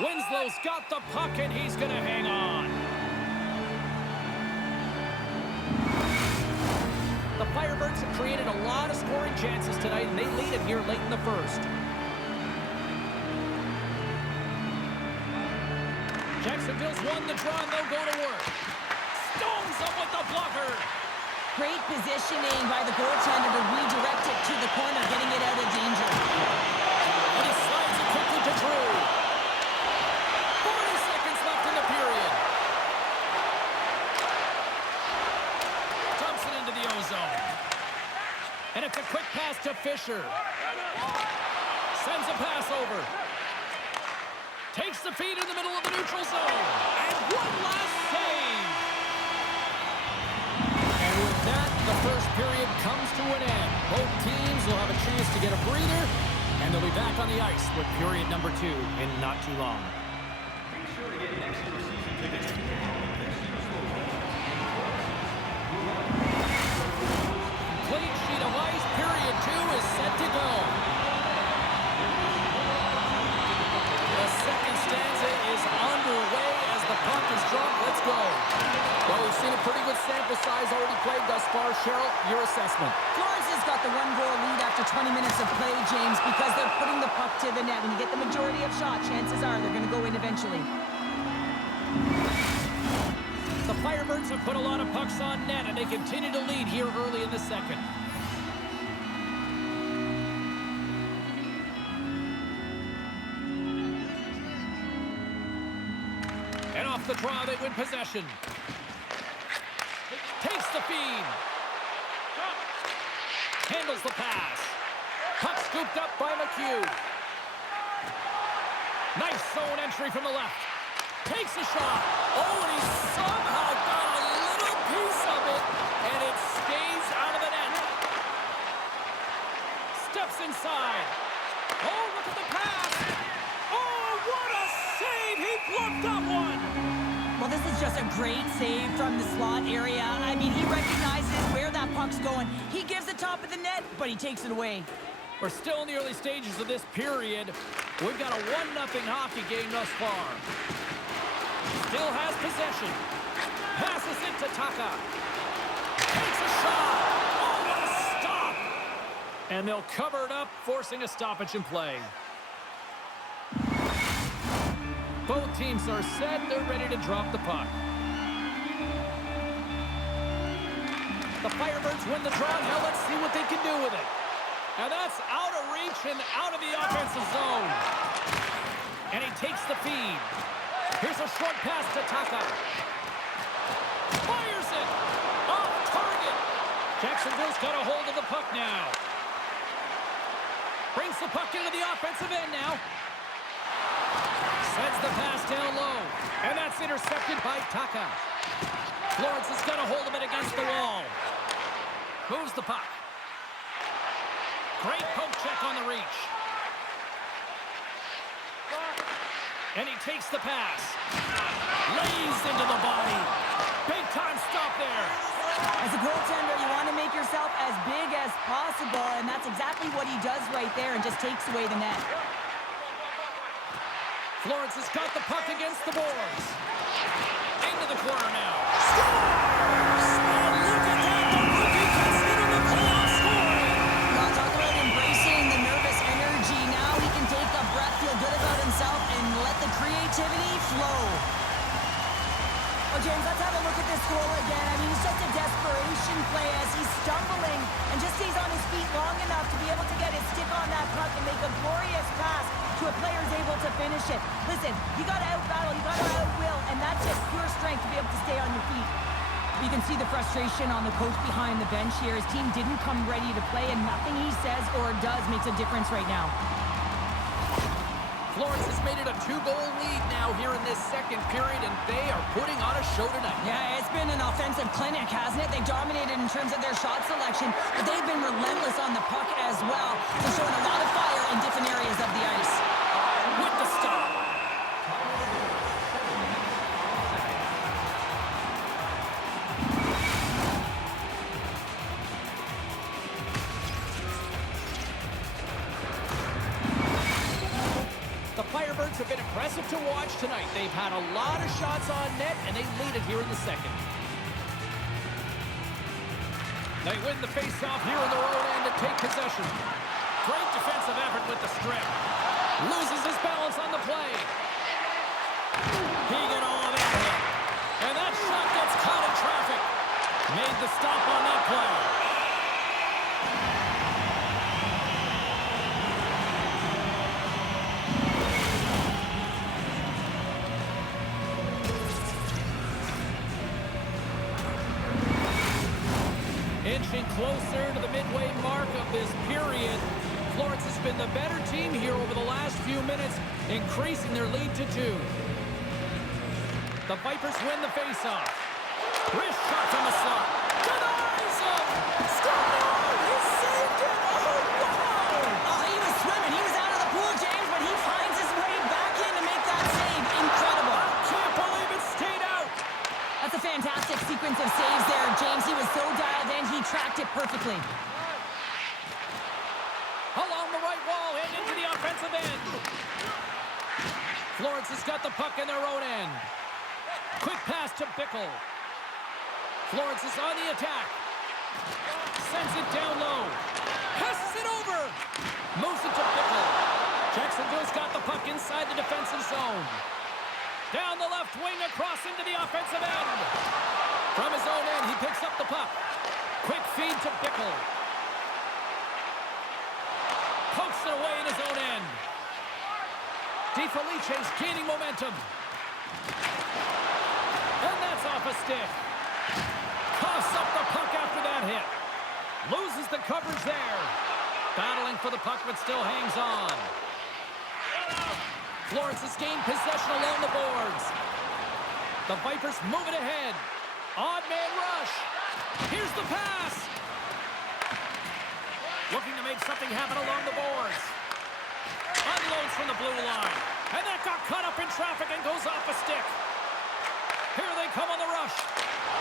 Winslow's got the puck and he's going to hang on. The Firebirds have created a lot of scoring chances tonight, and they lead it here late in the first. Jacksonville's won the draw, and they'll go to work. Stones up with the blocker. Great positioning by the goaltender to redirect it to the corner, getting it out of danger. And he slides it quickly to Drew. 40 seconds left in the period. Dumps it into the ozone. And it's a quick pass to Fisher. Sends a pass over. Takes the feed in the middle of the neutral zone. And one last save. And with that, the first period comes to an end. Both teams will have a chance to get a breather, and they'll be back on the ice with period number 2 in not too long. Be sure to get extra season tickets. Complete sheet of ice. Period 2 is set to go. The second stanza is underway as the puck is dropped. Let's go. Well, we've seen a pretty good sample size already played thus far. Cheryl, your assessment. Flores has got the 1-goal lead after 20 minutes of play, James, because they're putting the puck to the net. When you get the majority of shots, chances are they're going to go in eventually. The Firebirds have put a lot of pucks on net, and they continue to lead here early in the second. And off the draw, they win possession. Takes the feed. handles the pass. Puck scooped up by McHugh. Nice zone entry from the left. Takes a shot. Oh, and he somehow got a little piece of it, and it stays out of the net. Steps inside. Oh, look at the pass. Oh, what a save. He blocked that one. Well, this is just a great save from the slot area. I mean, he recognizes where that puck's going. He gives the top of the net, but he takes it away. We're still in the early stages of this period. We've got a 1-0 hockey game thus far. Still has possession. Passes it to Taka. Takes a shot. Oh, what a stop. And they'll cover it up, forcing a stoppage in play. Both teams are set. They're ready to drop the puck. The Firebirds win the draw. Now let's see what they can do with it. And that's out of reach and out of the offensive zone. And he takes the feed. Here's a short pass to Taka. Fires it. Off target. Jacksonville's got a hold of the puck now. Brings the puck into the offensive end now. Sends the pass down low. And that's intercepted by Taka. Florence has got a hold of it against the wall. Moves the puck. Great poke check on the reach. And he takes the pass. Lays into the body. Big time stop there. As a goaltender, you want to make yourself as big as possible, and that's exactly what he does right there and just takes away the net. Florence has got the puck against the boards. Into the corner now. Scores! And look at that. The rookie gets into the playoff scoring. Well, talk about embracing the nervous energy. Now he can take a breath, feel good about himself, and let the creativity flow. Oh, James, let's have a look at this goal again. I mean, it's just a desperation play as he's stumbling and just stays on his feet long enough to be able to get his stick on that puck and make a glorious pass to a player who's able to finish it. Listen, you got to out-battle, you got to out-will, and that's just pure strength to be able to stay on your feet. You can see the frustration on the coach behind the bench here. His team didn't come ready to play, and nothing he says or does makes a difference right now. Florence has made it a 2-goal lead now here in this second period, and they are putting on a show tonight. Yeah, it's been an offensive clinic, hasn't it? They dominated in terms of their shot selection, but they've been relentless on the puck as well. They're showing a lot of fire in different areas of the ice. With the stop. The Firebirds have been impressive to watch tonight. They've had a lot of shots on net, and they lead it here in the second. They win the faceoff here in their own end to take possession. Great defensive effort with the strip. Loses his balance on the play. He got all of that hit. And that shot gets caught in traffic. Made the stop on that play. Inching closer to the midway mark of this period. Florence has been the better team here over the last few minutes, increasing their lead to 2. The Vipers win the faceoff. Wrist shot from the slot. Denies him! Stop now! He saved it! Oh, wow! Oh, he was swimming. He was out of the pool, James, but he finds his way back in to make that save. Incredible. Can't believe it stayed out! That's a fantastic sequence of saves there, James. He was so dialed in, he tracked it perfectly. Along the right wall and into the offensive end. Florence has got the puck in their own end. Quick pass to Bickle. Florence is on the attack. Sends it down low. Passes it over. Moves it to Bickle. Jacksonville's got the puck inside the defensive zone. Down the left wing across into the offensive end. From his own end, he picks up the puck. Quick feed to Bickle. Pokes it away in his own end. DeFelice's gaining momentum. And that's off a stick. Coughs up the puck after that hit. Loses the coverage there. Battling for the puck, but still hangs on. Florence has gained possession along the boards. The Vipers move it ahead. Odd man rush. Here's the pass. Looking to make something happen along the boards. Unloads from the blue line. And that got caught up in traffic and goes off a stick. Here they come on the rush.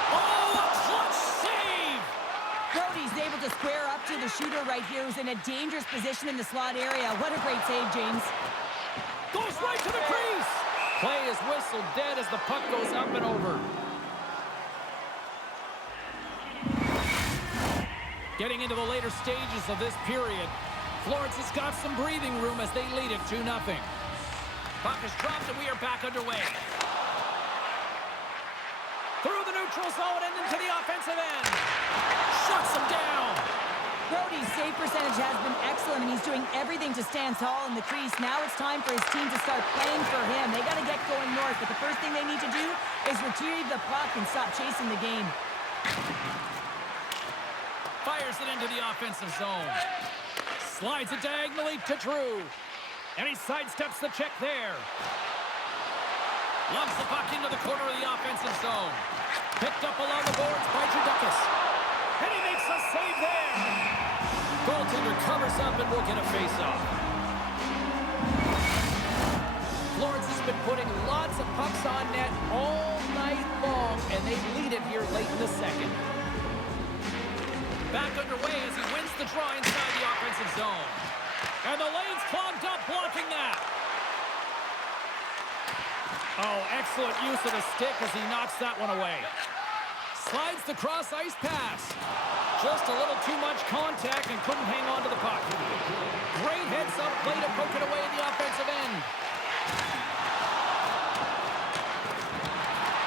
Oh, a clutch save! Brody's able to square up to the shooter right here, who's in a dangerous position in the slot area. What a great save, James. Goes right to the crease. Play is whistled dead as the puck goes up and over. Getting into the later stages of this period, Florence has got some breathing room as they lead it 2-0. Puck is dropped and we are back underway. Through the neutral zone and into the offensive end. Shuts him down. Brody's save percentage has been excellent, and he's doing everything to stand tall in the crease. Now it's time for his team to start playing for him. They got to get going north, but the first thing they need to do is retrieve the puck and stop chasing the game. Fires it into the offensive zone. Slides it diagonally to Drew. And he sidesteps the check there. Loves the puck into the corner of the offensive zone. Picked up along the boards by Judakis. And he makes a save there. Goaltender covers up and will get a face-off. Florence has been putting lots of pucks on net all night long, and they lead it here late in the second. Back underway as he wins the draw inside the offensive zone. And the lane's clogged up, blocking that. Oh, excellent use of the stick as he knocks that one away. Slides the cross-ice pass. Just a little too much contact and couldn't hang on to the puck. Great heads-up play to poke it away at the offensive end.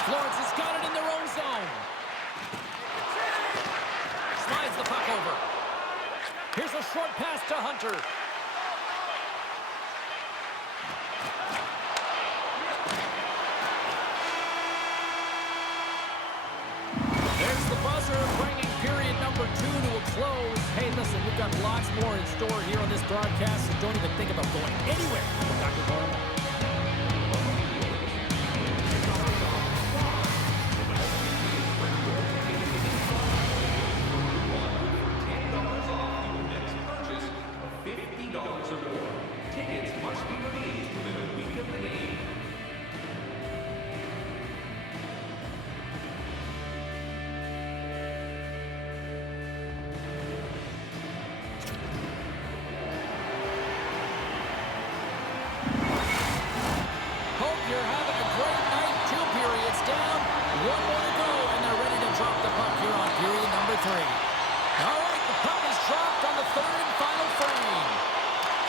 Florence has got it in their own zone. Slides the puck over. Here's a short pass to Hunter. There's the buzzer, bringing period number 2 to a close. Hey, listen, we've got lots more in store here on this broadcast, so don't even think about going anywhere. Dr. Norman. All right, the puck is dropped on the third and final frame.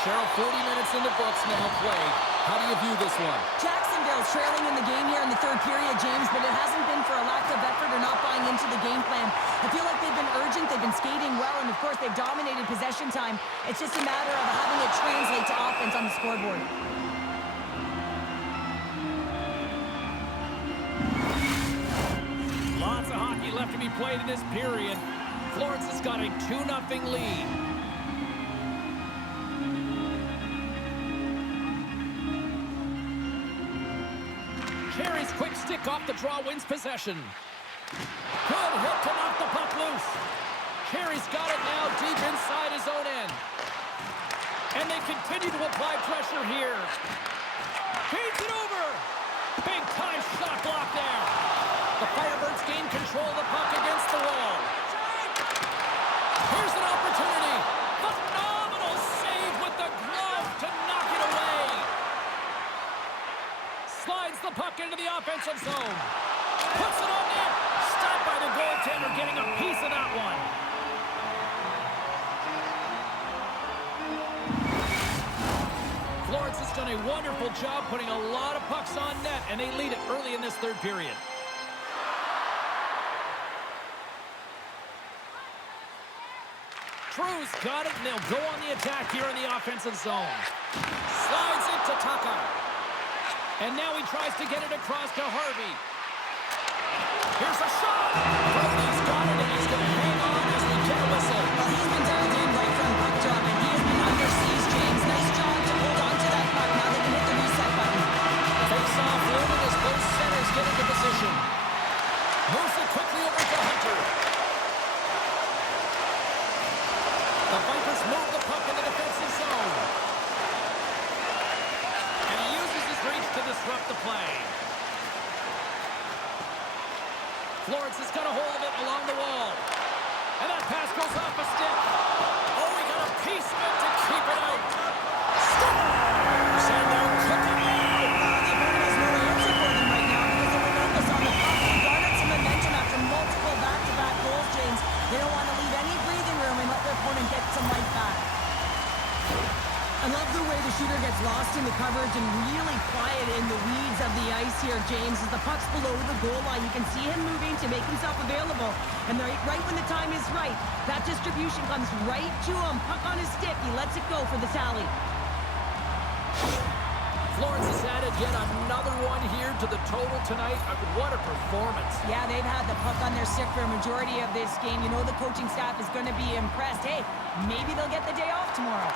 Cheryl, 40 minutes in the books now played. How do you view this one? Jacksonville's trailing in the game here in the third period, James, but it hasn't been for a lack of effort or not buying into the game plan. I feel like they've been urgent, they've been skating well, and of course they've dominated possession time. It's just a matter of having it translate to offense on the scoreboard. Lots of hockey left to be played in this period. Florence has got a 2-0 lead. Cherry's quick stick off the draw wins possession. Good hit to knock the puck loose. Cherry's got it now deep inside his own end. And they continue to apply pressure here. Feeds it over. Big time shot block there. The Firebirds gain control of the puck against the wall. Here's an opportunity. Phenomenal save with the glove to knock it away. Slides the puck into the offensive zone. Puts it on net. Stopped by the goaltender, getting a piece of that one. Florence has done a wonderful job putting a lot of pucks on net, and they lead it early in this third period. Drew's got it, and they'll go on the attack here in the offensive zone. Slides it to Tucker. And now he tries to get it across to Harvey. Here's a shot. Brody's got it, and he's going to hang on as we get a whistle. I love the way the shooter gets lost in the coverage and really quiet in the weeds of the ice here, James. As the puck's below the goal line, you can see him moving to make himself available. And right when the time is right, that distribution comes right to him. Puck on his stick, he lets it go for the tally. Florence has added yet another one here to the total tonight. What a performance. Yeah, they've had the puck on their stick for a majority of this game. You know the coaching staff is going to be impressed. Hey, maybe they'll get the day off tomorrow.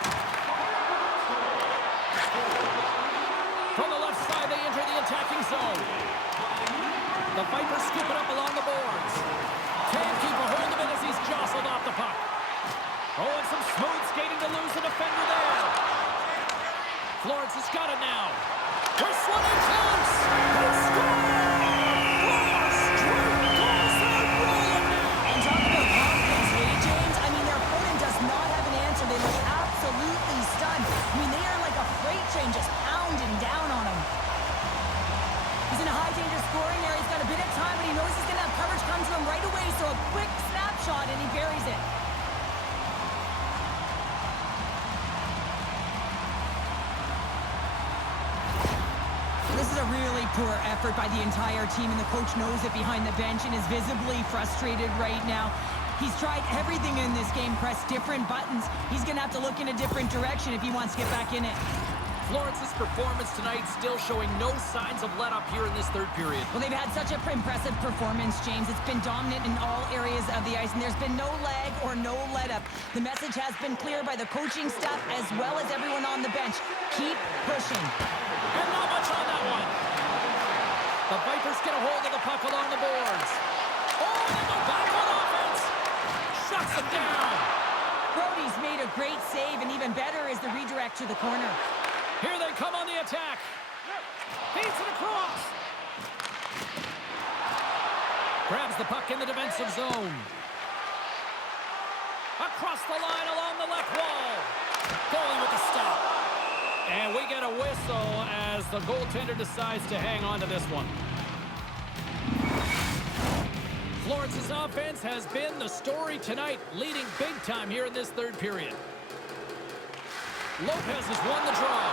From the left side, they enter the attacking zone. The Vipers scoop it up along the boards. Can't keep a hold of it as he's jostled off the puck. Oh, and some smooth skating to lose the defender there. Florence has got it now. Whistling close. They score! Four straight goals are rolling now. And talk about confidence, hey, James? I mean, their opponent does not have an answer. They look absolutely stunned. I mean, they are like a freight train just pounding down on him. He's in a high danger scoring area. He's got a bit of time, but he knows he's going to have coverage come to him right away. So a quick snapshot, and he buries it. This is a really poor effort by the entire team, and the coach knows it behind the bench and is visibly frustrated right now. He's tried everything in this game, pressed different buttons. He's going to have to look in a different direction if he wants to get back in it. Florence's performance tonight still showing no signs of let-up here in this third period. Well, they've had such an impressive performance, James. It's been dominant in all areas of the ice, and there's been no lag or no let-up. The message has been clear by the coaching staff as well as everyone on the bench. Keep pushing. And not much on that one. The Vipers get a hold of the puck along the boards. Oh, they go back on offense. Shuts them down. Brody's made a great save, and even better is the redirect to the corner. Here they come on the attack. Feeds it across. Grabs the puck in the defensive zone. Across the line along the left wall. Goalie with the stop. And we get a whistle as the goaltender decides to hang on to this one. Florence's offense has been the story tonight, leading big time here in this third period. Lopez has won the draw.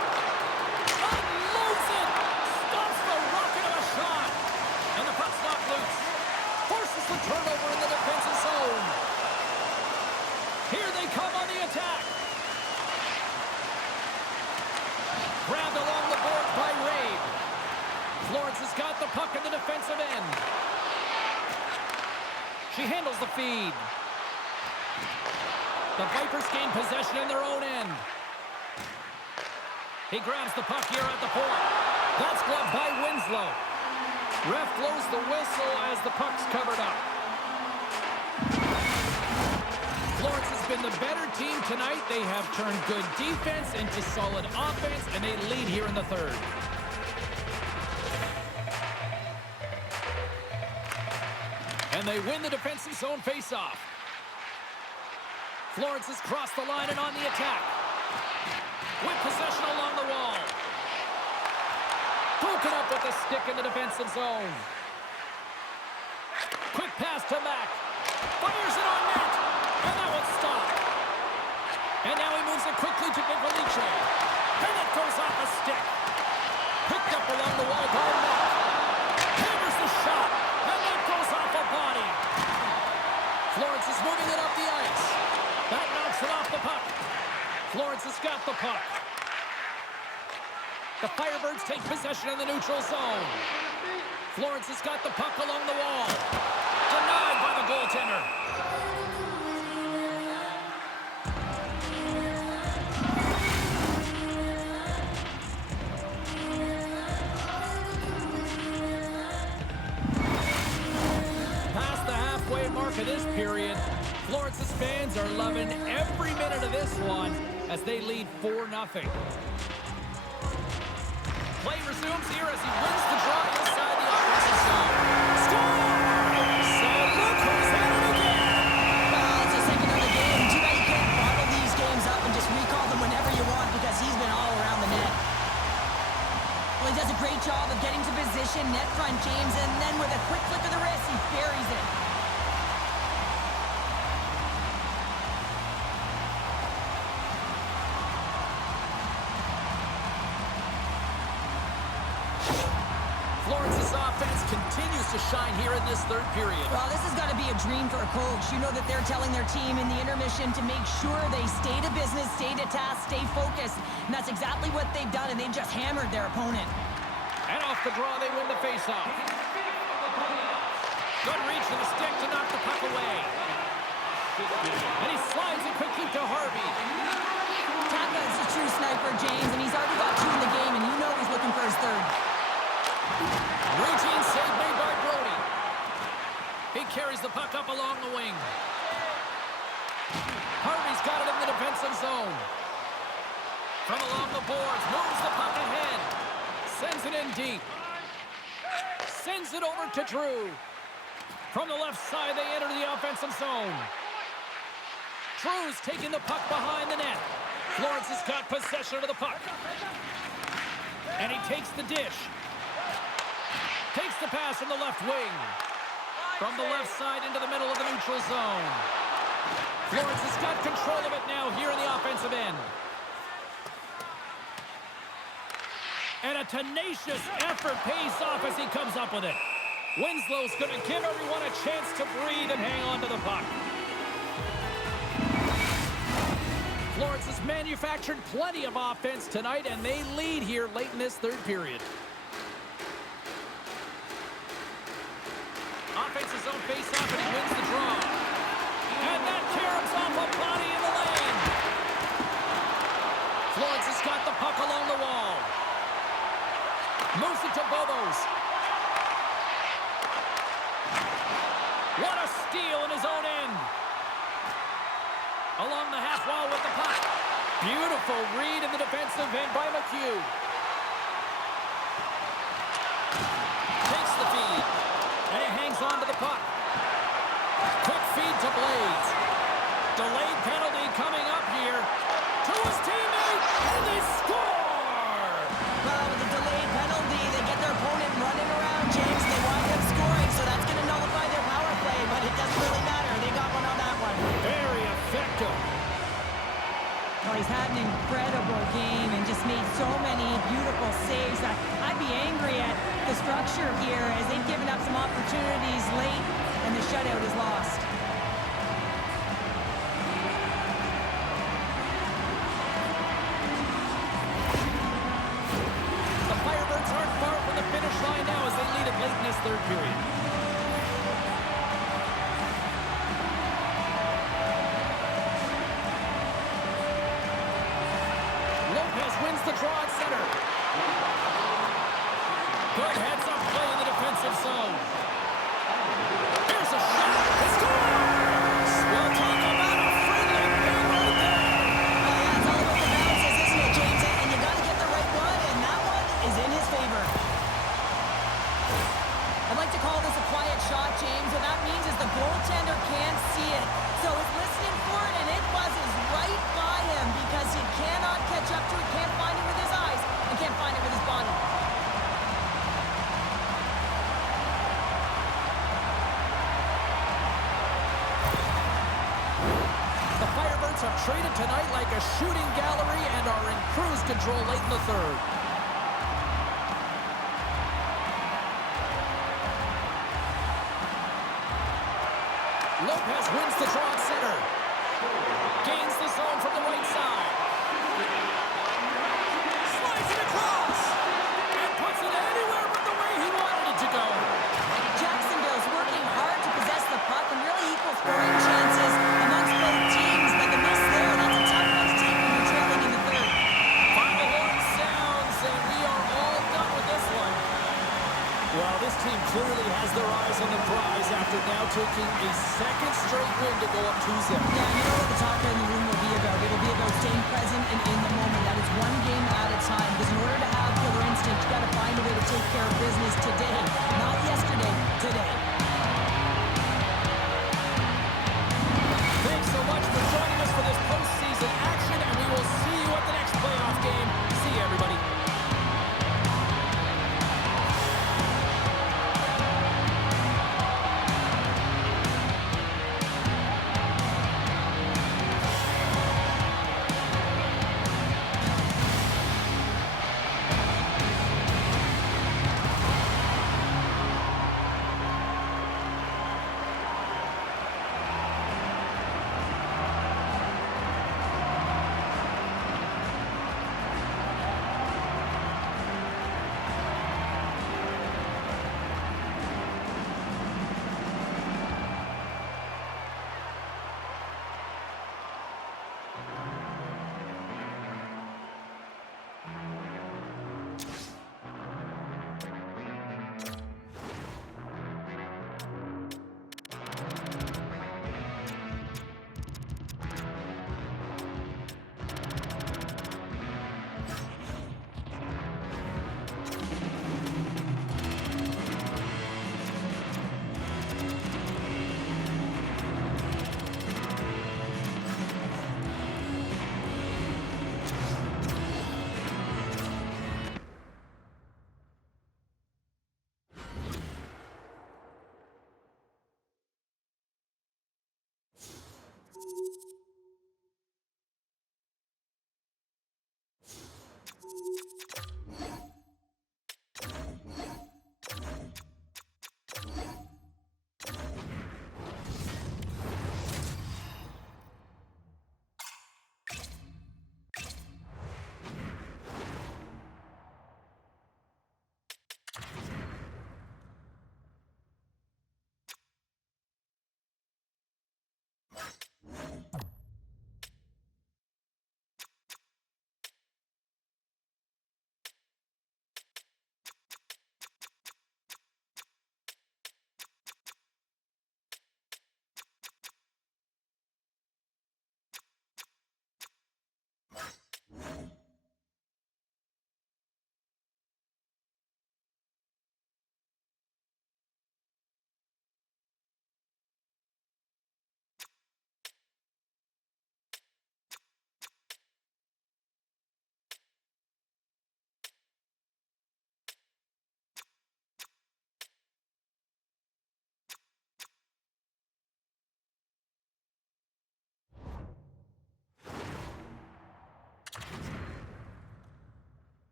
Unloads it! Stops the rocket of a shot! And the puck's knocked loose. Forces the turnover in the defensive zone. Here they come on the attack. Grabbed along the boards by Reid. Florence has got the puck in the defensive end. She handles the feed. The Vipers gain possession in their own end. He grabs the puck here at the point. That's gloved by Winslow. Ref blows the whistle as the puck's covered up. Florence has been the better team tonight. They have turned good defense into solid offense, and they lead here in the third. And they win the defensive zone faceoff. Florence has crossed the line and on the attack. With possession along the wall. Broken up with the stick in the defensive zone. Quick pass to Mack. Fires it on net. And that one's stopped. And now he moves it quickly to Nicolice. And it goes off a stick. Picked up along the wall by Mack. Hammers the shot. And that goes off a body. Florence is moving it up the ice. That knocks it off the puck. Florence has got the puck. The Firebirds take possession in the neutral zone. Florence has got the puck along the wall. Denied by the goaltender. Past the halfway mark of this period, Florence's fans are loving every minute of this one as they lead 4-0. Play resumes here as he wins the draw inside the offensive zone. Score! So look who's at it again! Well, it's the second of the game. Too bad you can't bottle these games up and just recall them whenever you want because he's been all around the net. Well, he does a great job of getting to position, net front, James, and then with a quick flick of the wrist, he buries it. Florida's offense continues to shine here in this third period. Well, this has got to be a dream for a coach. You know that they're telling their team in the intermission to make sure they stay to business, stay to task, stay focused. And that's exactly what they've done, and they've just hammered their opponent. And off the draw, they win the faceoff. Good reach to the stick to knock the puck away. And he slides it quickly to Harvey. Taka is a true sniper, James, and he's already got 2 in the game, and you know he's looking for his third. Routine save made by Brody. He carries the puck up along the wing. Harvey's got it in the defensive zone. From along the boards, moves the puck ahead. Sends it in deep. Sends it over to Drew. From the left side, they enter the offensive zone. Drew's taking the puck behind the net. Florence has got possession of the puck. And he takes the dish. Takes the pass from the left wing. From the left side into the middle of the neutral zone. Florence has got control of it now here in the offensive end. And a tenacious effort pays off as he comes up with it. Winslow's going to give everyone a chance to breathe and hang on to the puck. Florence has manufactured plenty of offense tonight, and they lead here late in this third period. Offense's own face-off, and he wins the draw. And that caroms off a body in the lane. Florence has got the puck along the wall. Moves it to Bobos. What a steal in his own end. Along the half wall with the puck. Beautiful read in the defensive end by McHugh. Takes the feed. And he hangs on to the puck. Quick feed to Blades. Delayed penalty coming up here. To his teammate. And they score! Well, with the delayed penalty, they get their opponent running around, James. They wind up scoring, so that's going to nullify their power play, but it doesn't really matter. They got one on that one. Very effective. Well, he's had an incredible game and just made so many beautiful saves. I'd be angry at the structure here as they've given up some opportunities late, and the shutout is lost. The Firebirds aren't far from the finish line now as they lead it late in this third period. Lopez wins the draw at center. Good heads-up play in the defensive zone. Here's a shot. It scores! We'll talk about a friendly game right there. Oh, yeah, it's all about the bounces, isn't it, James? And you got to get the right one, and that one is in his favor. I'd like to call this a quiet shot, James. What that means is the goaltender can't see it. So he's listening for it, and it buzzes right by him because he cannot catch up to it, can't find it with his eyes, and can't find it with his body. The Firebirds have traded tonight like a shooting gallery and are in cruise control late in the third. Lopez wins the draw at center. Gains the zone from the right side. Slides it across. And puts it anywhere but the way he wanted it to go. Jacksonville's working hard to possess the puck and really equal scoring chances amongst both teams, but the miss there, that's a tough one to take when you're trailing in the third. Final horn sounds, and we are all done with this one. Well, this team clearly has their eyes on the prize after now taking a second straight win to go up 2-0. Yeah, you know what the talk in the room will be about. It'll be about staying present and in the moment. That is one game at a time. Because in order to have killer instinct, you got to find a way to take care of business today. Not yesterday, today. Thanks so much for joining us for this postseason action, and we will see you at the next playoff game. See you, everybody.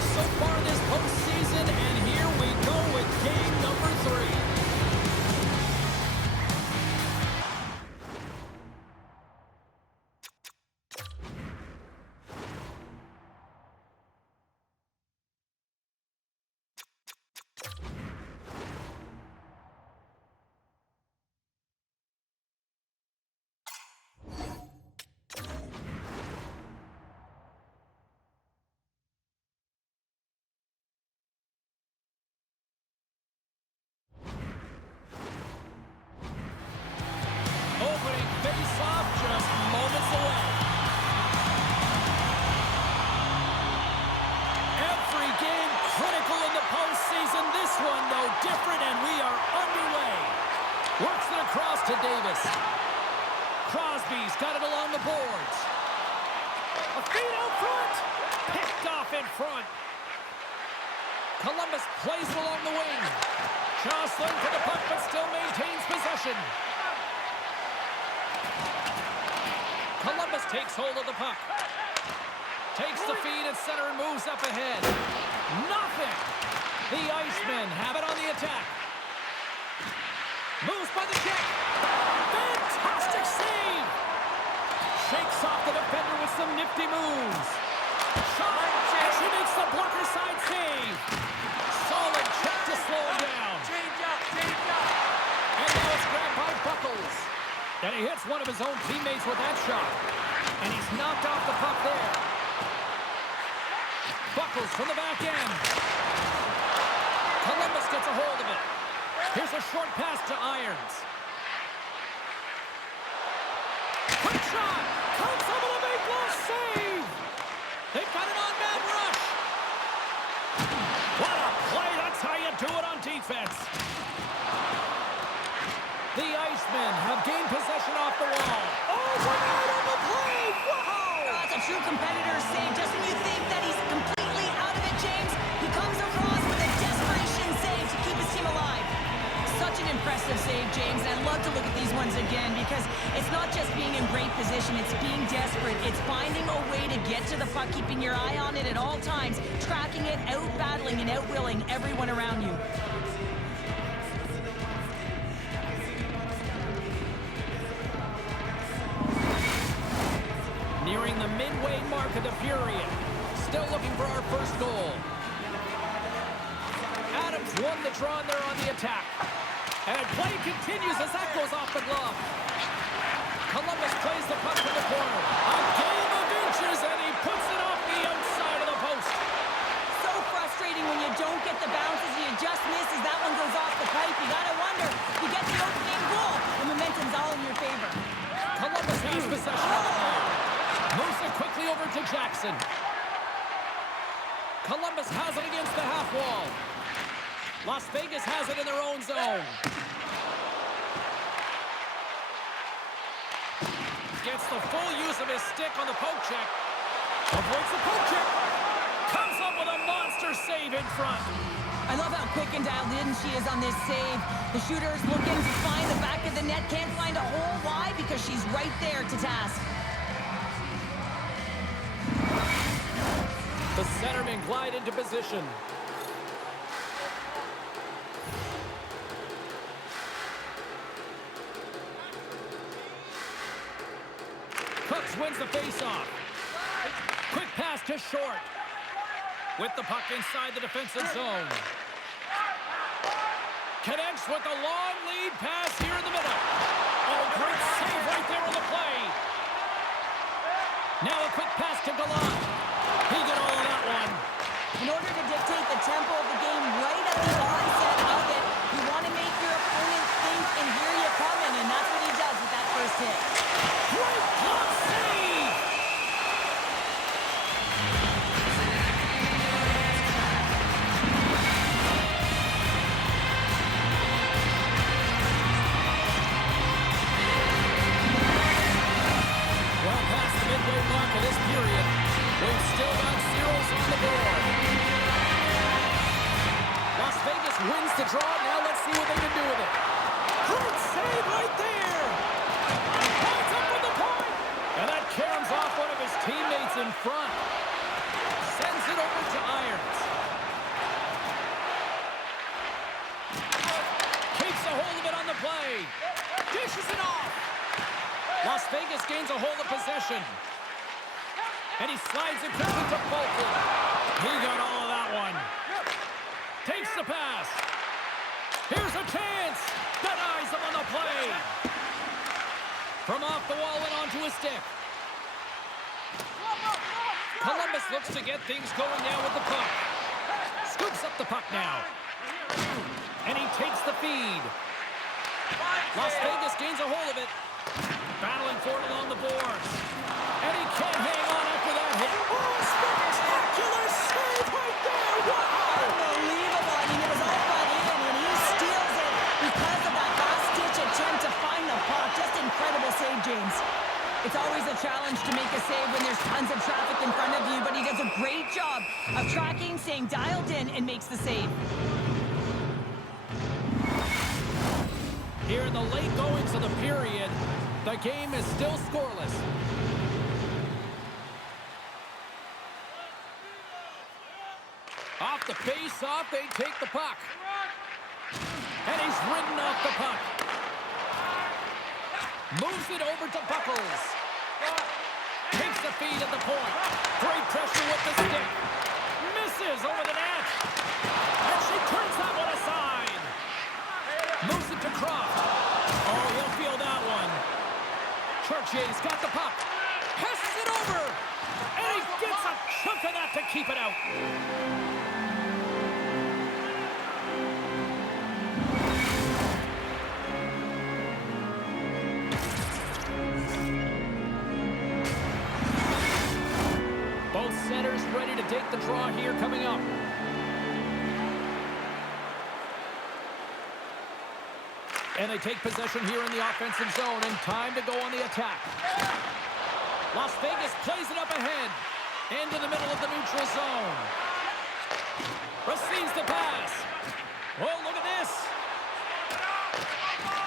So far this postseason, and here we go with game number 3. Opening face-off just moments away. Every game critical in the postseason. This one, no different, and we are underway. Works it across to Davis. Crosby's got it along the boards. A feed out front. Picked off in front. Columbus plays it along the wing. Jostling for the puck, but still maintains possession. Columbus takes hold of the puck. Takes the feed at center and moves up ahead. Nothing. The Icemen have it on the attack. Moves by the check. Fantastic save. Shakes off the defender with some nifty moves. Shot. And she makes the blocker side save. Solid check to slow him down. Change up, change up. And now it's grabbed by Buckles. And he hits one of his own teammates with that shot. And he's knocked off the puck there. Buckles from the back end. Columbus gets a hold of it. Here's a short pass to Irons. Quick shot. Comes up with a big block save. They've got an on-man rush. What a play. That's how you do it on defense. The Icemen have gained possession off the wall. Overnight on the play! Wow! That's a true competitor's save. Just when you think that he's completely out of it, James, he comes across with a desperation save to keep his team alive. Such an impressive save, James. I'd love to look at these ones again because it's not just being in great position, it's being desperate. It's finding a way to get to the puck, keeping your eye on it at all times, tracking it, out-battling and out-willing everyone around you. Nearing the midway mark of the period. Still looking for our first goal. Adams won the draw there on the attack. And play continues as that goes off the glove. Columbus plays the puck to the corner. A game of inches, and he puts it off the outside of the post. So frustrating when you don't get the bounces, you just miss as that one goes off the pipe. You gotta wonder, you get the opening goal, the momentum's all in your favor. Columbus has possession of the ball. Moves it quickly over to Jackson. Columbus has it against the half wall. Las Vegas has it in their own zone. Gets the full use of his stick on the poke check. Avoids the poke check. Comes up with a monster save save in front. I love how quick and dialed in she is on this save. The shooter is looking to find the back of the net, can't find a hole. Why? Because she's right there to task. The centermen glide into position. Cooks wins the faceoff. Quick pass to Short. With the puck inside the defensive zone. Connects with a long lead pass here in the middle. Oh, great save right there on the play. Now a quick pass to Gallant. He got all of that one. In order to dictate the tempo of the game right at the onset of it, you want to make your opponent think, and here you come in, and that's what he does with that first hit. Great glove save! Well past the midway mark of this period, we've still got zeros on the board. Las Vegas wins the draw. Now let's see what they can do with it. Great save right there! Points up from the point! And that caroms off one of his teammates in front. Sends it over to Irons. Keeps a hold of it on the play. Dishes it off. Las Vegas gains a hold of possession. And he slides it quickly to Bolton. He got all of that one. Takes the pass. Here's a chance. Denies him on the play. From off the wall and onto his stick. Columbus looks to get things going now with the puck. Scoops up the puck now. And he takes the feed. Las Vegas gains a hold of it. Battling for it along the boards. And he can't hang on after that hit. Oh, spectacular save right there. Wow! Unbelievable. I mean, it was all but in, and he steals it because of that last-ditch attempt to find the puck. Just incredible save, James. It's always a challenge to make a save when there's tons of traffic in front of you, but he does a great job of tracking, staying dialed in, and makes the save. Here in the late goings of the period, the game is still scoreless. Off the face-off, they take the puck. And he's ridden off the puck. Moves it over to Buckles. Takes the feed at the point. Great pressure with the stick. Misses over the net. And she turns that one aside. Moves it to Croft. Oh, he'll feel that one. Chartier's got the puck. Passes it over. And he gets a chunk of that to keep it out. Both centers ready to take the draw here coming up. And they take possession here in the offensive zone, and time to go on the attack. Las Vegas plays it up ahead, into the middle of the neutral zone. Receives the pass. Oh, look at this.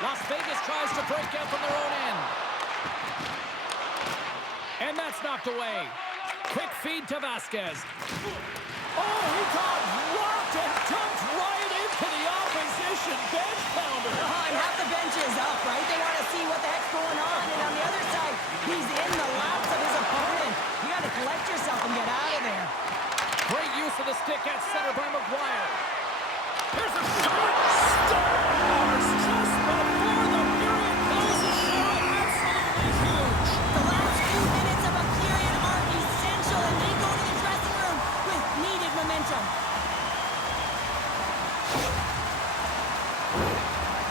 Las Vegas tries to break out from their own end. And that's knocked away. Quick feed to Vasquez. Oh, he got rocked and dumped right into the opposition bench pounder. And half the bench is up, right? They want to see what the heck's going on. And on the other side, he's in the laps of his opponent. You got to collect yourself and get out of there. Great use of the stick at center by McGuire. Here's a shot. Stars just before the period closes. Shot absolutely huge. The last few minutes of a period are essential, and they go to the dressing room with needed momentum.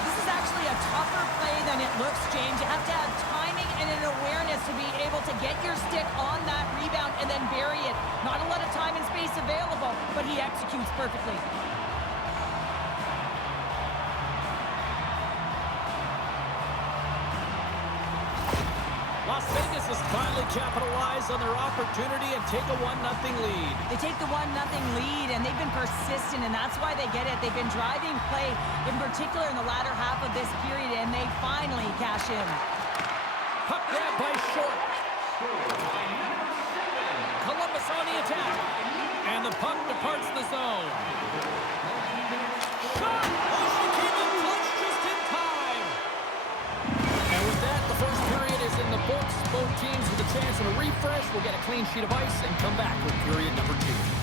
This is actually a tougher play than it looks, James. You have to have timing and an awareness to be able to get your stick on that rebound and then bury it. Not a lot of time and space available, but he executes perfectly. Las Vegas is finally finally capitalize on their opportunity and take a 1-0 lead. They take the 1-0 lead, and they've been persistent, and that's why they get it. They've been driving play, in particular in the latter half of this period, and they finally cash in. Puck grab by Short. Columbus on the attack. And the puck departs the zone. Shot! Oh, she came in clutch just in time. And with that, the first period is in the books. Both teams with a chance at a refresh will get a clean sheet of ice and come back with period number 2.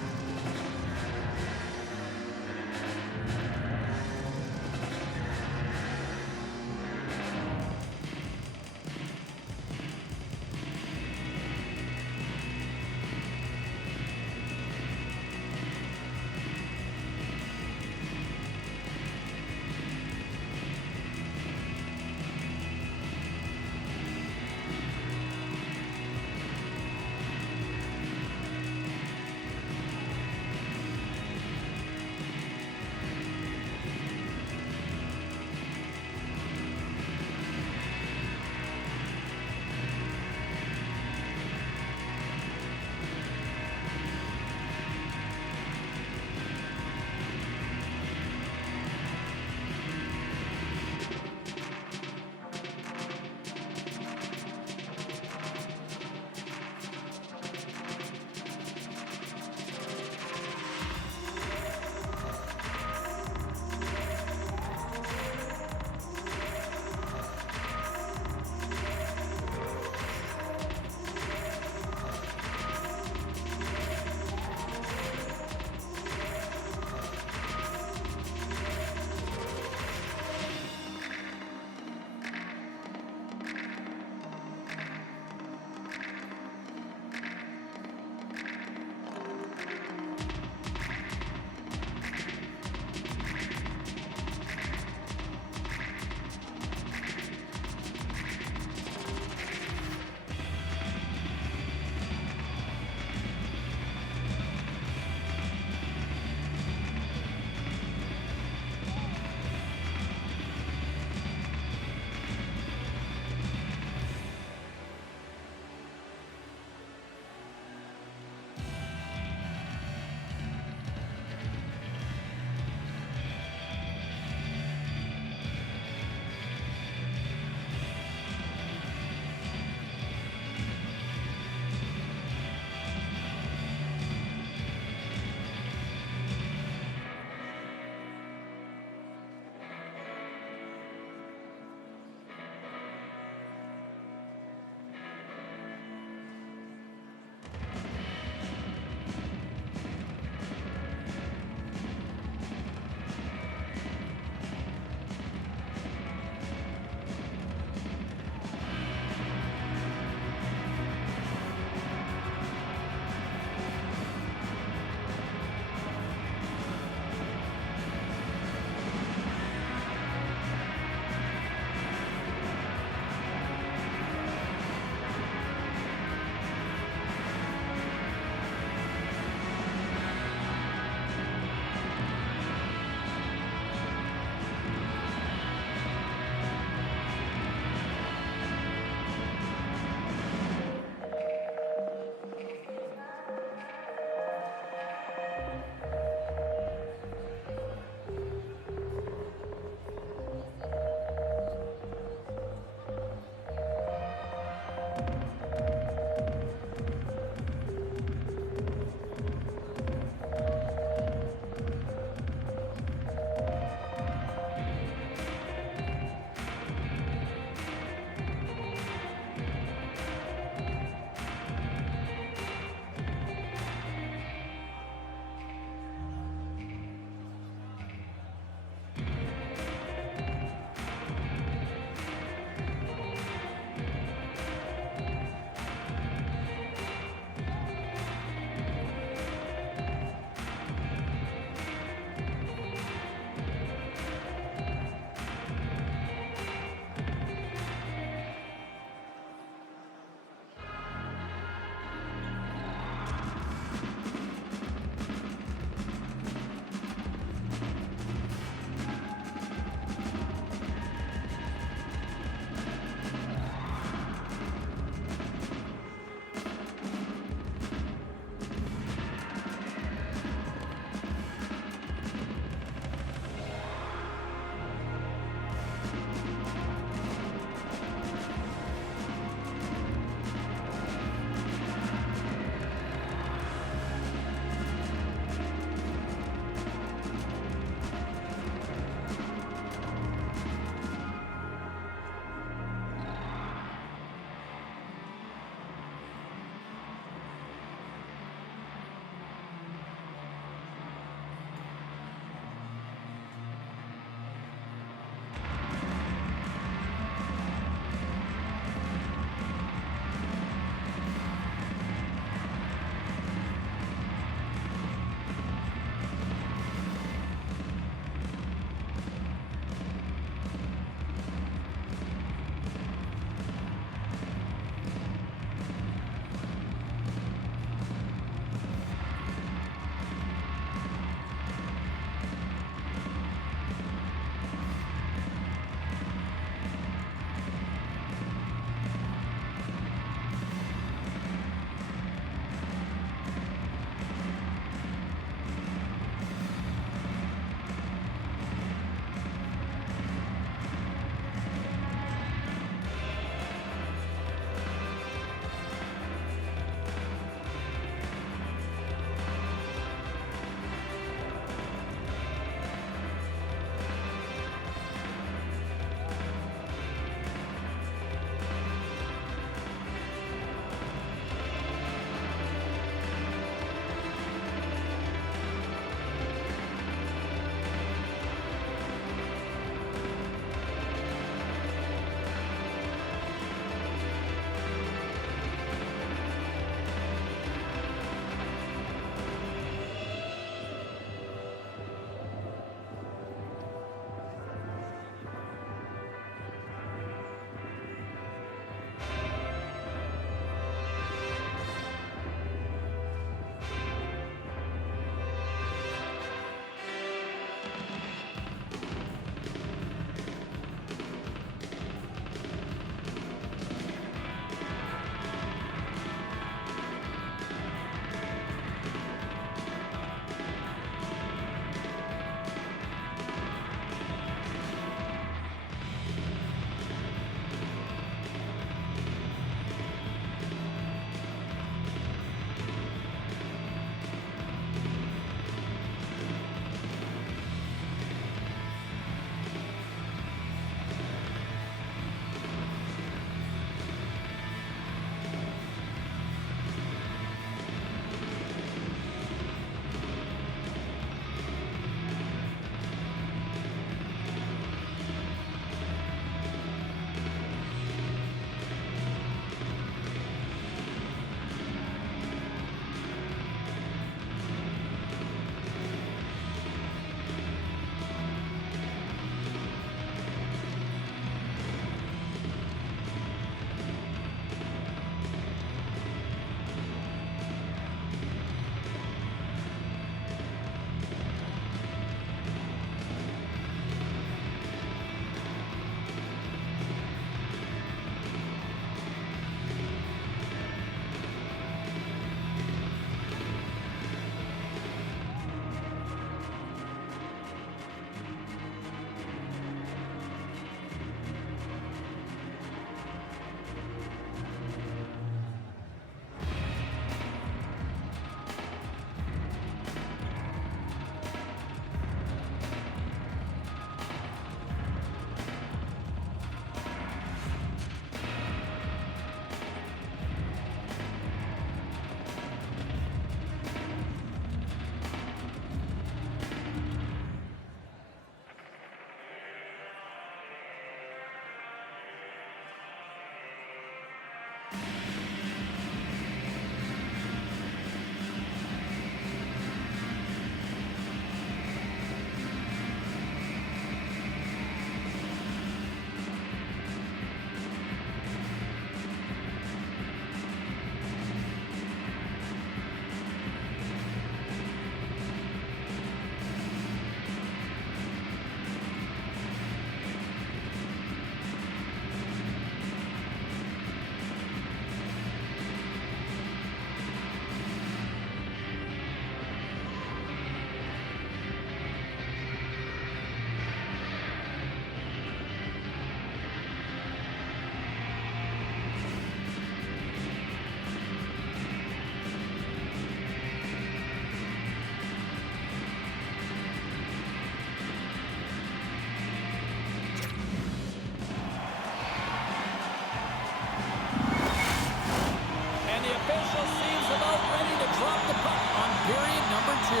2.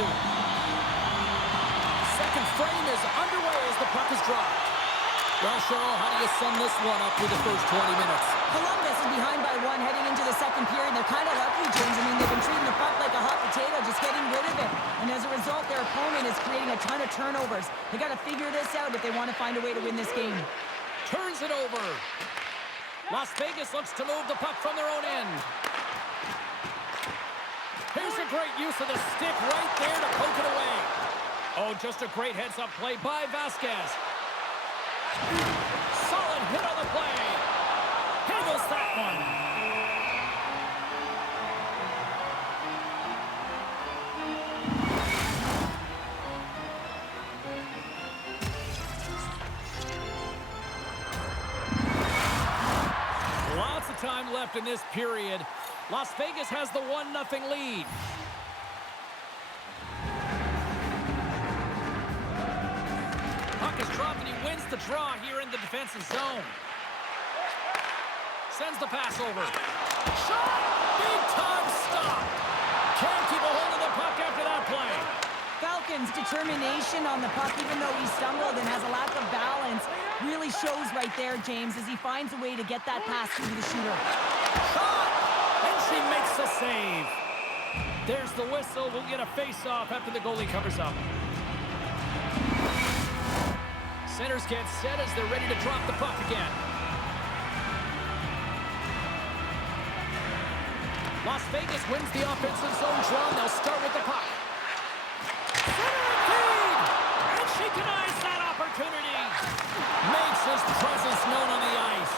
Second frame is underway as the puck is dropped. Well, Cheryl, how do you sum this one up through the first 20 minutes? Columbus is behind by 1 heading into the second period. They're kind of lucky, James. I mean, they've been treating the puck like a hot potato, just getting rid of it. And as a result, their opponent is creating a ton of turnovers. They got to figure this out if they want to find a way to win this game. Turns it over. Las Vegas looks to move the puck from their own end. Here's a great use of the stick right there to poke it away. Oh, just a great heads-up play by Vasquez. Solid hit on the play. Handles that one. Lots of time left in this period. Las Vegas has the 1-0 lead. Puck is dropped and he wins the draw here in the defensive zone. Sends the pass over. Shot! Big time stop! Can't keep a hold of the puck after that play. Falcons' determination on the puck, even though he stumbled and has a lack of balance, really shows right there, James, as he finds a way to get that pass through to the shooter. Shot! And she makes the save. There's the whistle. We'll get a face-off after the goalie covers up. Centers get set as they're ready to drop the puck again. Las Vegas wins the offensive zone draw. They'll start with the puck. Center feed! And she denies that opportunity. Makes his presence known on the ice.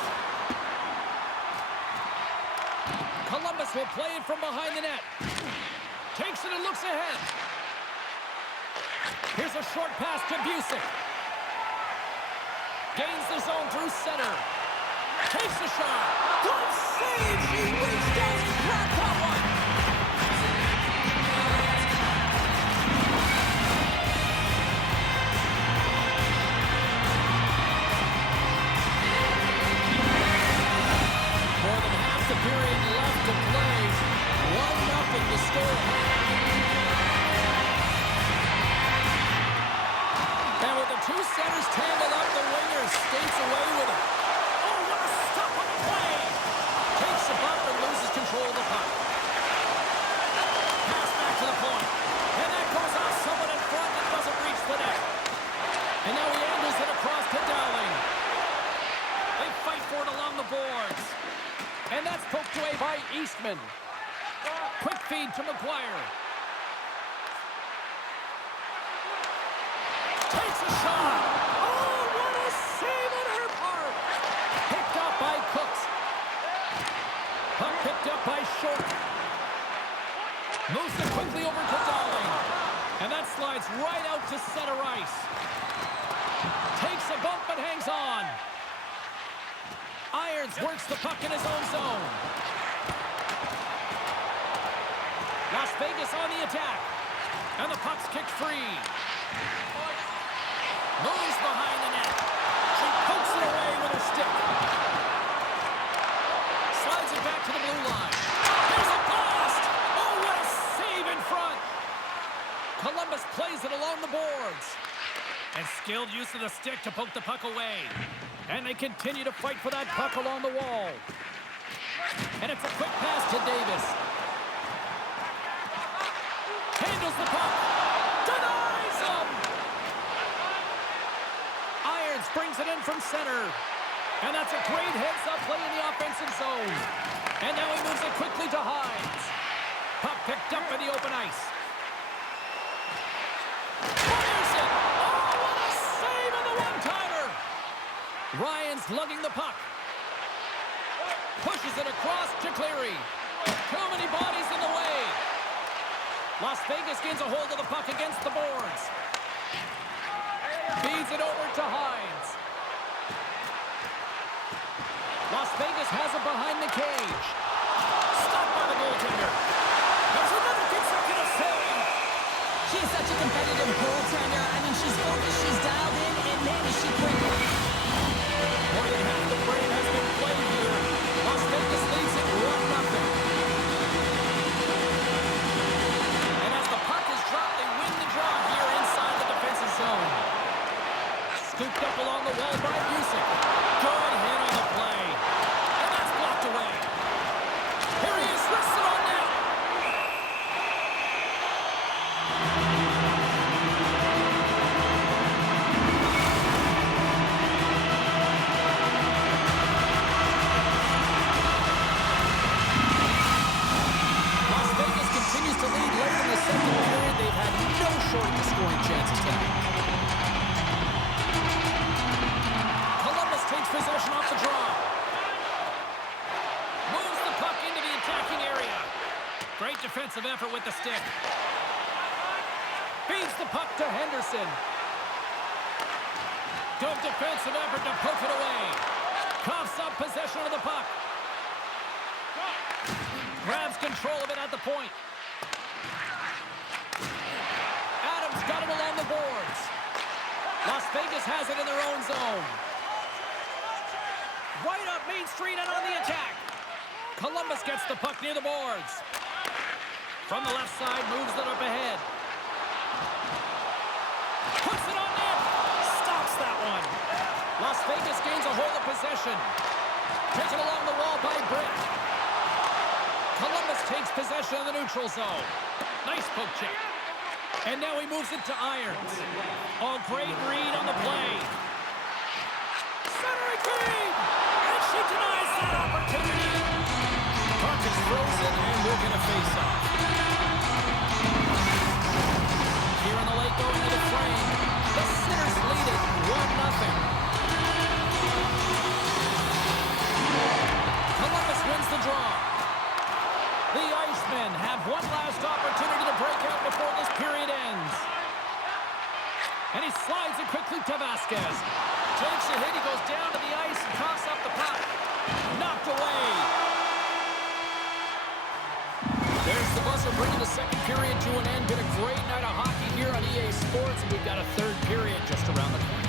Columbus will play it from behind the net. Takes it and looks ahead. Here's a short pass to Busick. Gains the zone through center. Takes the shot. Good save. She reached down and grabbed that one. More than half the period left to play. 1-0 to score. And with the two centers tangled up, the winger skates away with it. Oh, what a stop on the play! Takes the bump and loses control of the puck. Pass back to the point. And that goes off someone in front that doesn't reach the net. And now he angles it across to Dowling. They fight for it along the boards. And that's poked away by Eastman. Quick feed to McGuire. Takes a shot. Oh, what a save on her part. Picked up by Cooks. Puck picked up by Short. Moves it quickly over to Dowling. And that slides right out to center ice. Takes a bump but hangs on. Irons works the puck in his own zone. Las Vegas on the attack. And the puck's kicked free. Moves behind the net. She pokes it away with her stick. Slides it back to the blue line. There's a blast! Oh, what a save in front! Columbus plays it along the boards. And skilled use of the stick to poke the puck away. And they continue to fight for that puck along the wall. And it's a quick pass to Davis. Handles the puck. Denies him! Irons brings it in from center. And that's a great heads-up play in the offensive zone. And now he moves it quickly to Hines. Puck picked up in the open ice. Fires it! Oh, what a save on the one-timer! Ryan's lugging the puck. Pushes it across to Cleary. Too many bodies in the way. Las Vegas gains a hold of the puck against the boards. Feeds it over to Hines. Las Vegas has it behind the cage. Stopped by the goaltender. There's another consecutive save. She is such a competitive goaltender. I mean, she's focused, she's dialed in, and man, is she quick. More than half the frame has been played here. Las Vegas leads it 1-0. And as the puck is dropped, they defensive effort with the stick. Feeds the puck to Henderson. Good defensive effort to poke it away. Coughs up possession of the puck. Grabs control of it at the point. Adams got it along the boards. Las Vegas has it in their own zone. Right up Main Street and on the attack. Columbus gets the puck near the boards. From the left side, moves it up ahead. Puts it on net. Stops that one. Las Vegas gains a hold of possession. Taken along the wall by Britt. Columbus takes possession of the neutral zone. Nice poke check. And now he moves it to Irons. Oh, great read on the play. Centering feed! And she denies that opportunity. Puck is frozen, and we're going to face off. Here in the late going to the frame. The Sinners lead it 1-0. Columbus wins the draw. The Icemen have one last opportunity to break out before this period ends. And he slides it quickly to Vasquez. Takes a hit, he goes down to the ice and coughs up the puck. Knocked away. There's the buzzer bringing the second period to an end. Been a great night of hockey here on EA Sports, and we've got a third period just around the corner.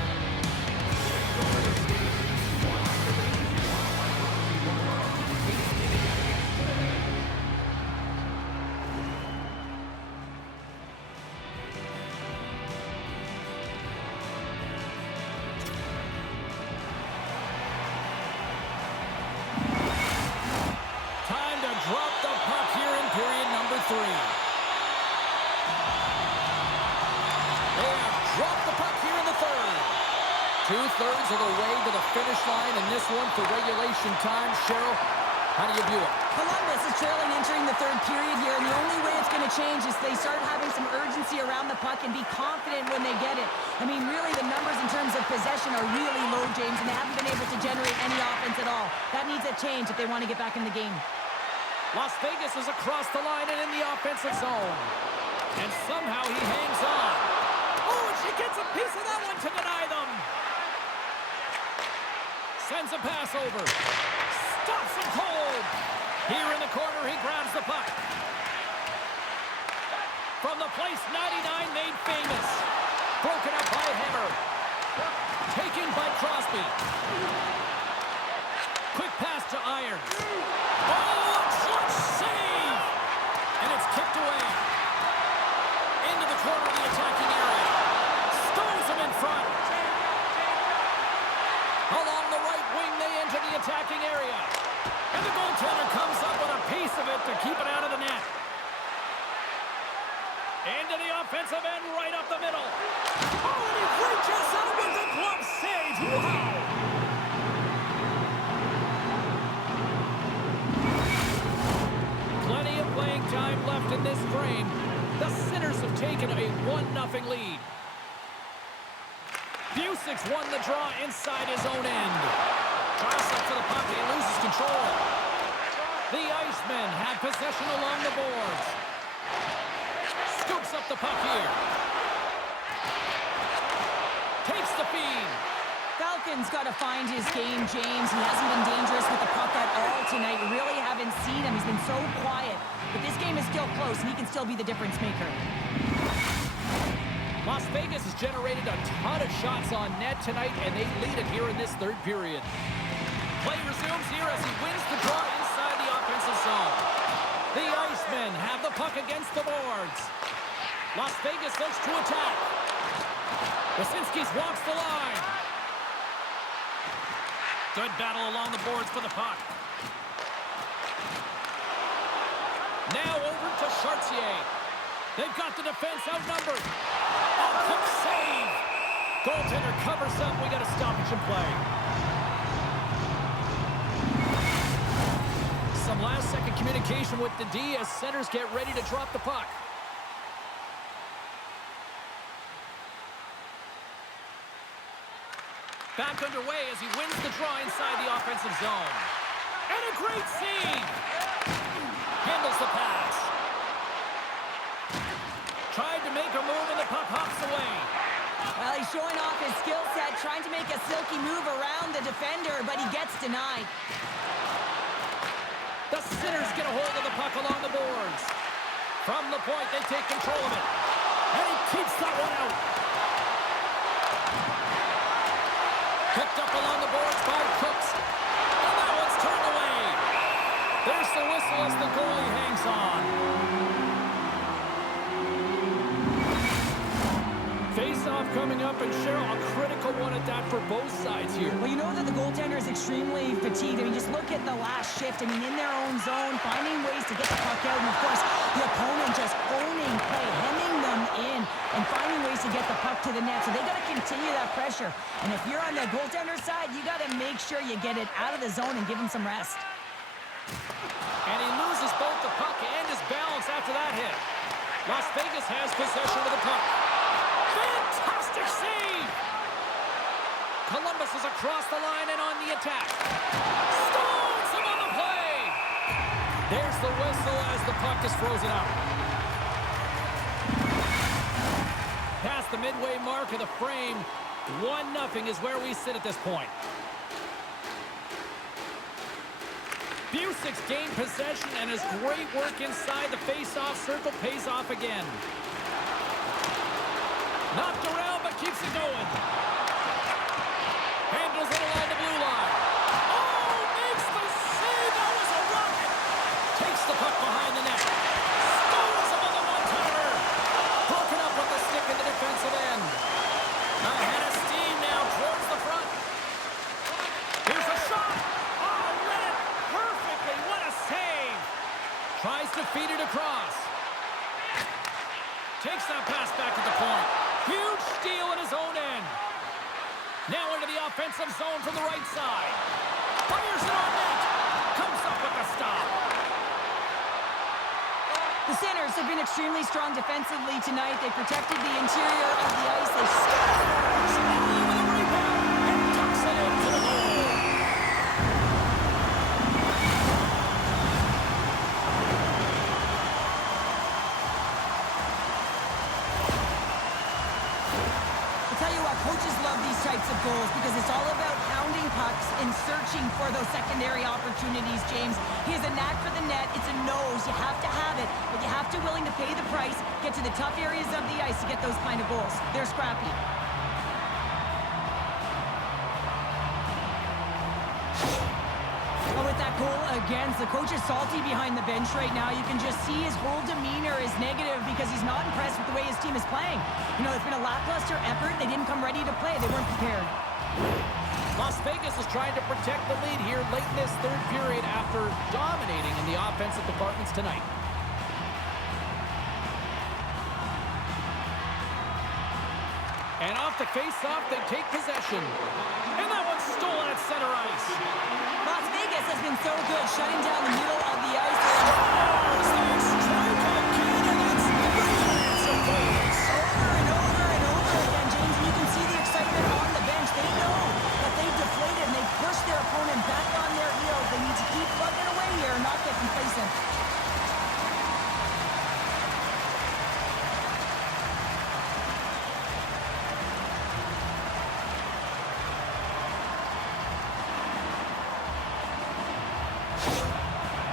Drop the puck here in period number 3. They have dropped the puck here in the third. 2/3 of the way to the finish line in this one for regulation time. Cheryl, how do you view it? Columbus is trailing entering the third period here, and the only way it's going to change is they start having some urgency around the puck and be confident when they get it. I mean, really, the numbers in terms of possession are really low, James, and they haven't been able to generate any offense at all. That needs a change if they want to get back in the game. Las Vegas is across the line and in the offensive zone. And somehow he hangs on. Oh, and she gets a piece of that one to deny them. Sends a pass over. Stops him cold. Here in the corner, he grabs the puck. From the place 99 made famous. Broken up by Hammer. Taken by Crosby. Quick pass to Irons. Oh, a clutch save! And it's kicked away. Into the corner of the attacking area. Stones him in front. Along the right wing, they enter the attacking area. And the goaltender comes up with a piece of it to keep it out of the net. Into the offensive end, right up the middle. Oh, and he reaches out with the glove save. Wow! Plenty of playing time left in this frame. The Sinners have taken a 1-0 lead. Busick's won the draw inside his own end. Toss up to the puck, he loses control. The Icemen have possession along the boards. Scoops up the puck here. Takes the feed. Falcon's got to find his game, James. He hasn't been dangerous with the puck at all tonight. Really haven't seen him. He's been so quiet. But this game is still close, and he can still be the difference maker. Las Vegas has generated a ton of shots on net tonight, and they lead it here in this third period. Play resumes here as he wins the draw inside the offensive zone. The Icemen have the puck against the boards. Las Vegas looks to attack. Wasinski's walks the line. Good battle along the boards for the puck. Now over to Chartier. They've got the defense outnumbered. Oh, quick save. Goaltender covers up. We got a stoppage in play. Some last-second communication with the D as centers get ready to drop the puck. Back underway as he wins the draw inside the offensive zone. And a great save! Handles the pass. Tried to make a move and the puck hops away. Well, he's showing off his skill set, trying to make a silky move around the defender, but he gets denied. The Sinners get a hold of the puck along the boards. From the point, they take control of it. And he keeps that one out. Picked up along the boards by Cooks. And that one's turned away. There's the whistle as the goalie hangs on. Face-off coming up, and Cheryl, a critical one at that for both sides here. Well, you know that the goaltender is extremely fatigued. I mean, just look at the last shift. I mean, in their own zone, finding ways to get the puck out. And, of course, the opponent just owning play, hemming them in, and finding ways to get the puck to the net. So they got to continue that pressure. And if you're on the goaltender side, you got to make sure you get it out of the zone and give him some rest. And he loses both the puck and his balance after that hit. Las Vegas has possession of the puck. Fantastic save! Columbus is across the line and on the attack. Stones him on the play! There's the whistle as the puck is frozen up. Past the midway mark of the frame, 1-0 is where we sit at this point. Busic's gained possession, and his great work inside the face-off circle pays off again. Knocked around, but keeps it going. Handles it along the blue line. Oh, makes the save. That was a rocket. Takes the puck behind the net. Stones him on the one-timer. Broken up with the stick in the defensive end. Ahead of steam now towards the front. Here's a shot. Oh, read it perfectly. What a save. Tries to feed it across. Takes that pass back at the point. Huge steal in his own end. Now into the offensive zone from the right side. Fires it on net. Comes up with the stop. The Sinners have been extremely strong defensively tonight. They protected the interior of the ice. They scored with a rebound and tucks it into the goal. Coaches love these types of goals because it's all about pounding pucks and searching for those secondary opportunities, James. He has a knack for the net. It's a nose. You have to have it, but you have to willing to pay the price, get to the tough areas of the ice to get those kind of goals. They're scrappy. Well, with that goal against, the coach is salty behind the bench right now. You can just see his whole demeanor is negative because he's not impressed with the way his team is playing. You know, it's been a lackluster effort. They didn't come ready to play. They weren't prepared. Las Vegas is trying to protect the lead here late in this third period after dominating in the offensive departments tonight. And off the face-off, they take possession. And that one's stolen at center ice. Las Vegas has been so good shutting down the middle of the ice. Over and over and over again, James, and you can see the excitement on the bench. They know that they've deflated and they've pushed their opponent back on their heels. They need to keep plugging away here and not get complacent.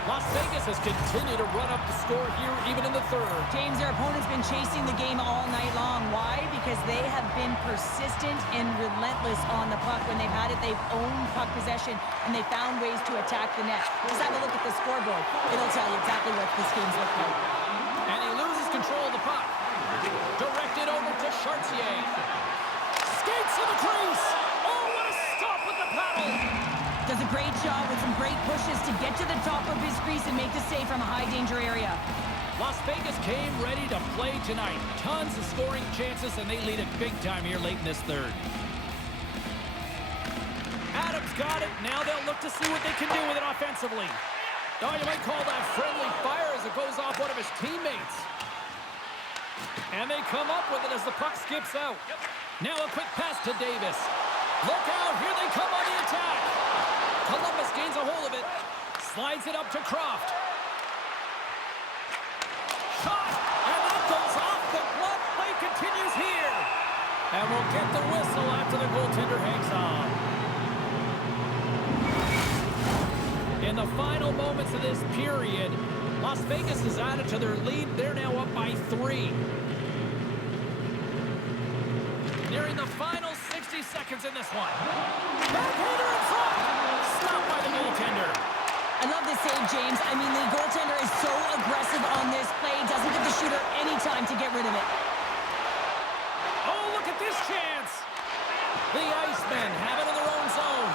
Las Vegas has continued to run up the score here even in the third. James, their opponent's been chasing the game all night long. Why? Because they have been persistent and relentless on the puck. When they've had it, they've owned puck possession, and they found ways to attack the net. Just have a look at the scoreboard. It'll tell you exactly what this game's looked like. And he loses control of the puck. Directed over to Chartier. Skates to the crease. Oh, what a stop with the paddle. Does a great job with some great pushes to get to the top of his crease and make the save from a high-danger area. Las Vegas came ready to play tonight. Tons of scoring chances, and they lead it big time here late in this third. Adams got it. Now they'll look to see what they can do with it offensively. Oh, you might call that friendly fire as it goes off one of his teammates. And they come up with it as the puck skips out. Now a quick pass to Davis. Look out, here they come on the attack. Columbus gains a hold of it. Slides it up to Croft. Shot, and that And we'll get the whistle after the goaltender hangs on. In the final moments of this period, Las Vegas has added to their lead. They're now up by 3. Nearing the final 60 seconds in this one. Backhander in front. Stopped by the goaltender. I love this save, James. I mean, the goaltender is so aggressive on this play. Doesn't give the shooter any time to get rid of it. Oh, look at this chance. The Icemen have it in their own zone.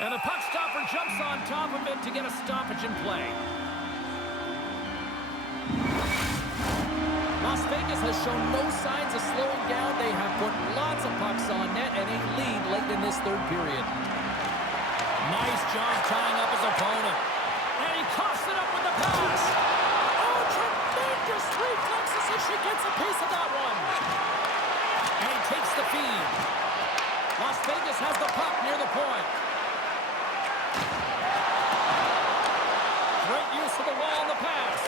And the puck stopper jumps on top of it to get a stoppage in play. Las Vegas has shown no signs of slowing down. They have put lots of pucks on net and a lead late in this third period. Nice job tying up his opponent. And he coughs it up with the pass. Oh, tremendous reflexes as she gets a piece of that one. And he takes the feed. Las Vegas has the puck near the point. Great use of the wall on the pass.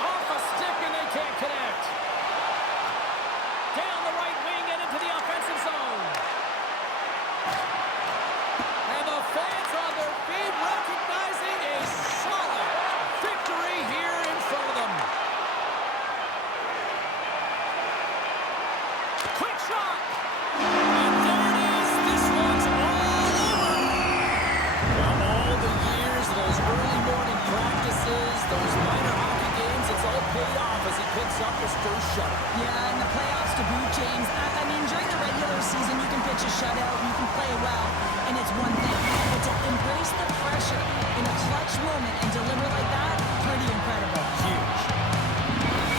Off a stick and they can't connect. Down the right wing and into the offensive zone. And the fans on their feet recognizing a solid victory here in front of them. Quick shot. And there it is. This one's all over. Well, all the years, those early morning practices, those minor hockey games, it's all paid off as he picks up his first shutout. Yeah, and the playoffs to boot, James. I mean, during the regular season, you can pitch a shutout, you can play well, and it's one thing. But to embrace the pressure in a clutch moment and deliver like that, pretty incredible. Huge.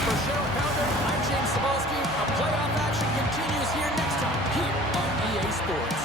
For Cheryl Pounder, I'm James Cebulski. A playoff action continues here next time, here on EA Sports.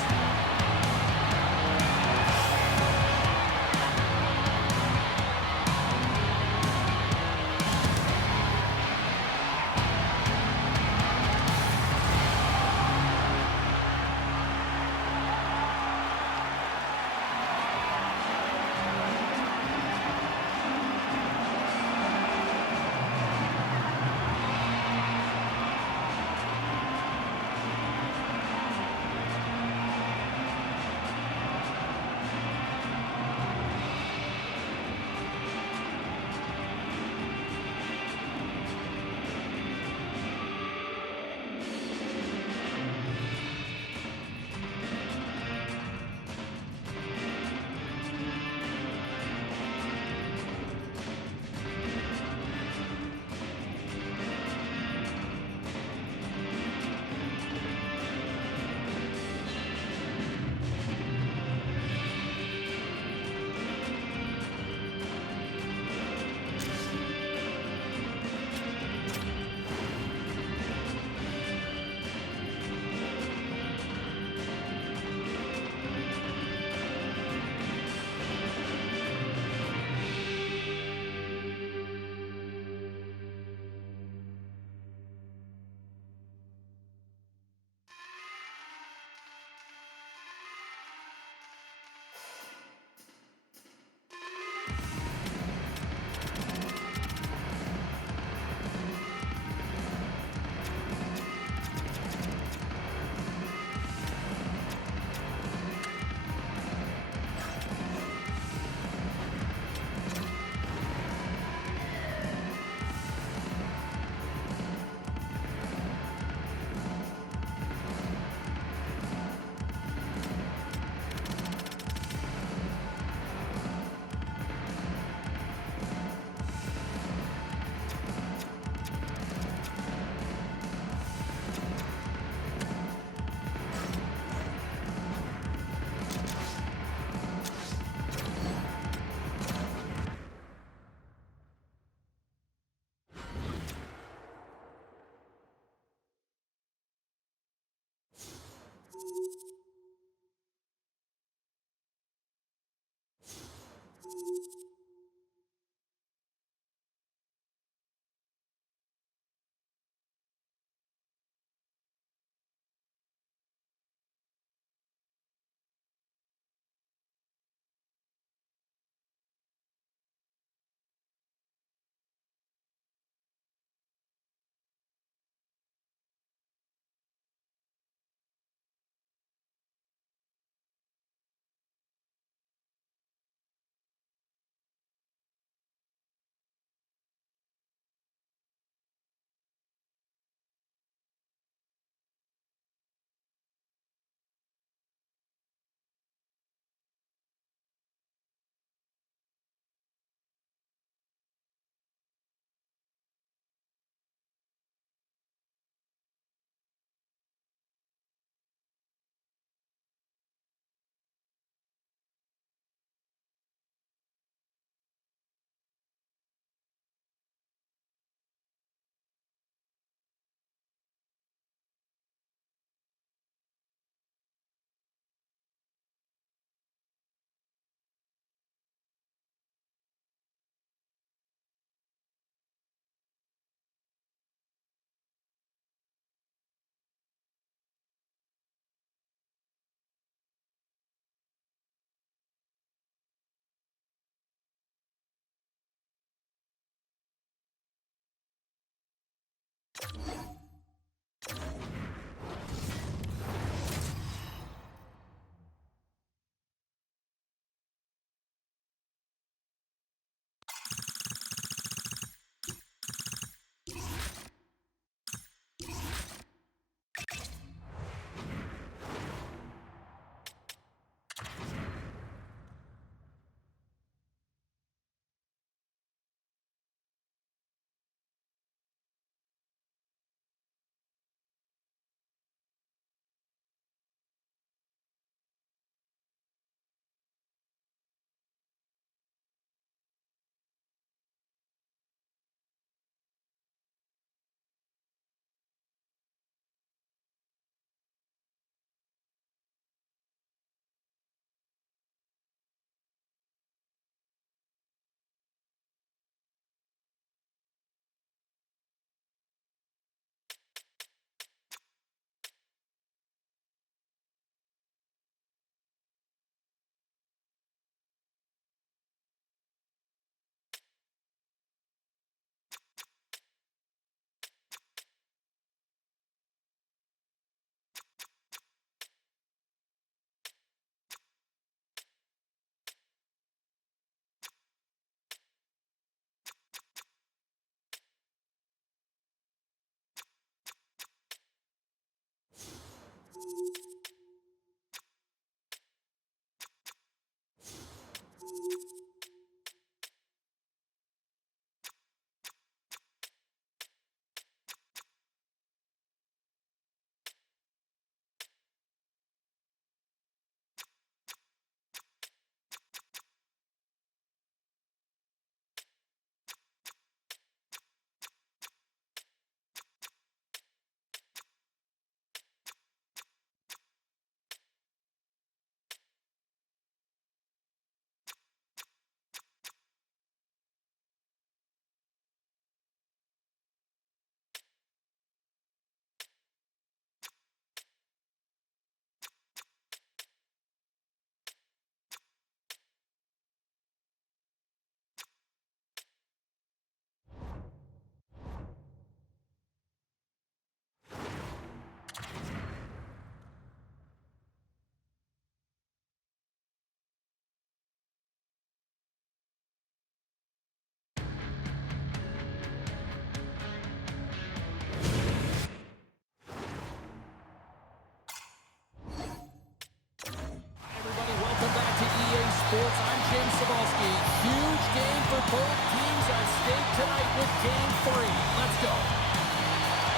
Sports. I'm James Cebulski. Huge game for both teams at stake tonight with Game 3. Let's go.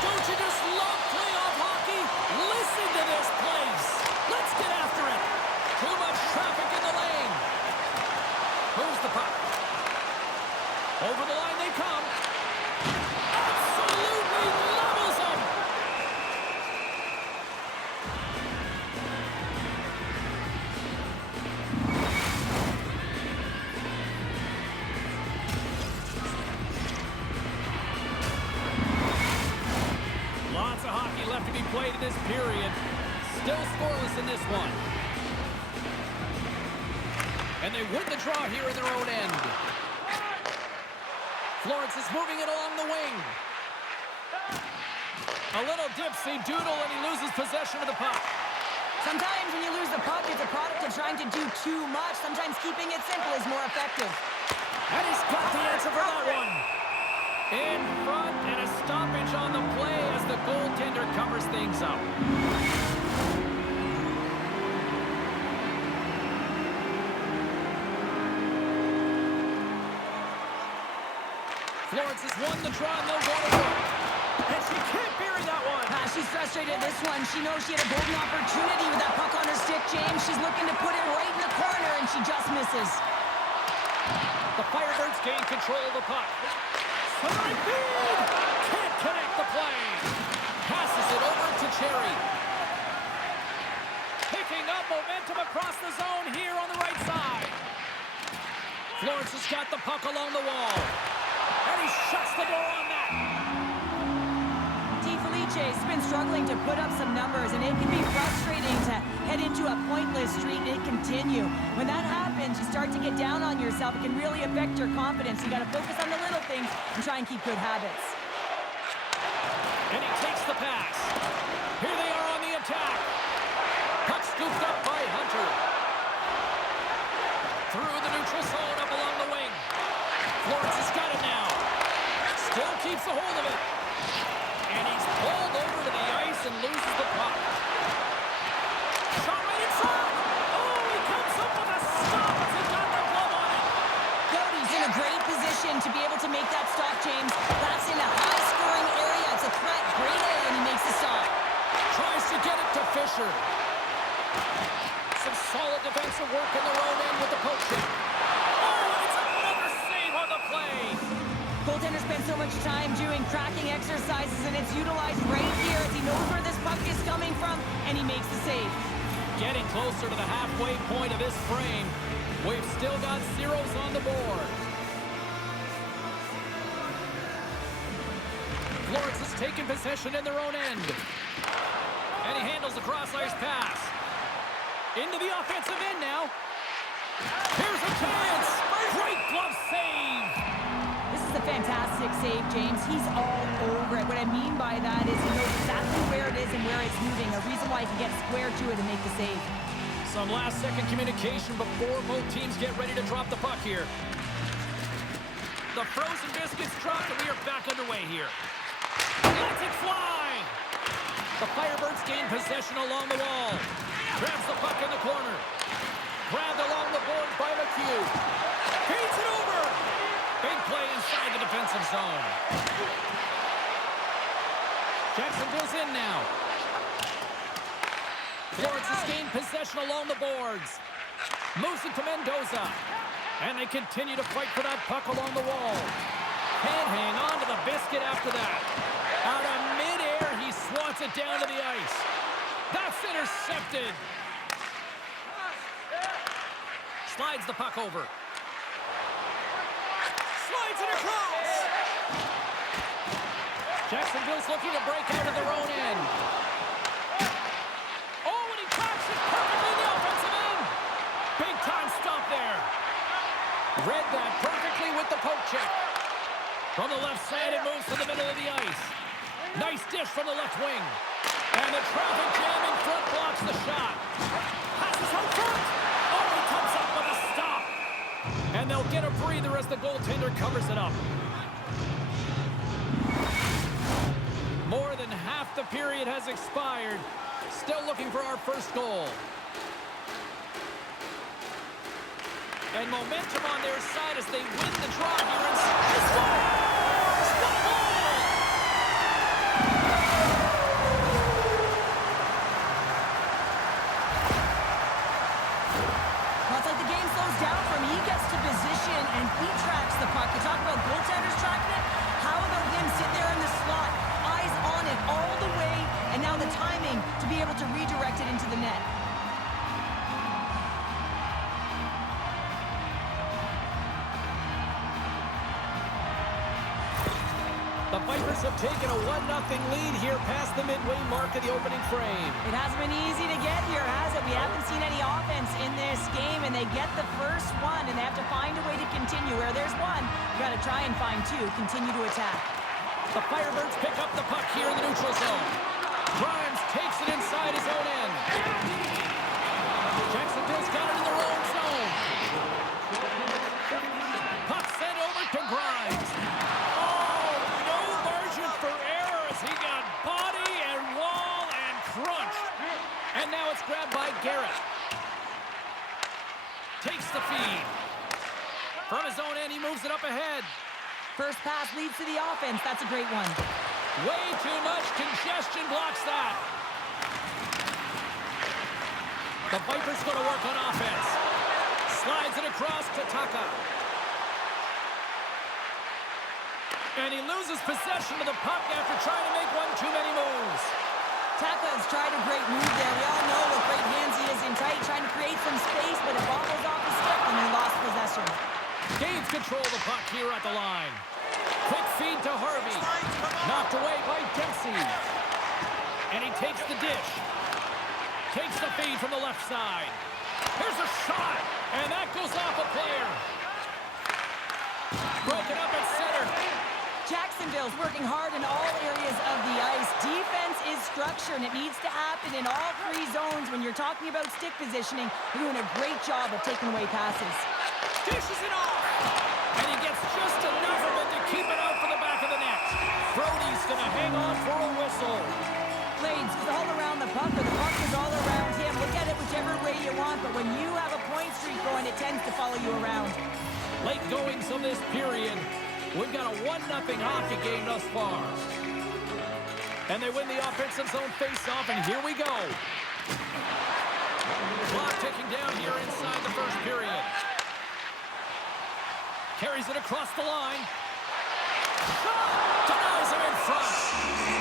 Don't you just love playoff hockey? Listen to this place. Let's get after it. Too much traffic in the lane. Moves the puck. Over the line they come. Absolutely levels them. Lots of hockey left to be played in this period. Still scoreless in this one. And they win the draw here in their own end. Florence is moving it along the wing. A little dipsy doodle and he loses possession of the puck. Sometimes when you lose the puck, it's a product of trying to do too much. Sometimes keeping it simple is more effective. And he's got the answer for that one. In front and a stoppage on the play as the goaltender covers things up. Florence has won the draw and they'll go to work. And she can't bury that one. She's frustrated this one. She knows she had a golden opportunity with that puck on her stick, James. She's looking to put it right in the corner and she just misses. The Firebirds gain control of the puck. Side feed! Can't connect the play. Passes it over to Cherry. Picking up momentum across the zone here on the right side. Florence has got the puck along the wall. And he shuts the door on that. Felice's been struggling to put up some numbers, and it can be frustrating to head into a pointless streak and continue. When that happens, you start to get down on yourself. It can really affect your confidence. You got to focus on the little things and try and keep good habits. And he takes the pass. Here they are on the attack. Puck scooped up by Hunter. Through the neutral zone up along the wing. Florence has got it now. Still keeps a hold of it. And he's pulled over to the ice and loses the puck. Shot right inside. Oh, he comes up with a stop as he got the glove on it. Cody's in a great position to be able to make that stop, James. That's in a high-scoring area. It's a threat. Great A, and he makes the stop. Tries to get it to Fisher. Some solid defensive work in their own end with the poke check. Oh, and it's another save on the play. Goaltender spends so much time doing tracking exercises, and it's utilized right here as he knows where this puck is coming from, and he makes the save. Getting closer to the halfway point of this frame. We've still got zeros on the board. Florence has taken possession in their own end. And he handles the cross-ice pass. Into the offensive end now. Here's a chance. Great glove save. This is a fantastic save, James. He's all over it. What I mean by that is he knows exactly where it is and where it's moving. A reason why he can get square to it and make the save. Some last-second communication before both teams get ready to drop the puck here. The frozen biscuits dropped and we are back underway here. Lets it fly! The Firebirds gain possession along the wall. Grabs the puck in the corner. Grabbed along the boards by McHugh. Feeds it over! Big play inside the defensive zone. Jacksonville's in now. Florence has gained possession along the boards. Moves it to Mendoza. And they continue to fight for that puck along the wall. Can't hang on to the biscuit after that. Out of midair, he swats it down to the ice. That's intercepted. Slides the puck over. Slides it across. Jacksonville's looking to break out of their own end. Oh, and he tracks it perfectly in the offensive end. Big time stop there. Read that perfectly with the poke check. From the left side, it moves to the middle of the ice. Nice dish from the left wing. And the traffic jam in front blocks the shot. Passes out front. Oh, he comes up with a stop. And they'll get a breather as the goaltender covers it up. More than half the period has expired. Still looking for our first goal. And momentum on their side as they win the draw here inside. He scores! What a goal! Well, it's like the game slows down for him. He gets to position and he tracks the puck. You talk about goaltenders tracking it. How about him sit there in the slot, eyes on it all the way, and now the timing to be able to redirect it into the net. The Vipers have taken a 1-0 lead here past the midway mark of the opening frame. It hasn't been easy to get here, has it? We haven't seen any offense in this game, and they get the first one, and they have to find a way to continue. Where there's one, you got to try and find two. Continue to attack. The Firebirds pick up the puck here in the neutral zone. Grimes takes it inside his own end. Jacksonville's got it in their own zone. Puck sent over to Grimes. Oh, no margin for error as he got body and wall and crunched. And now it's grabbed by Garrett. Takes the feed. From his own end, he moves it up ahead. First pass leads to the offense. That's a great one. Way too much congestion blocks that. The Vipers going to work on offense. Slides it across to Taka. And he loses possession of the puck after trying to make one too many moves. Taka has tried a great move there. We all know what great hands he is in tight, trying to create some space, but it bobbles off his stick and he lost possession. Gains control of the puck here at the line. Quick feed to Harvey. Knocked away by Dempsey. And he takes the dish. Takes the feed from the left side. Here's a shot. And that goes off a player. Broken up at center. Jacksonville's working hard in all areas of the ice. Defense is structure, and it needs to happen in all three zones. When you're talking about stick positioning, you're doing a great job of taking away passes. Dishes it off. And he gets just enough of it to keep it out for the back of the net. Brody's going to hang on for a whistle. Blades is all around the puck, or the puck is all around him. Look at it whichever way you want, but when you have a point streak going, it tends to follow you around. Late goings of this period. We've got a 1-0 hockey game thus far. And they win the offensive zone face-off, and here we go. Clock ticking down here inside the first period. Carries it across the line. Shot! Denies him in front.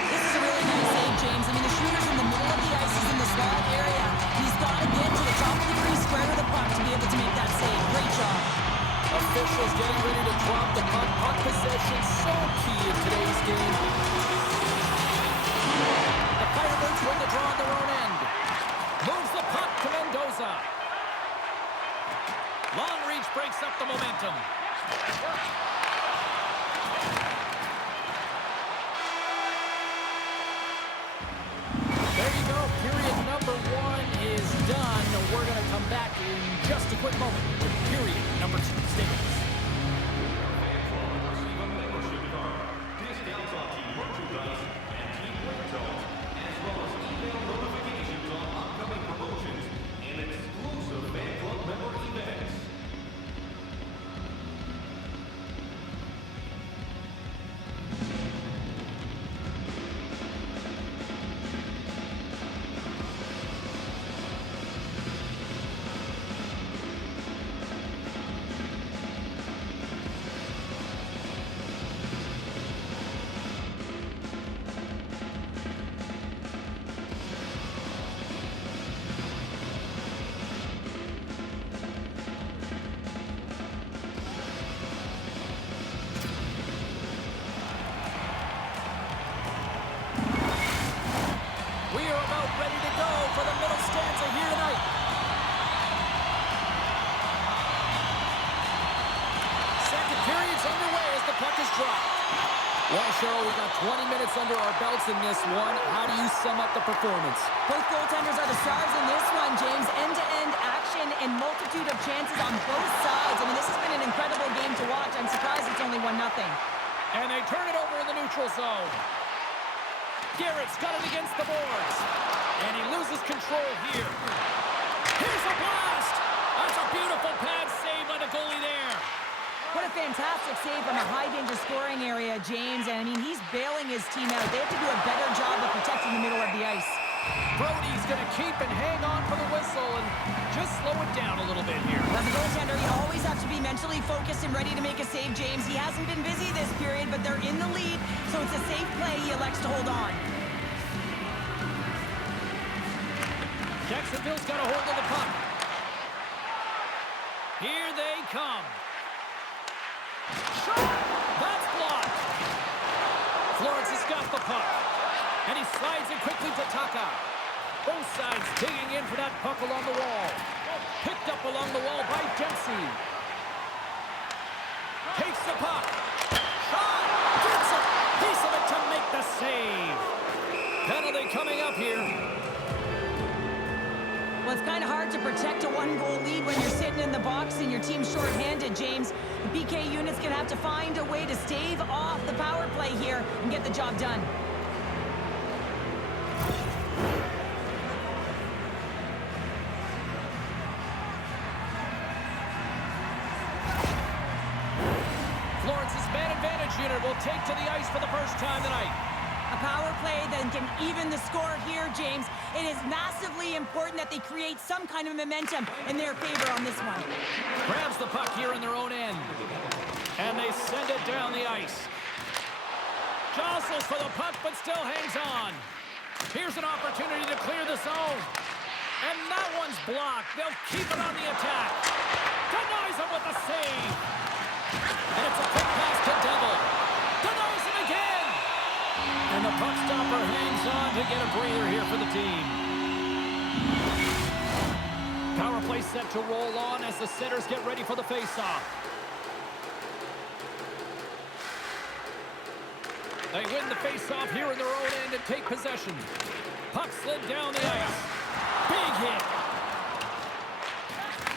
This is a really nice save, James. I mean, the shooter's in the middle of the ice. He's in the slot area. He's got to get to the top of the crease, square to the puck to be able to make that save. Great job. Officials getting ready to drop the puck. Puck possession so key in today's game. The Firebirds win the draw on their own end. Moves the puck to Mendoza. Long reach breaks up the momentum. There you go. Period number 1 is done. We're going to come back in just a quick moment with period number 2. Stay with us. Receive a membership card, discounts on team merchandise and team ringtones, as well as email notifications on upcoming promotions and exclusive fan club member events. Well, Cheryl, we got 20 minutes under our belts in this one. How do you sum up the performance? Both goaltenders are the stars in this one, James. End-to-end action and multitude of chances on both sides. I mean, this has been an incredible game to watch. I'm surprised it's only 1-0. And they turn it over in the neutral zone. Garrett's got it against the boards. And he loses control here. Here's a blast! That's a beautiful pad save by the save from a high-danger scoring area, James. And, I mean, he's bailing his team out. They have to do a better job of protecting the middle of the ice. Brody's going to keep and hang on for the whistle and just slow it down a little bit here. As a goaltender, you always have to be mentally focused and ready to make a save, James. He hasn't been busy this period, but they're in the lead, so it's a safe play. He elects to hold on. Jacksonville's got a hold of the puck. Here they come. Shot! That's blocked. Florence has got the puck. And he slides it quickly to Taka. Both sides digging in for that puck along the wall. Picked up along the wall by Dempsey. Takes the puck. Shot! Gets a piece of it to make the save. Penalty coming up here. Well, it's kind of hard to protect a one-goal lead when you're sitting in the box and your team's short-handed, James. The BK unit's going to have to find a way to stave off the power play here and get the job done. Florence's man advantage unit will take to the ice for the first time tonight. A power play that can even the score here, James. It is massively important that they create some kind of momentum in their favor on this one. Grabs the puck here in their own end. And they send it down the ice. Jostles for the puck, but still hangs on. Here's an opportunity to clear the zone. And that one's blocked. They'll keep it on the attack. Denies him with a save. And it's a quick pass to Devil. Denies him again. And the puck stopper hangs on to get a breather here for the team. Power play set to roll on as the setters get ready for the faceoff. They win the faceoff here in their own end and take possession. Puck slid down the ice. Big hit.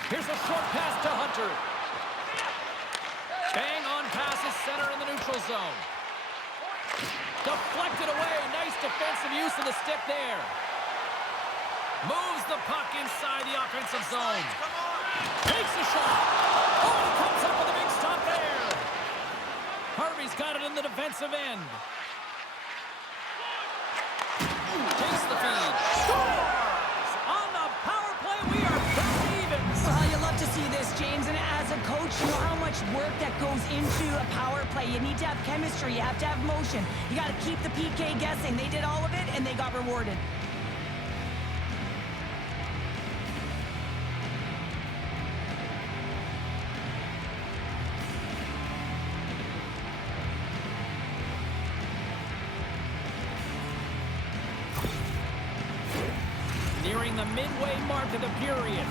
Here's a short pass to Hunter. Bang on passes center in the neutral zone. Deflected away. Nice defensive use of the stick there. Moves the puck inside the offensive zone. Takes a shot. Oh, he comes up with a big stop there. Harvey's got it in the defensive end. Takes the feed. Scores! On the power play, we are back even. Well, you love to see this, James. And as a coach, you know how much work that goes into a power play. You need to have chemistry. You have to have motion. You got to keep the PK guessing. They did all of it, and they got rewarded. Nearing the midway mark of the period.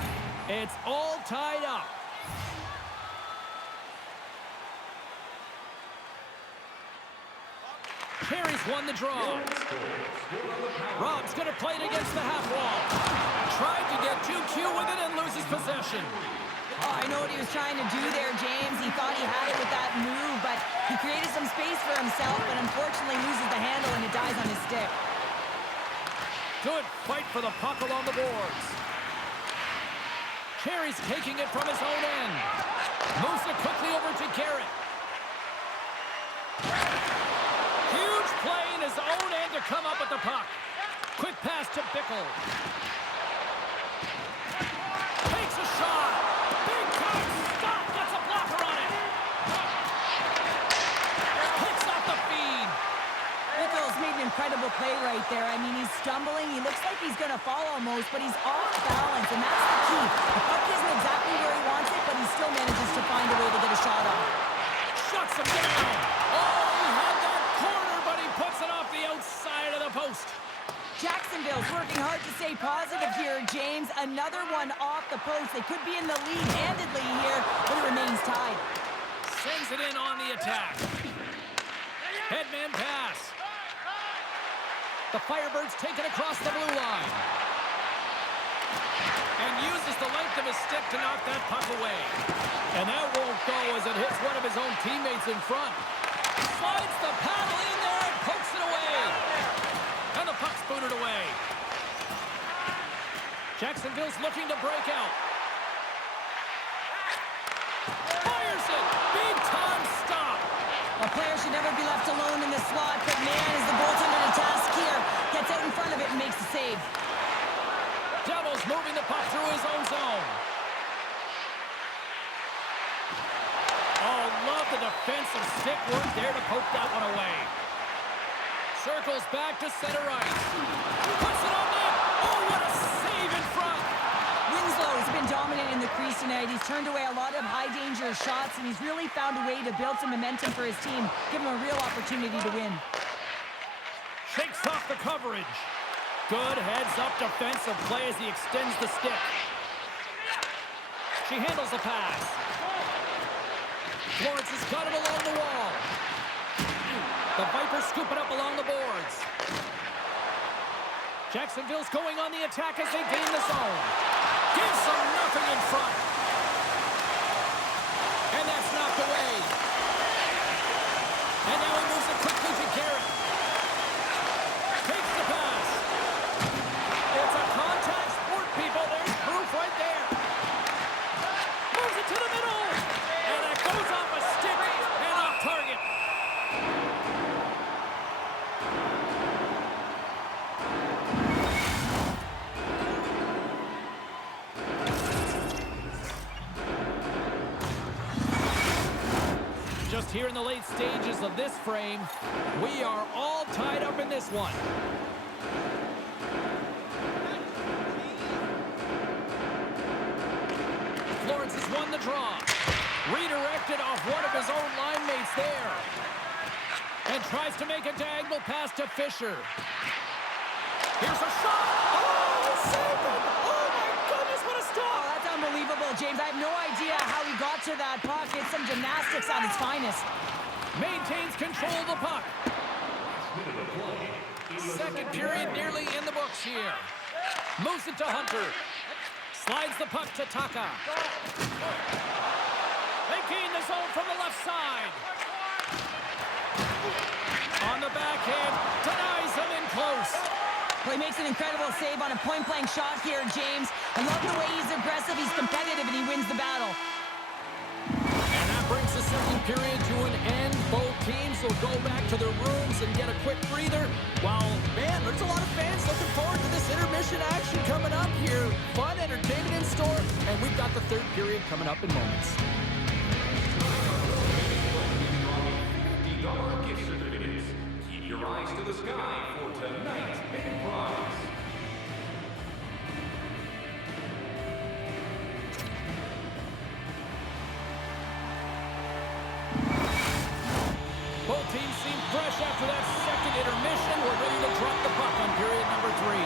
It's all tied up. Carey's won the draw. Rob's going to play it against the half wall. Tried to get too cute with it and loses possession. Oh, I know what he was trying to do there, James. He thought he had it with that move, but he created some space for himself, but unfortunately loses the handle and it dies on his stick. Good fight for the puck along the boards. Carey's taking it from his own end. Moves it quickly over to Garrett. Huge play in his own end to come up with the puck. Quick pass to Bickle. Takes a shot. Big time stop. Gets a blocker on it. Picks off the feed. Bickle's made an incredible play right there. I mean, he's stumbling. He looks like he's going to fall almost, but he's off balance, and that's the key. The puck isn't exactly where he wants it, but he still manages to find a way to get a shot off. Shuts him down. Oh, he had that corner, but he puts it off the outside of the post. Jacksonville's working hard to stay positive here, James. Another one off the post. They could be in the lead handedly here, but it remains tied. Sends it in on the attack. Headman pass. The Firebirds take it across the blue line. And uses the length of his stick to knock that puck away. And that won't go as it hits one of his own teammates in front. Slides the paddle in there and pokes it away. And the puck's booted away. Jacksonville's looking to break out. Fires it. Big time stop. A player should never be left alone in the slot, but man, is the goaltender to task here. Gets out in front of it and makes the save. Devils moving the puck through his own zone. Oh, love the defensive stick work there to poke that one away. Circles back to center ice. Puts it on net. Oh, what a save in front. Winslow has been dominant in the crease tonight. He's turned away a lot of high-danger shots, and he's really found a way to build some momentum for his team, give him a real opportunity to win. Shakes off the coverage. Good heads-up defensive play as he extends the stick. She handles the pass. Florence has got it along the wall. The Vipers scoop it up along the boards. Jacksonville's going on the attack as they gain the zone. Gives them nothing in front. And that's knocked away. And now he moves it quickly to Garrett. Takes the pass. It's a contact sport, people. There's proof right there. Moves it to the middle. And it goes off a stick and off target. Just here in the late stages of this frame, we are all tied up in this one. Florence has won the draw. Redirected off one of his own line mates there. And tries to make a diagonal pass to Fisher. Here's a shot. Oh, he saved it. Oh, my goodness, what a Oh, stop. that's unbelievable, James. I have no idea how he got to that puck. It's some gymnastics at its finest. Maintains control of the puck. Second period nearly in the books here. Moves it to Hunter. Slides the puck to Taka. They gain the zone from the left side. On the backhand, denies him in close. Well, he makes an incredible save on a point-blank shot here, James. I love the way he's aggressive, he's competitive, and he wins the battle. And that brings the second period to an end. Both teams will go back to their rooms and get a quick breather. While, man, there's a lot of fans looking forward to this intermission action coming up here. Fun, entertainment in store, and we've got the third period coming up in moments. $50 gift certificates. Keep your eyes to the sky for tonight's big prize. Both teams seem fresh after that second intermission. We're ready to drop the puck on period number 3.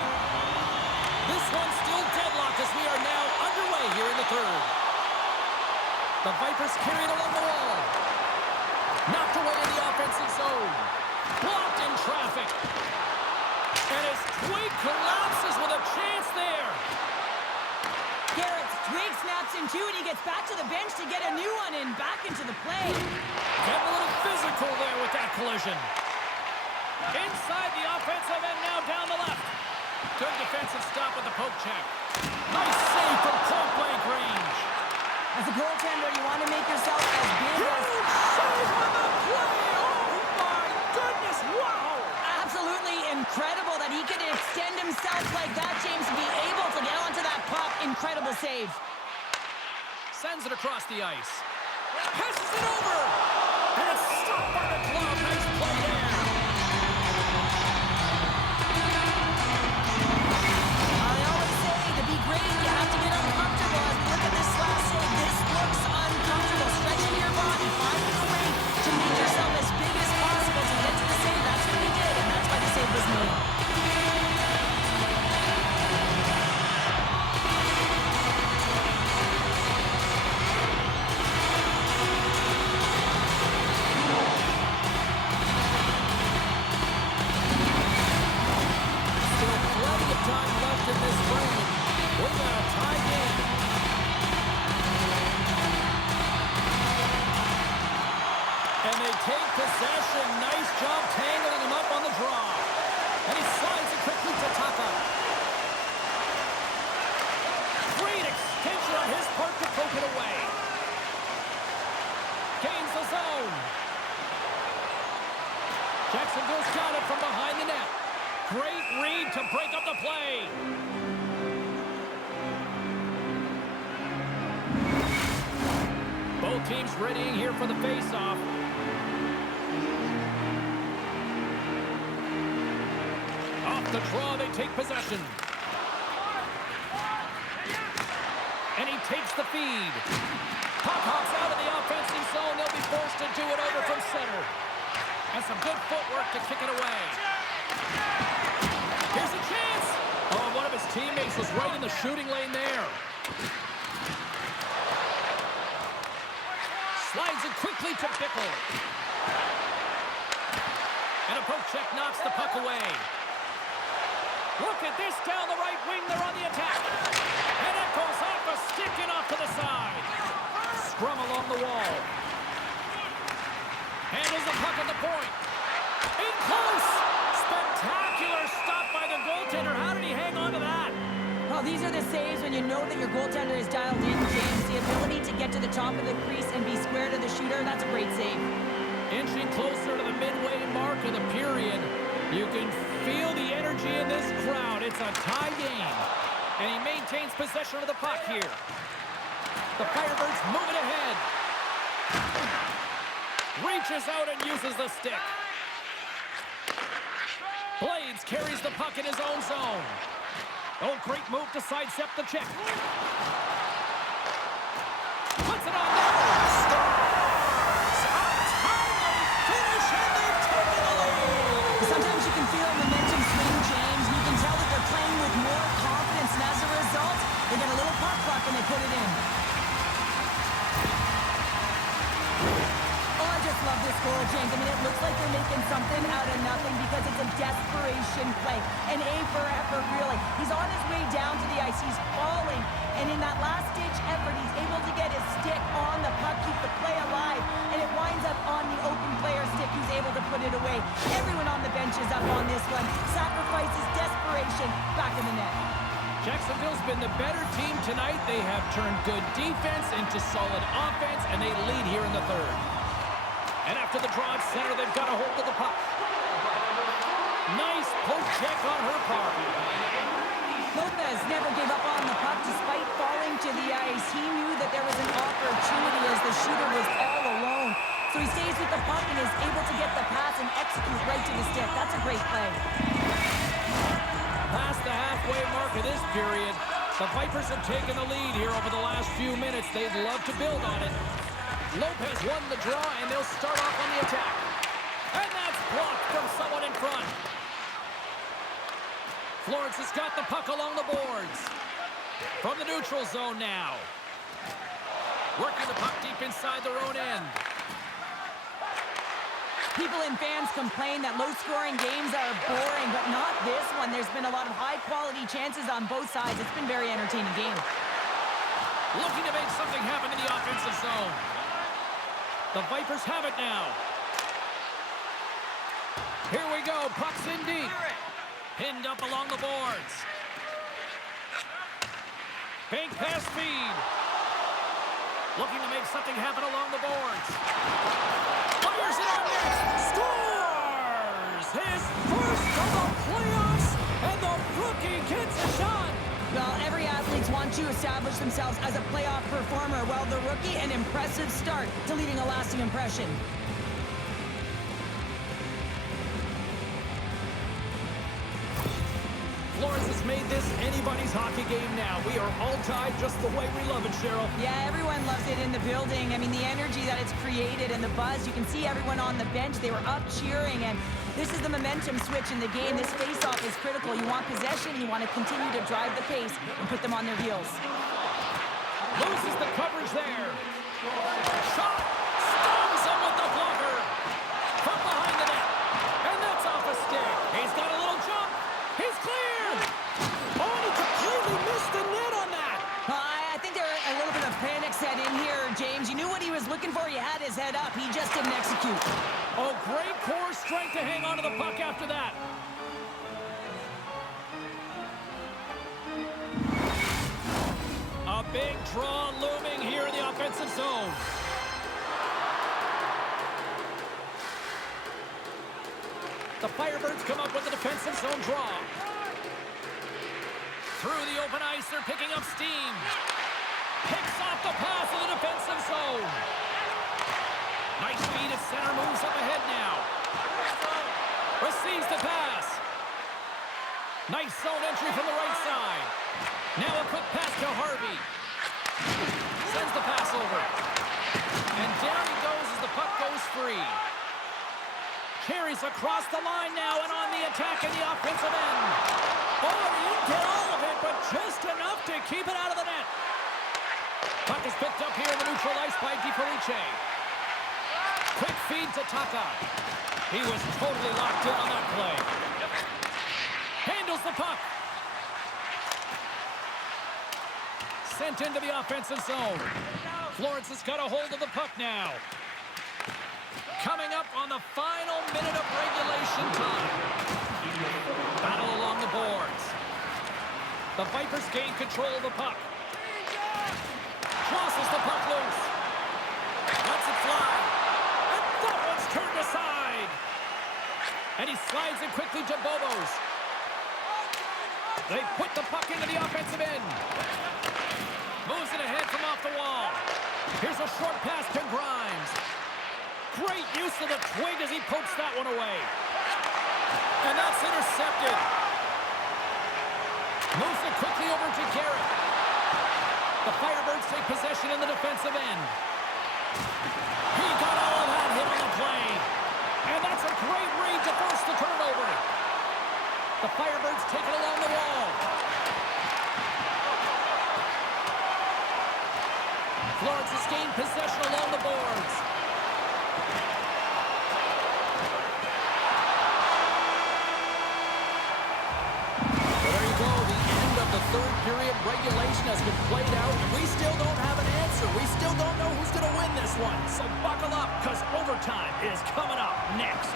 This one's still deadlocked as we are now underway here in the third. The Vipers carry it along the wall. Knocked away in the offensive zone. Blocked in traffic. And as Twig collapses with a chance there. Garrett, Twig snaps in two, and he gets back to the bench to get a new one in, back into the play. Getting a little physical there with that collision. Inside the offensive end, now down the left. Good defensive stop with the poke check. Nice save from point-blank range. As a goaltender, you want to make yourself as big as... Huge save on the play! Oh my goodness, wow! Absolutely incredible that he could extend himself like that, James, and be able to get onto that puck. Incredible save. Sends it across the ice. Passes it over! And it's stopped by the glove. Nice play there. I always say, to be great, you have to get uncomfortable. As we look at this last save, this looks uncomfortable. Stretching your body, finding a way to make yourself as big as possible to get to the save. That's what he did, and that's why the save was made. Time left in this frame. We got a tie game. And they take possession. Nice job tangling him up on the draw. And he slides it quickly to Taka. Great extension on his part to poke it away. Gains the zone. Jacksonville's got it from behind the net. Great read to break up the play. Both teams readying here for the face-off. Off the draw, they take possession. And he takes the feed. Puck hops out of the offensive zone. They'll be forced to do it over from center. And some good footwork to kick it away. Here's a chance. Oh, one of his teammates was right in the shooting lane there. Slides it quickly to Bickle. And a poke check knocks the puck away. Look at this down the right wing. They're on the attack. And it goes off a stick and off to the side. Scrum along the wall. Handles the puck at the point. In close. Spectacular stop by the goaltender. How did he hang on to that? Well, these are the saves when you know that your goaltender is dialed in, James. The ability to get to the top of the crease and be square to the shooter, that's a great save. Inching closer to the midway mark of the period. You can feel the energy in this crowd. It's a tie game. And he maintains possession of the puck here. The Firebirds move it ahead. Reaches out and uses the stick. Blades carries the puck in his own zone. Oh, great move to sidestep the check. Puts it on net. Scores! A timely finish, and they've taken the lead. Sometimes you can feel momentum swing, James. You can tell that they're playing with more confidence, and as a result, they get a little puck luck and they put it in. Oh, I just love this goal, James. I mean, it looks like they're making something out of nothing because it's a desperation play. An A for effort, really. He's on his way down to the ice. He's falling. And in that last-ditch effort, he's able to get his stick on the puck, keep the play alive, and it winds up on the open player stick who's able to put it away. Everyone on the bench is up on this one. Sacrifices, desperation, back in the net. Jacksonville's been the better team tonight. They have turned good defense into solid offense, and they lead here in the third. And after the draw at center, they've got a hold of the puck. Nice poke check on her part. Lopez never gave up on the puck despite falling to the ice. He knew that there was an opportunity as the shooter was all alone. So he stays with the puck and is able to get the pass and execute right to the stick. That's a great play. Past the halfway mark of this period, the Vipers have taken the lead here over the last few minutes. They'd love to build on it. Lopez won the draw, and they'll start off on the attack. And that's blocked from someone in front. Florence has got the puck along the boards. From the neutral zone now. Working the puck deep inside their own end. People and fans complain that low-scoring games are boring, but not this one. There's been a lot of high-quality chances on both sides. It's been a very entertaining game. Looking to make something happen in the offensive zone. The Vipers have it now. Here we go. Puck's in deep. Pinned up along the boards. Bank pass feed. Looking to make something happen along the boards. Fires it on net. Scores! His first of the playoffs, and the rookie gets a shot. Well, every athlete wants to establish themselves as a playoff performer. Well, the rookie, an impressive start to leaving a lasting impression. Florence has made this anybody's hockey game now. We are all tied just the way we love it, Cheryl. Yeah, everyone loves it in the building. I mean, the energy that it's created and the buzz. You can see everyone on the bench. They were up cheering, and this is the momentum switch in the game. This face-off is critical. You want possession. You want to continue to drive the pace and put them on their heels. Loses the coverage there. Shot! Stuns him with the blocker. From behind the net. And that's off a stick. He's got a little jump. He's clear. Oh, and he completely missed the net on that. I think there a little bit of panic set in here, James. You knew what he was looking for. He had his head up. He just didn't execute. Oh, great core strength to hang on to the puck after that. A big draw looming here in the offensive zone. The Firebirds come up with the defensive zone draw. Through the open ice, they're picking up steam. Picks off the pass in the defensive zone. Nice feed at center, moves up ahead now. Receives the pass. Nice zone entry from the right side. Now a quick pass to Harvey. Sends the pass over. And down he goes as the puck goes free. Carries across the line now and on the attack in the offensive end. Oh, he didn't get all of it, but just enough to keep it out of the net. Puck is picked up here in the neutral ice by DiFelice. Quick feed to Taka. He was totally locked in on that play. Handles the puck. Sent into the offensive zone. Florence has got a hold of the puck now. Coming up on the final minute of regulation time. Battle along the boards. The Vipers gain control of the puck. Crosses the puck loose. Lets it fly. And that one's turned aside. And he slides it quickly to Bobos. They put the puck into the offensive end. Moves it ahead from off the wall. Here's a short pass to Grimes. Great use of the twig as he pokes that one away. And that's intercepted. Moves it quickly over to Garrett. The Firebirds take possession in the defensive end. He got all of that hit on the play. And that's a great read to force the turnover. The Firebirds take it along the wall. Florence has gained possession along the boards. The third period regulation has been played out, and we still don't have an answer. We still don't know who's going to win this one. So buckle up, because overtime is coming up next.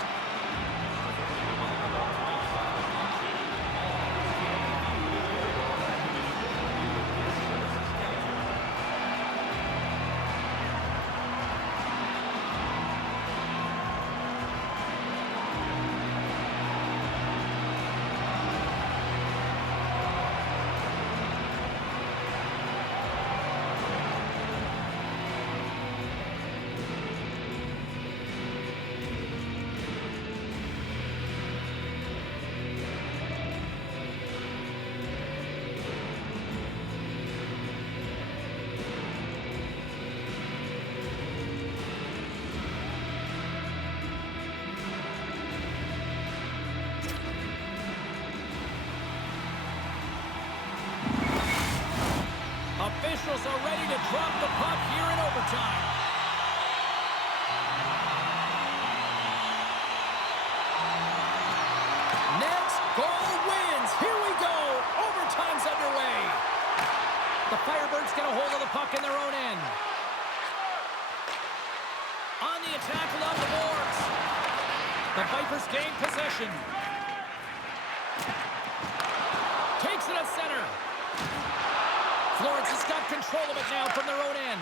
Officials are ready to drop the puck here in overtime. Next goal wins. Here we go. Overtime's underway. The Firebirds get a hold of the puck in their own end. On the attack along the boards. The Vipers gain possession. Takes it at center. Florence has got control of it now from their own end.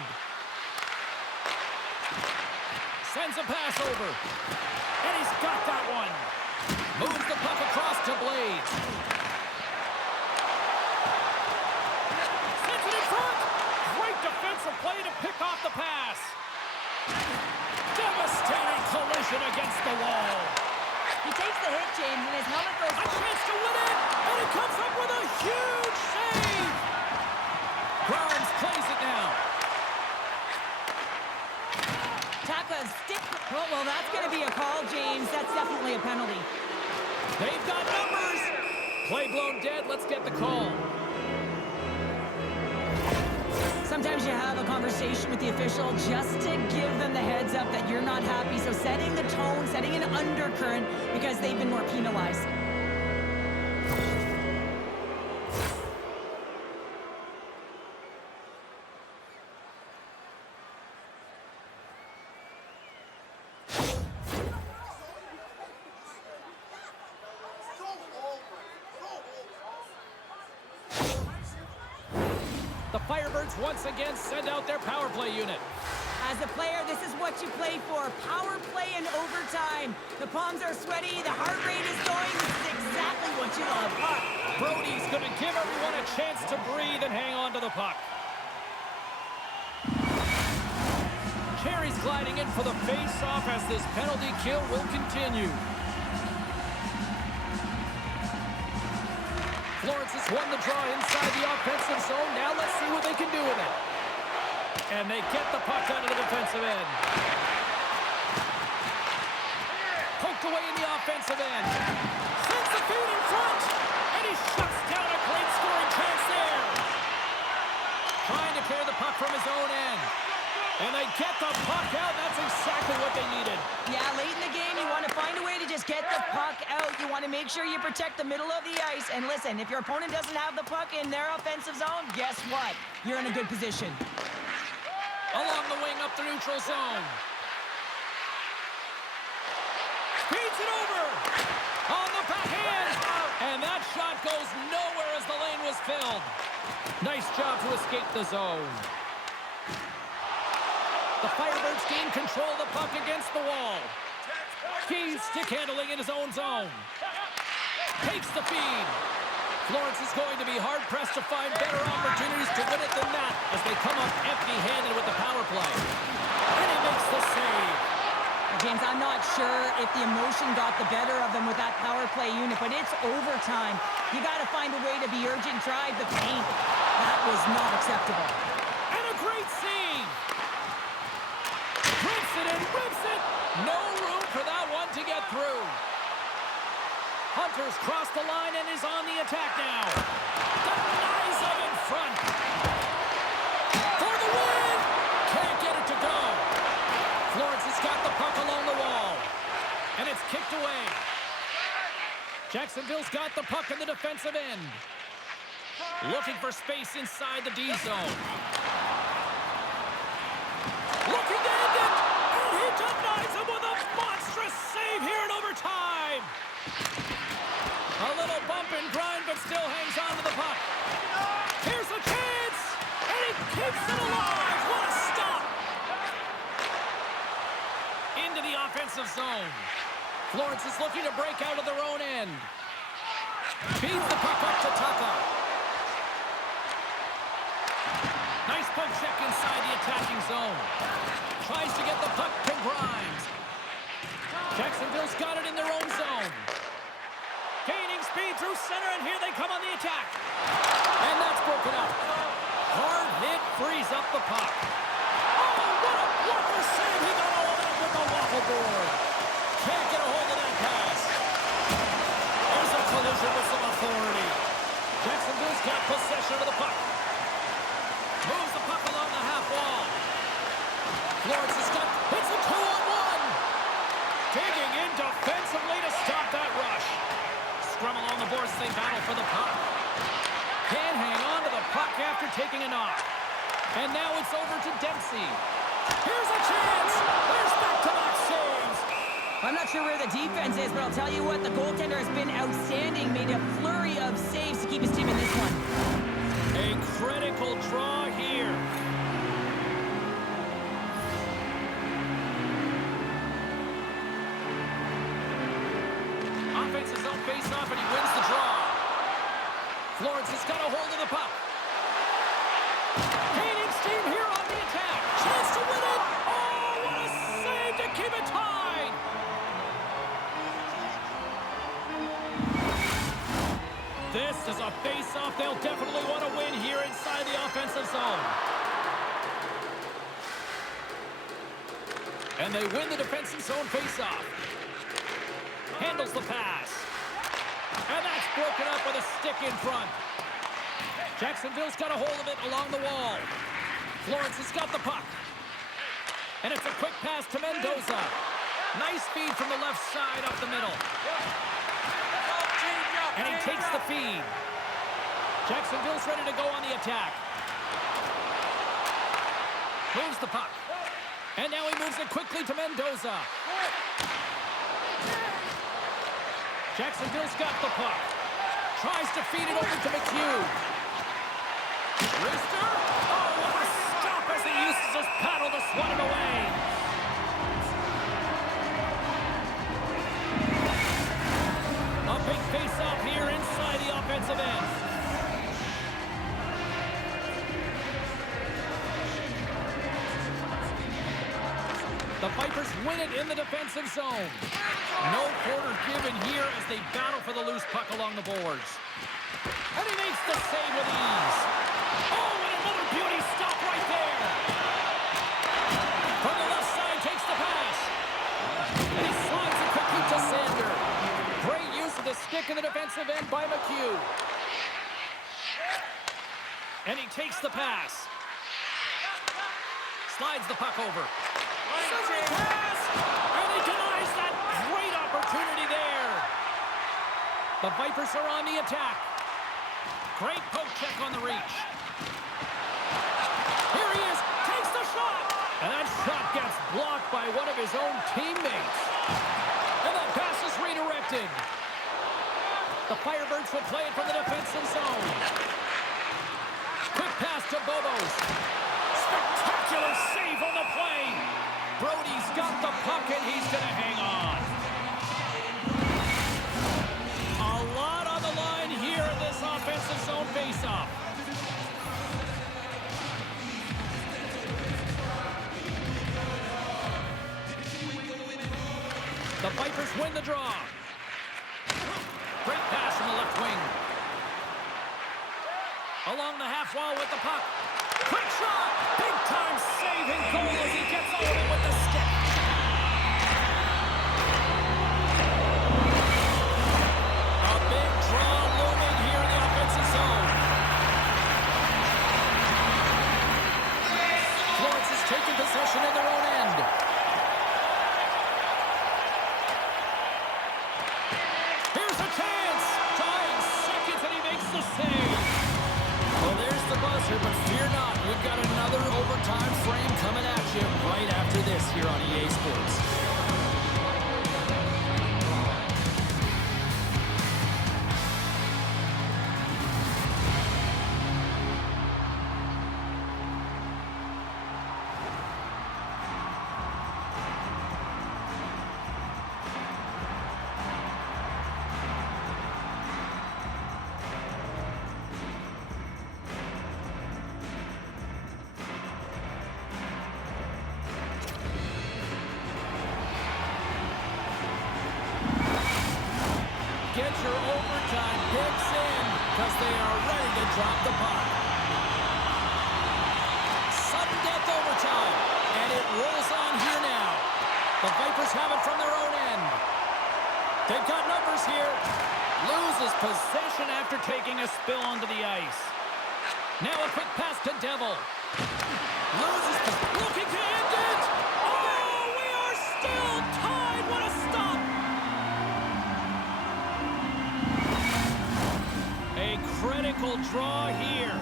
Sends a pass over. And he's got that one. Moves the puck across to Blades. Sends it in front. Great defensive play to pick off the pass. Devastating collision against the wall. He takes the hit, James, and his helmet goes... A chance to win it. And he comes up with a huge save. Grimes plays it now. Taka's stick... Well, that's going to be a call, James. That's definitely a penalty. They've got numbers. Play blown dead. Let's get the call. Sometimes you have a conversation with the official just to give them the heads up that you're not happy. So setting the tone, setting an undercurrent because they've been more penalized. The Firebirds once again send out their power play unit. As a player, this is what you play for. Power play in overtime. The palms are sweaty, the heart rate is going. This is exactly what you love. Brody's going to give everyone a chance to breathe and hang on to the puck. Carey's gliding in for the face-off as this penalty kill will continue. Florence has won the draw inside the offensive zone. Now let's see what they can do with it. And they get the puck out of the defensive end. Poked away in the offensive end. Sends the feed in front. And he shuts down a great scoring chance there. Trying to clear the puck from his own end. And they get the puck out. That's exactly what they needed. Yeah, late in the game, you want to find a way to just get the puck out. You want to make sure you protect the middle of the ice. And listen, if your opponent doesn't have the puck in their offensive zone, guess what? You're in a good position. Along the wing up the neutral zone. Speeds it over. On the backhand. And that shot goes nowhere as the lane was filled. Nice job to escape the zone. The Firebirds gain control of the puck against the wall. Keys stick handling in his own zone. Takes the feed. Florence is going to be hard-pressed to find better opportunities to win it than that as they come up empty-handed with the power play. And he makes the save. James, I'm not sure if the emotion got the better of them with that power play unit, but it's overtime. You got to find a way to be urgent, drive the paint. That was not acceptable. And a great save. Rips it and rips it. No room for that one to get through. Hunter's crossed the line and is on the attack now. Denies him in front. For the win! Can't get it to go. Florence has got the puck along the wall. And it's kicked away. Jacksonville's got the puck in the defensive end. Looking for space inside the D zone. Looking to end it. And he denies him with a monstrous save here in overtime. A little bump and grind, but still hangs on to the puck. Here's a chance, and he keeps it alive. What a stop! Into the offensive zone. Florence is looking to break out of their own end. Feeds the puck up to Tucker. Nice poke check inside the attacking zone. Tries to get the puck to Grimes. Jacksonville's got it in their own zone. Gaining speed through center, and here they come on the attack. And that's broken up. Hard hit frees up the puck. Oh, what a blocker save. He got all of that with the waffle board. Can't get a hold of that pass. There's a collision with some authority. Jacksonville's got possession of the puck. Moves the puck along the half wall. Florence has got, it's a 2-on-1. Digging in defensively to stop that rush. Scrum along the boards, they battle for the puck. Can't hang on to the puck after taking a knock. And now it's over to Dempsey. Here's a chance. There's back-to-back saves. I'm not sure where the defense is, but I'll tell you what, the goaltender has been outstanding. Made a flurry of saves to keep his team in this one. A critical draw here. Offensive zone face-off, and he wins the draw. Florence has got a hold of the puck. Gaining steam here on the attack. Chance to win it. Oh, what a save to keep it tied. This is a face-off they'll definitely want to win here inside the offensive zone. And they win the defensive zone face-off. Handles the pass. And that's broken up with a stick in front. Jacksonville's got a hold of it along the wall. Florence has got the puck. And it's a quick pass to Mendoza. Nice feed from the left side up the middle. And he takes the feed. Jacksonville's ready to go on the attack. Moves the puck. And now he moves it quickly to Mendoza. Jacksonville's got the puck. Tries to feed it over to McHugh. Rister. Oh, what a stop as he uses his paddle to swat it away. A big face-off here inside the offensive end. The Vipers win it in the defensive zone. No quarter given here as they battle for the loose puck along the boards. And he makes the save with ease. Oh, and another beauty stop right there. From the left side, takes the pass. And he slides it quickly to Sander. Great use of the stick in the defensive end by McHugh. And he takes the pass. Slides the puck over. Pass! And he denies that great opportunity there. The Vipers are on the attack. Great poke check on the reach. Here he is, takes the shot. And that shot gets blocked by one of his own teammates. And that pass is redirected. The Firebirds will play it from the defensive zone. Quick pass to Bobos. Spectacular save on the play. Brody's got the puck and he's going to hang on. A lot on the line here in this offensive zone faceoff. The Vipers win the draw. Great pass from the left wing. Along the half wall with the puck. Quick shot! Big time saving goal as he gets over it with the stick. A big draw looming here in the offensive zone. Florence has taken possession in their own end. Here's a chance! Tying seconds and he makes the save. Well, there's the buzzer, but fear not. We've got another overtime frame coming at you right after this here on EA Sports. Get your overtime picks in because they are ready to drop the puck. Sudden death overtime, and it rolls on here now. The Vipers have it from their own end. They've got numbers here. Loses possession after taking a spill onto the ice. Now a quick pass to Devil. Loses possession. Looking to end it. Oh, we are still tied. What a stop. A critical draw here.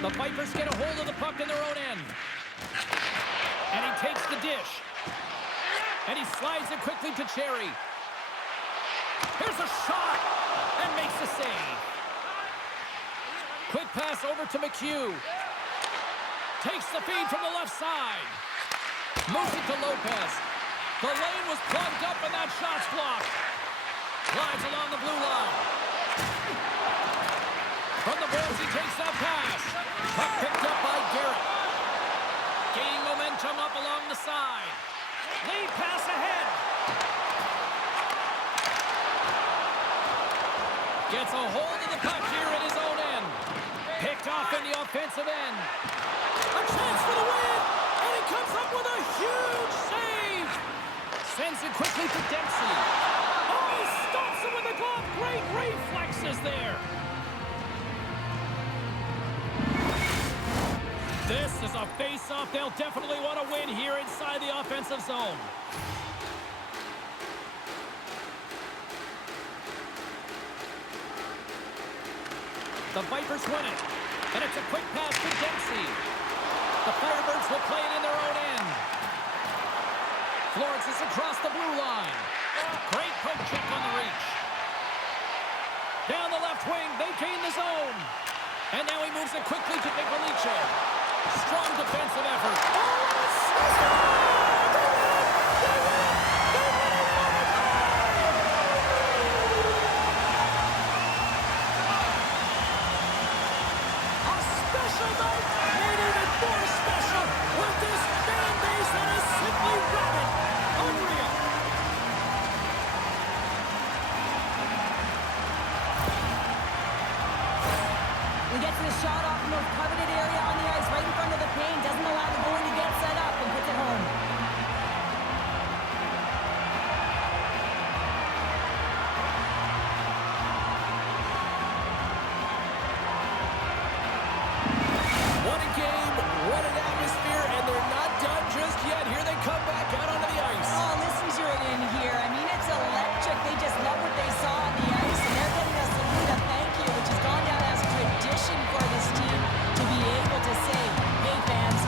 The Vipers get a hold of the puck in their own end. And he takes the dish. And he slides it quickly to Cherry. Here's a shot. And makes the save. Quick pass over to McHugh. Takes the feed from the left side. Moves it to Lopez. The lane was plugged up and that shot's blocked. Slides along the blue line. From the boards, he takes that pass. Puck picked up by Garrett. Gaining momentum up along the side. Lead pass ahead. Gets a hold of the puck here at his own end. Picked off in the offensive end. A chance for the win. And he comes up with a huge save. Sends it quickly to Dempsey. Oh, he stops him with a glove. Great reflexes there. This is a face-off they'll definitely want to win here inside the offensive zone. The Vipers win it. And it's a quick pass to Dempsey. The Firebirds will play it in their own end. Florence is across the blue line. Great poke check on the reach. Down the left left wing. They gain the zone. And now he moves it quickly to Nicoliche. Strong defensive effort. Oh, a special night made even more special with this fan base that is simply rabid. Unreal. He gets his shot off the most coveted area on the ice, right in front of the paint, doesn't allow the goalie to get set up and puts it home. What a game, what an atmosphere, and they're not done just yet. Here they come back out onto the ice. Oh, listen to it in here. I mean, it's electric. They just love what they saw on the ice, and they're getting a salute, a thank you, which has gone down as tradition for this team to be able to say, hey, fans,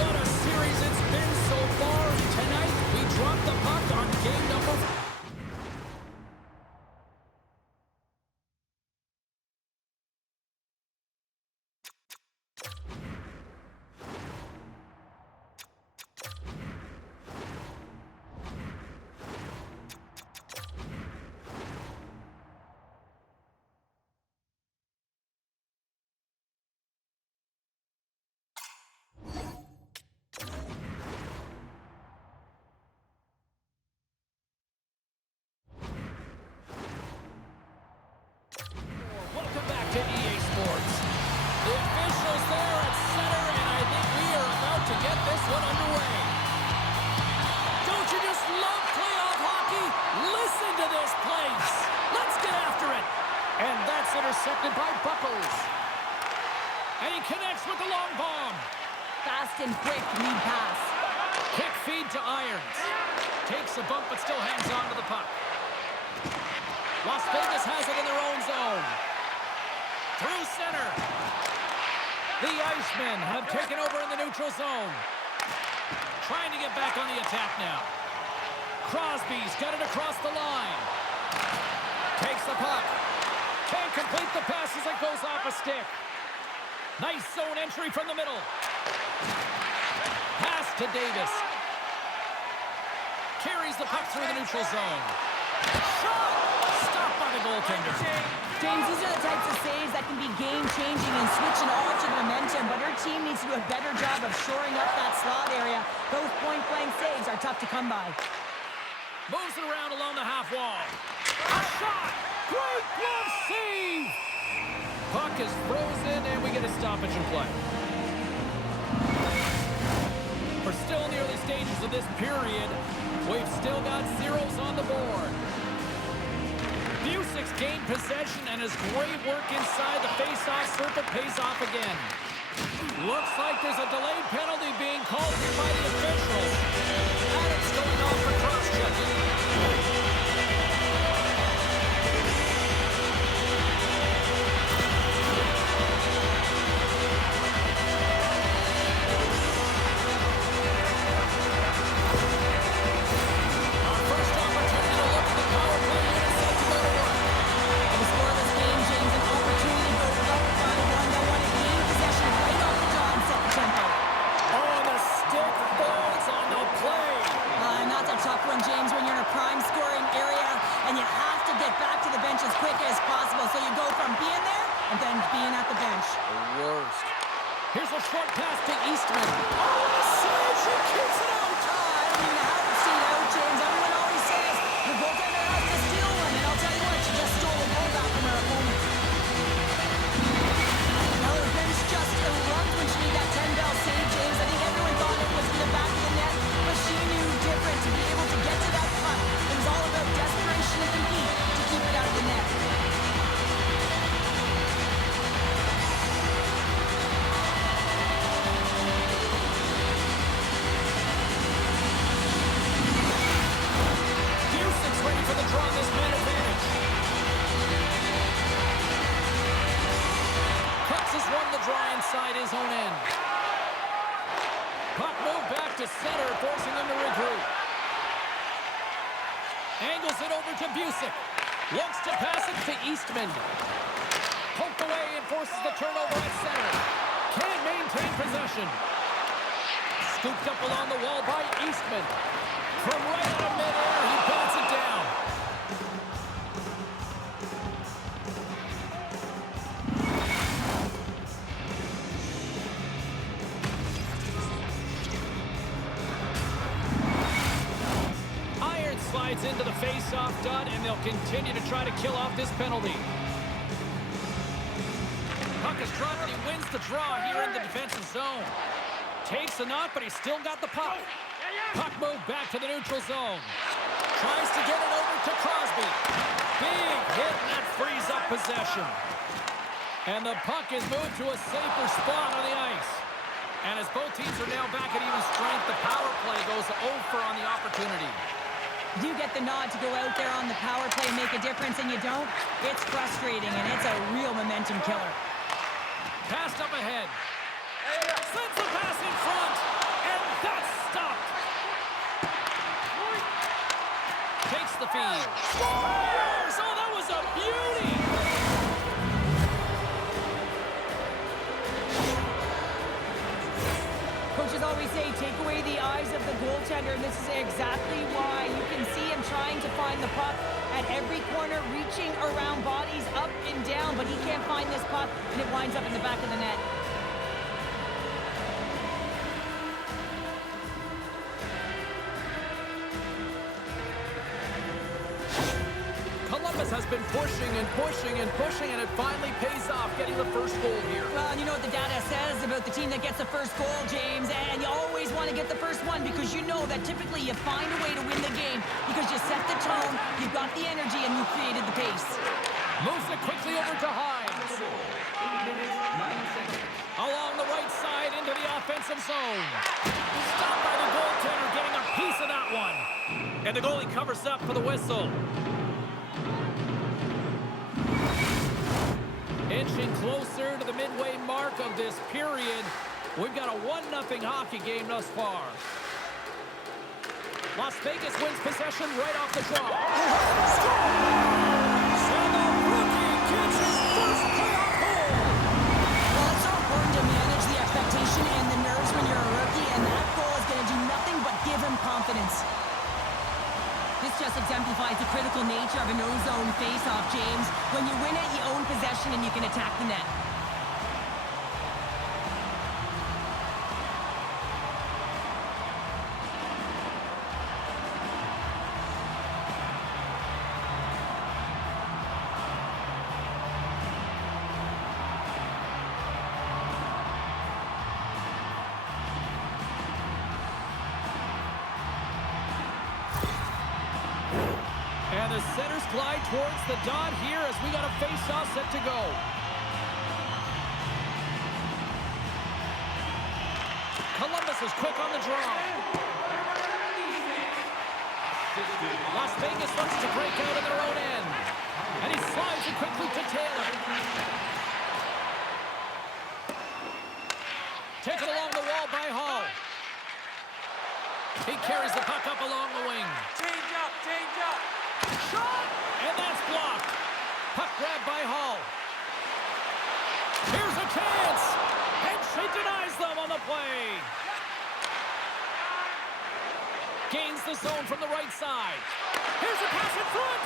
What a series it's been so far. Tonight, we dropped the puck on game number 4. Welcome back to EA Sports. The officials there at center, and I think we are about to get this one underway. Don't you just love playoff hockey? Listen to this place. Let's get after it. And that's intercepted by Buckles. And he connects with the long bomb. Fast and quick lead pass. Kick feed to Irons. Takes a bump, but still hangs on to the puck. Las Vegas has it in their own zone. Through center. The Icemen have taken over in the neutral zone. Trying to get back on the attack now. Crosby's got it across the line. Takes the puck. Can't complete the pass as it goes off a stick. Nice zone entry from the middle. Pass to Davis. Carries the puck through the neutral zone. Shot! Stopped by the goaltender. James, these are the types of saves that can be game-changing and switch an alternate momentum, but her team needs to do a better job of shoring up that slot area. Those point-blank saves are tough to come by. Moves it around along the half wall. A shot! Great glove save! Puck is frozen, and we get a stoppage in play. We're still in the early stages of this period. We've still got zeros on the board. Busic's gained possession, and his great work inside the face-off circle pays off again. Looks like there's a delayed penalty being called here by the officials. And it's going off for cross-checking. Oh, Here's a short pass to Eastman. Oh, the save! She keeps it out! I don't even have to see it out, James. Everyone always says the goaltender has to steal one, and I'll tell you what, she just stole a goal back from her opponent. Now her bench just erupted when she made that 10-bell save, James. I think everyone thought it was in the back of the net, but she knew different to be able to get to that puck. It was all about desperation to compete to keep it out of the net. Busic's ready for the draw on this man advantage. Cox has won the draw inside his own end. Puck moved back to center, forcing him to regroup. Angles it over to Busic. Looks to pass it to Eastman. Poked away and forces the turnover at center. Can't maintain possession. Scooped up along the wall by Eastman. From right out of midair, he bats it down. Iron slides into the face-off dot, and they'll continue to try to kill off this penalty. Puck is dropped, and he wins the draw here in the defensive zone. Takes a knock, but he's still got the puck. Puck moved back to the neutral zone. Tries to get it over to Crosby. Big hit, and that frees up possession. And the puck is moved to a safer spot on the ice. And as both teams are now back at even strength, the power play goes over on the opportunity. You get the nod to go out there on the power play and make a difference, and you don't. It's frustrating, and it's a real momentum killer. Passed up ahead. Sends the pass in front, and that's stopped. Takes the feed. Scores! Oh, that was a beauty! Coaches always say, take away the eyes of the goaltender, and this is exactly why. You can see him trying to find the puck at every corner, reaching around bodies up and down, but he can't find this puck, and it winds up in the back of the net. Columbus has been pushing and pushing and pushing, and it finally pays off, getting the first goal here. Well, and you know what the data says about the team that gets the first goal, James, and you always want to get the first one because you know that typically you find a way to win the game because you set the tone, you've got the energy, and you created the pace. Moves it quickly over to Hines. Along the right side into the offensive zone. Stopped by the goaltender, getting a piece of that one. And the goalie covers up for the whistle. Inching closer to the midway mark of this period. We've got a 1-0 hockey game thus far. Las Vegas wins possession right off the draw. And the rookie gets his first playoff goal. Well, it's so important to manage the expectation and the nerves when you're a rookie, and that goal is going to do nothing but give him confidence. This just exemplifies the critical nature of a no-zone face-off, James. When you win it, you own possession and you can attack the net. And the centers glide towards the dot here as we got a face-off set to go. Columbus is quick on the draw. Las Vegas looks to break out in their own end. And he slides it quickly to Taylor. Taken along the wall by Hall. He carries the puck up along the wing. Change up, change up. Shot! And that's blocked. Puck grabbed by Hall. Here's a chance. And she denies them on the play. Gains the zone from the right side. Here's a pass in front.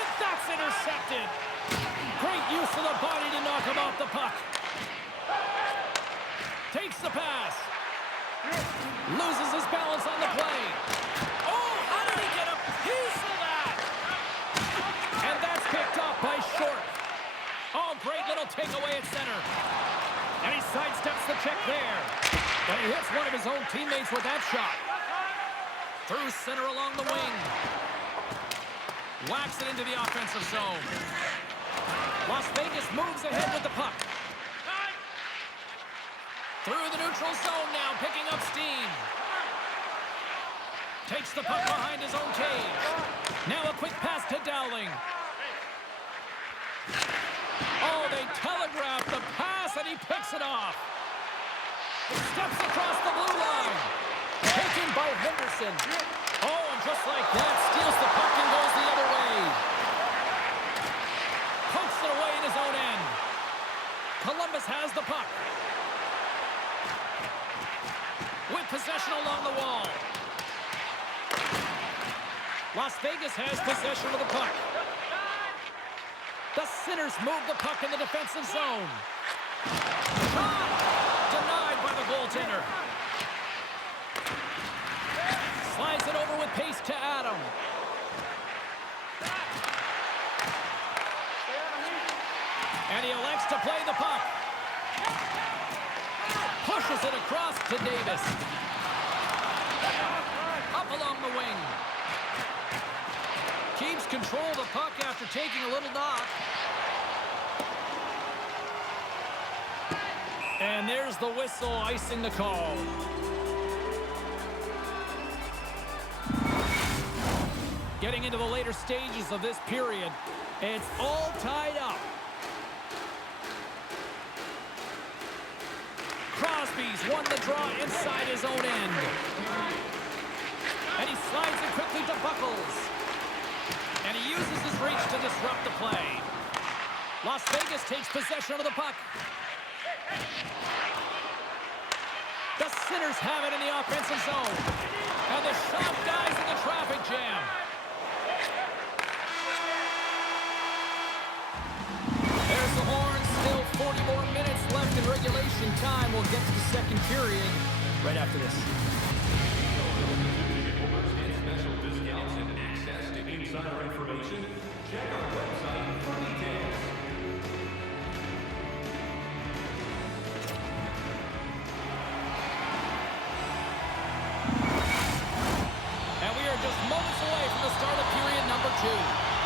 And that's intercepted. Great use of the body to knock him off the puck. Fakes the pass. Loses his balance on the play. Oh, how did he get a piece of that? And that's picked up by Short. Oh, great little takeaway at center. And he sidesteps the check there. And he hits one of his own teammates with that shot. Through center along the wing. Whacks it into the offensive zone. Las Vegas moves ahead with the puck. Through the neutral zone now, picking up steam. Takes the puck behind his own cage. Now a quick pass to Dowling. Oh, they telegraph the pass, and he picks it off. Steps across the blue line. Taken by Henderson. Oh, and just like that, steals the puck and goes the other way. Pokes it away in his own end. Columbus has the puck. With possession along the wall. Las Vegas has possession of the puck. The Sinners move the puck in the defensive zone. Shot! Denied by the goaltender. Slides it over with pace to Adam. And he elects to play the puck. Pushes it across to Davis. Up along the wing. Keeps control of the puck after taking a little knock. And there's the whistle icing the call. Getting into the later stages of this period, it's all tied up. Crosby's won the draw inside his own end. And he slides it quickly to Buckles. And he uses his reach to disrupt the play. Las Vegas takes possession of the puck. The Sinners have it in the offensive zone. And the shot dies in the traffic jam. There's the horn. Still 40 more minutes left in regulation time. We'll get to the second period right after this. Special discounts and access to insider information. Check our website for details. And we are just moments away from the start of period number 2.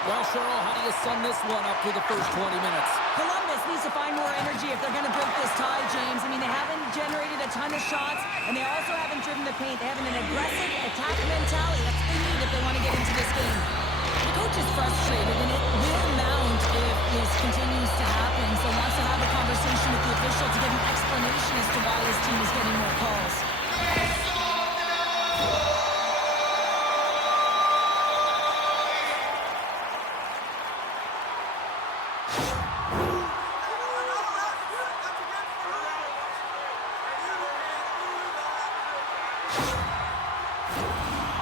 Well, Cheryl, how do you sum this one up through the first 20 minutes? Columbus needs to find more energy if they're going to break this tie, James. I mean, they haven't generated a ton of shots, and they also haven't driven the paint. They have an aggressive attack mentality. That's what they need if they want to get into this game. The coach is frustrated, and it will mount if this continues to happen. So wants to have a conversation with the official to get an explanation as to why his team is getting more calls.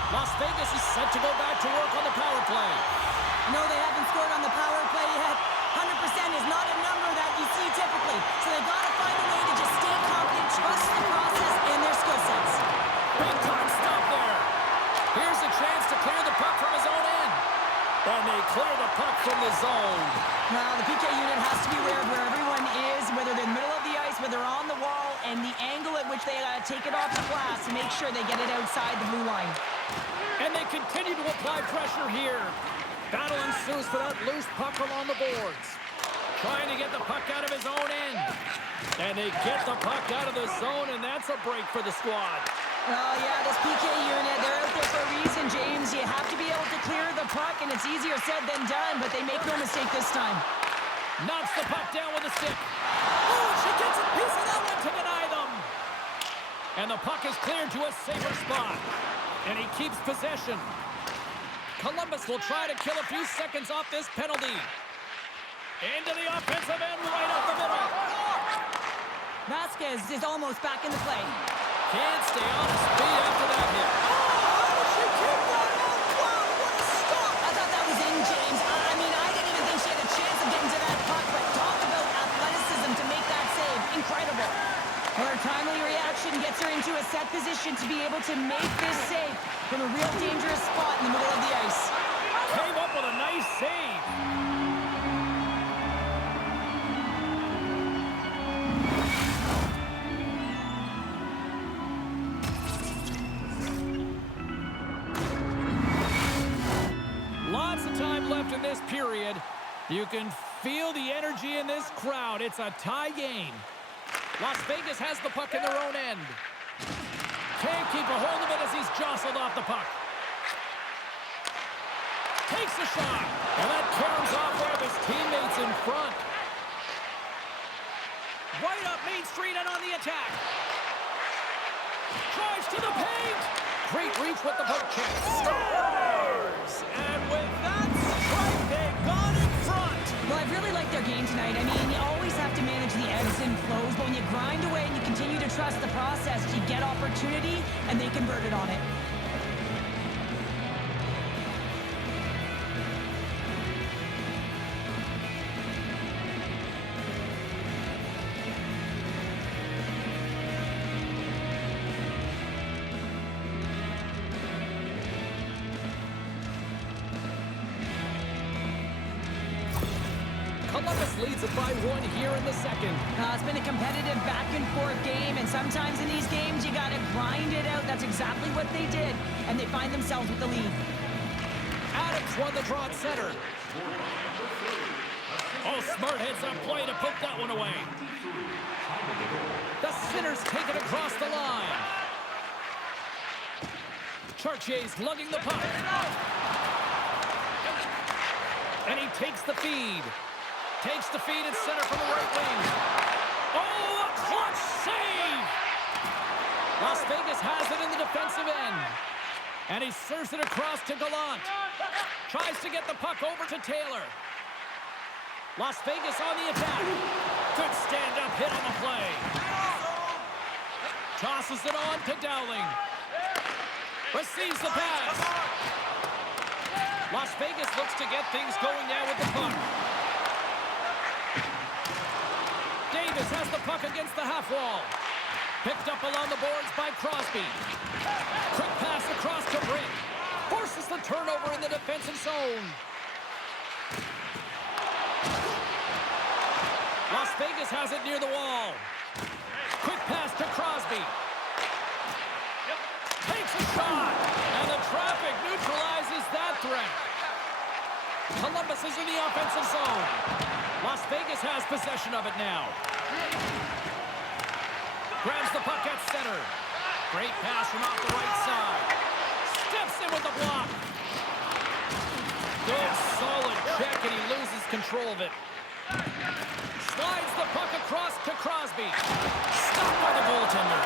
Las Vegas is set to go back to work on the power play. No, they haven't scored on the power play yet. 100% is not a number that you see typically. So they've got to find a way to just stay confident, trust the process and their skill sets. Big time stop there. Here's a chance to clear the puck from his own end. And they clear the puck from the zone. Now, the PK unit has to be aware of where everyone is, whether they're in the middle of the ice, whether they're on the wall, and the angle at which they take it off the glass to make sure they get it outside the blue line. And they continue to apply pressure here. Battle ensues for that loose puck along the boards. Trying to get the puck out of his own end. And they get the puck out of the zone, and that's a break for the squad. Oh, yeah, this PK unit, they're out there for a reason, James. You have to be able to clear the puck, and it's easier said than done, but they make no mistake this time. Knocks the puck down with a stick. Oh, she gets a piece of that one to deny them. And the puck is cleared to a safer spot. And he keeps possession. Columbus will try to kill a few seconds off this penalty. Into the offensive end, right up the middle. Vasquez is almost back in the play. Can't stay on his feet after that hit. Oh, how did she keep that? Oh, wow, what a stop position to be able to make this save from a real dangerous spot in the middle of the ice. Came up with a nice save. Lots of time left in this period. You can feel the energy in this crowd. It's a tie game. Las Vegas has the puck in their own end. Can't keep a hold of it as he's jostled off the puck. Takes a shot, and that caroms off one of his teammates in front. Right up Main Street and on the attack. Drives to the paint. Great reach with the poke check. Scores! And with that strike, they got in front. Well, I really like their game tonight. I mean, you always have to manage the ebbs and flows, but when you grind away and you continue to trust the process, you get opportunity, and they converted on it. Columbus leads it by 1 here in the second. It's been a competitive back-and-forth game, and sometimes in these games, you got to grind it out. That's exactly what they did, and they find themselves with the lead. Adams won the draw at center. Oh, smart heads up play to put that one away. The Sinners take it across the line. Chartier's lugging the puck. And he takes the feed. Takes the feed at center from the right wing. Oh, a clutch save! Las Vegas has it in the defensive end. And he serves it across to Gallant. Tries to get the puck over to Taylor. Las Vegas on the attack. Good stand-up hit on the play. Tosses it on to Dowling. Receives the pass. Las Vegas looks to get things going now with the puck. Davis has the puck against the half wall. Picked up along the boards by Crosby. Quick pass across to Britt. Forces the turnover in the defensive zone. Las Vegas has it near the wall. Quick pass to Crosby. Takes a shot. And the traffic neutralizes that threat. Columbus is in the offensive zone. Las Vegas has possession of it now. Grabs the puck at center. Great pass from off the right side. Steps in with the block. Good solid check, and he loses control of it. Slides the puck across to Crosby. Stopped by the goaltender.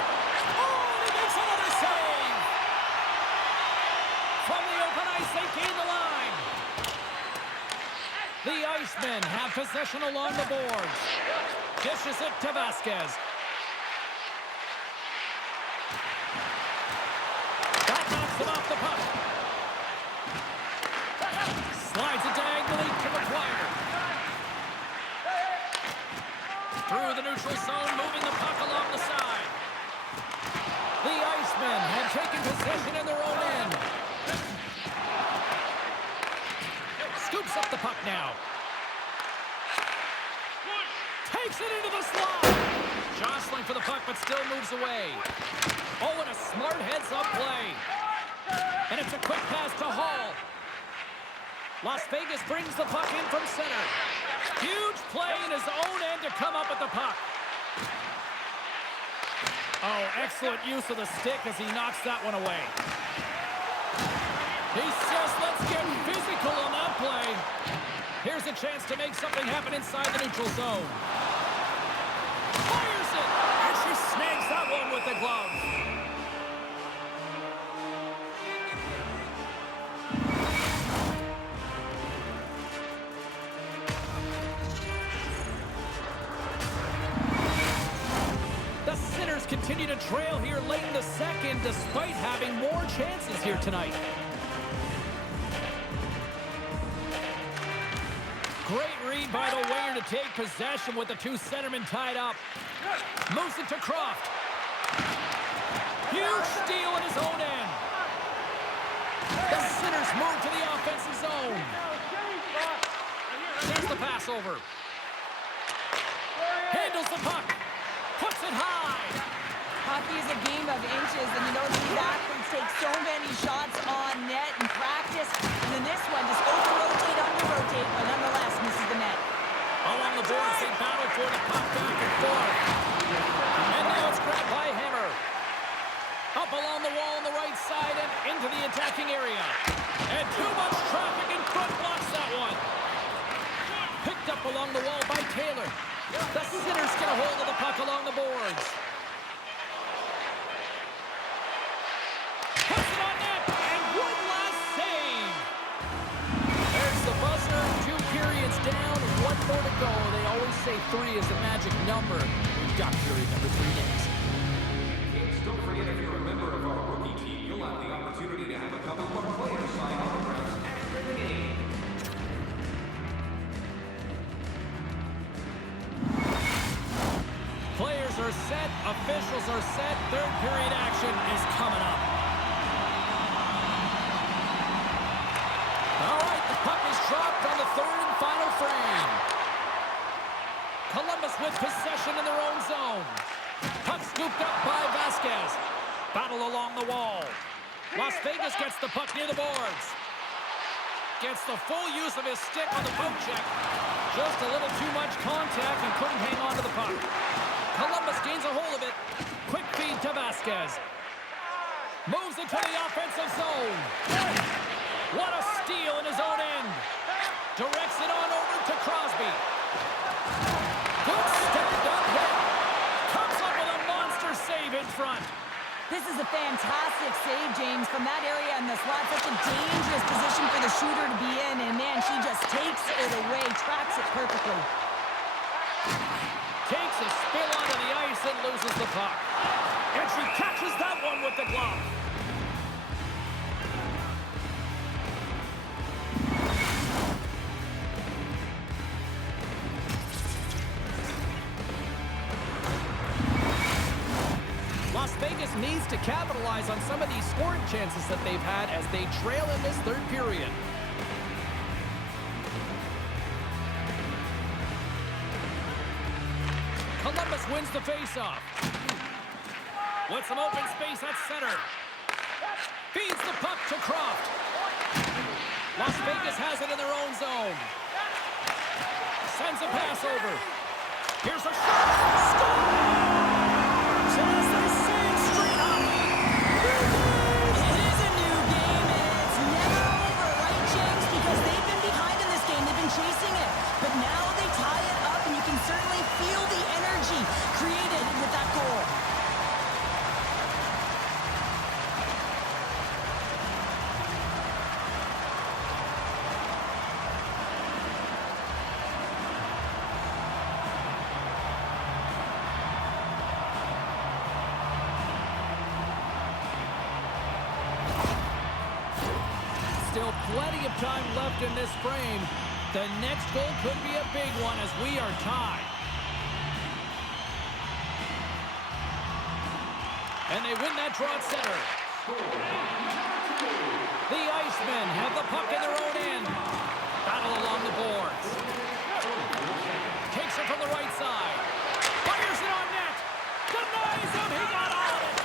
Oh, and he makes another save. From the open ice, they gain the line. The Icemen have possession along the boards. Dishes it to Vasquez. That knocks him off the puck. Slides it diagonally to McGuire. Through the neutral zone, moving the puck along the side. The Icemen have taken possession in their own end. Scoops up the puck now. Takes it into the slot. Jostling for the puck, but still moves away. Oh, and a smart heads-up play. And it's a quick pass to Hall. Las Vegas brings the puck in from center. Huge play in his own end to come up with the puck. Oh, excellent use of the stick as he knocks that one away. He says, let's get physical on that play. Here's a chance to make something happen inside the neutral zone. Fires it! And she snags that one with the glove. The Sinners continue to trail here late in the second despite having more chances here tonight. Great read by the winger to take possession with the two centermen tied up. Moves it to Croft. Huge steal in his own end. The Sinners move to the offensive zone. There's the pass over. Handles the puck. Puts it high. Hockey is a game of inches, and you know these athletes take so many shots on net in practice, and then this one just over-rotate, under-rotate, but nonetheless misses the net. Along the boards, they battle for the puck back and forth. And now it's grabbed by Hammer. Up along the wall on the right side and into the attacking area. And too much traffic in front blocks that one. Picked up along the wall by Taylor. The Sinners get a hold of the puck along the boards. Puts it on net, and one last save. There's the buzzer. 2 periods down, 1 more to go. They always say 3 is the magic number. We've got period number 3 next. Kids, don't forget if you're a member of our rookie team, you'll have the opportunity to have a couple of our players sign autographs after the game. Players are set, officials are set, 3rd period action is coming up. All right, the puck is dropped on the 3rd and final frame. Columbus with possession in their own zone. Puck scooped up by Vasquez. Battle along the wall. Las Vegas gets the puck near the boards. Gets the full use of his stick on the poke check. Just a little too much contact and couldn't hang on to the puck. Columbus gains a hold of it. Quick feed to Vasquez. Moves into the offensive zone. What a steal in his own end. Directs it on over to Crosby. Good stand-up hit. Comes up with a monster save in front. This is a fantastic save, James, from that area in the slot. Such a dangerous position for the shooter to be in, and man, she just takes it away, tracks it perfectly. Takes a spill onto the ice and loses the puck. And she catches that one with the glove. Las Vegas needs to capitalize on some of these scoring chances that they've had as they trail in this 3rd period. Columbus wins the faceoff. With some open space at center. Feeds the puck to Croft. Las Vegas has it in their own zone. Sends a pass over. Here's a shot. Score! As they say it straight up. It is a new game, and it's never over, right, James? Because they've been behind in this game. They've been chasing it. But now they tie it up, and you can certainly feel the energy created with that goal. Still plenty of time left in this frame. The next goal could be a big one as we are tied. And they win that draw at center. The Icemen have the puck in their own end. Battle along the boards. Takes it from the right side. Fires it on net. Denies him. He got all of it.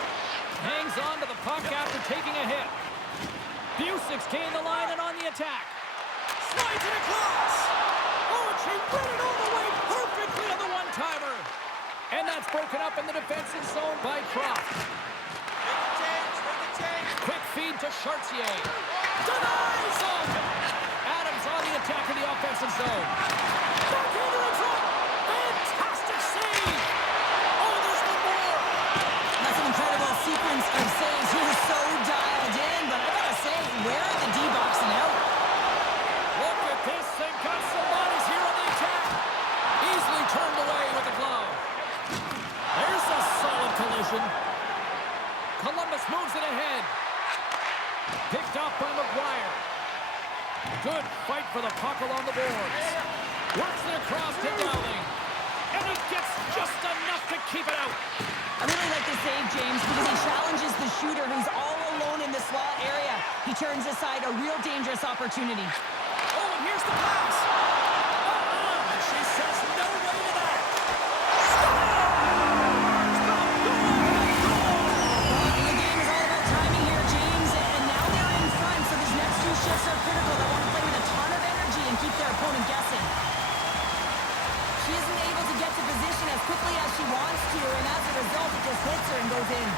Hangs on to the puck after taking a hit. Busic's gained the line and on the attack. Slides it across. Oh, and she read it all the way perfectly on the one-timer. And that's broken up in the defensive zone by Croft. Make the change. Quick feed to Chartier. Denies him. Adams on the attack in the offensive zone. Backhander in front. Fantastic save. Oh, there's one more. That's an incredible sequence of saves. He is so dialed in, but I gotta say, where are the D-boxing out? Look at this. They've got some bodies here on the attack. Easily turned away with the glove. There's a solid collision. Columbus moves it ahead. Picked off by McGuire. Good fight for the puck along the boards. Works it across to Dowling. And he gets just enough to keep it out. I really like this save, James, because he challenges the shooter who's all alone in the slot area. He turns aside a real dangerous opportunity. Oh, and here's the pass. She says no way to that. The game is all about timing here, James, and now they're in front, so these next two shifts are critical. They want to play with a ton of energy and keep their opponent guessing. She isn't able to get to position as quickly as she wants to, and as a result, it just hits her and goes in.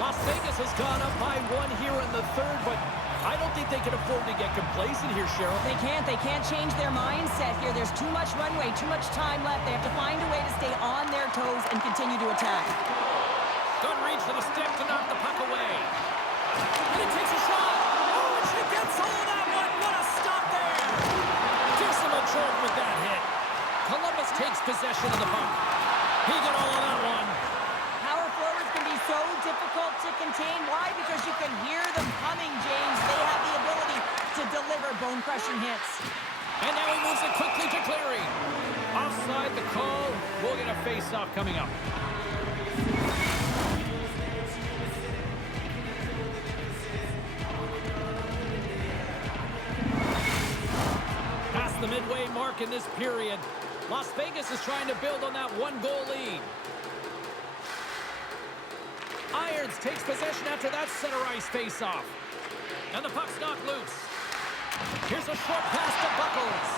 Las Vegas has gone up by 1 here in the third, but I don't think they can afford to get complacent here, Cheryl. They can't change their mindset here. There's too much runway, too much time left. They have to find a way to stay on their toes and continue to attack. Good reach for the stick to knock the puck away. And it takes a shot. Oh, and she gets all of that one. What a stop there. Decima Jordan with that hit. Columbus takes possession of the puck. He got all of that one. Power forwards can be so difficult to contain. Why? Because you can hear them coming, James. They have the ability to deliver bone-crushing hits. And now he moves it quickly to Cleary. Offside the call. We'll get a face-off coming up. Past the midway mark in this period. Las Vegas is trying to build on that one-goal lead. Irons takes possession after that center ice face-off. And the puck's knocked loose. Here's a short pass to Buckles.